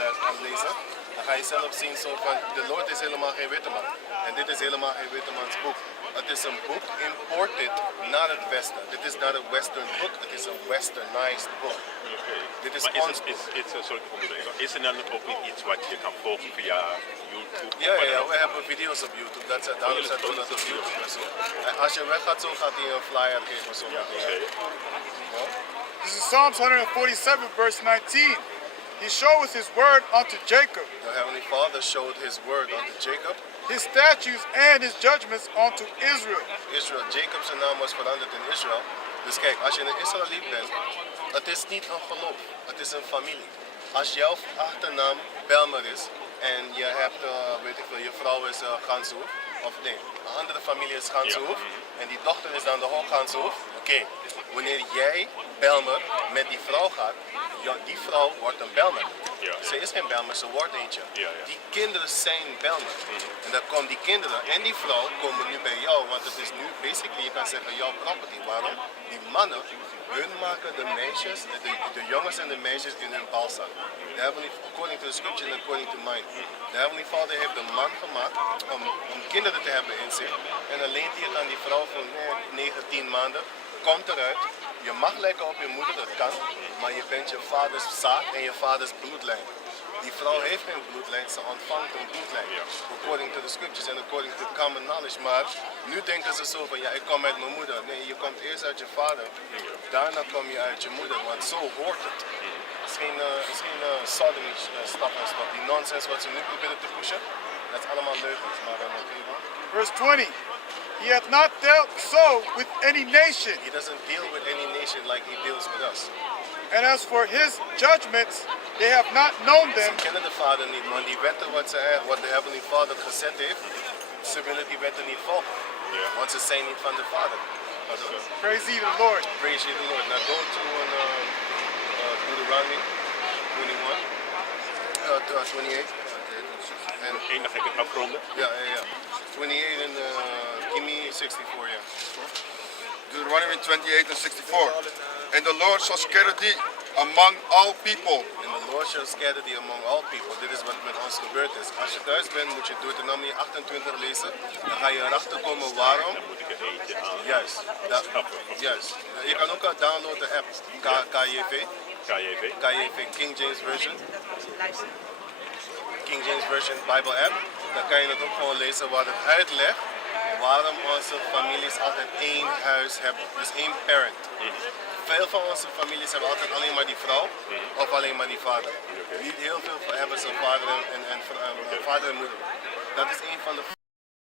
lezen. Dan ga je zelf zien zo van, de Lord is helemaal geen witte man. En dit is helemaal geen witte mans boek. Het is een boek imported naar het westen. Dit is not a western book, het is een westernized book. Dit is Maar ons boek. sorry, is er dan ook niet iets wat je kan volgen via YouTube? Ja, we hebben video's op YouTube. Daarom zetten we dat op YouTube en zo. En als je weg gaat, zo gaat hij een flyer geven zo meteen. This is Psalms 147 verse 19. He showeth his word unto Jacob, The Heavenly Father showed His word unto Jacob. his statutes and his judgments unto Israel. Israel, Jacob's naam was veranderd in Israel. Dus kijk, als je een Israëliet bent, het is niet een geloof, het is een familie. Als jouw achternaam Belmer is en je hebt, weet ik veel, je vrouw is Gansoer, of nee, een andere familie is Gansoer en die dochter is dan de Hooggansoer. Oké, wanneer jij Belmer met die vrouw gaat, die vrouw wordt een Belmer. Ja. Ze is geen Belmer, ze wordt eentje. Ja. Die kinderen zijn Belmer. En dan komen die kinderen en die vrouw komen nu bij jou, want het is nu basically, je kan zeggen, jouw property. Waarom? Die mannen, hun maken de meisjes, de jongens en de meisjes in hun balzak. De Heavenly, according to the scripture and according to mine. De Heavenly Father heeft de man gemaakt om kinderen te hebben in zich. En dan leent hij het aan die vrouw van 9, 10 maanden. Komt eruit. Je mag lijken op je moeder, dat kan. Maar je bent je vaders zaad en je vaders bloedlijn. Die vrouw heeft geen bloedlijn, ze ontvangt een bloedlijn. According to the scriptures and according to common knowledge. Maar nu denken ze zo van, ja, ik kom uit mijn moeder. Nee, je komt eerst uit je vader. Daarna kom je uit je moeder, want zo hoort het. Het is geen sodomy stuff en stuff. Die nonsense wat ze nu proberen te pushen, dat is allemaal leugens. Maar Verse 20. He hath not dealt so with any nation, He doesn't deal with any nation like He deals with us. and as for his judgments, they have not known them. Ze kennen de Vader niet, man. Die wetten wat de Heavenly Father gezet heeft, ze willen die wetten niet volgen. Want ze zijn niet van de Vader. Praise ye the Lord. Praise ye the Lord. Now go to Deuteronomy 28. And Eén, dan ga ik het afronden. yeah. 28 and give me 64, yeah. Deuteronomy 28 and 64. And the Lord shall scatter thee among all people. And the Lord shall scatter thee among all people. Dit is wat met ons gebeurd is. Als je thuis bent, moet je Deuteronomy 28 lezen. Dan ga je erachter komen waarom. Dan moet ik er eentje aan. Juist. Juist. Je kan ook downloaden de app. KJV. KJV, King James Version. King James Version Bible app. Dan kan je het ook gewoon lezen waar het uitlegt waarom onze families altijd één huis hebben. Dus één parent. Veel van onze families hebben altijd alleen maar die vrouw of alleen maar die vader. Niet heel veel hebben ze vader en moeder. Dat is een van de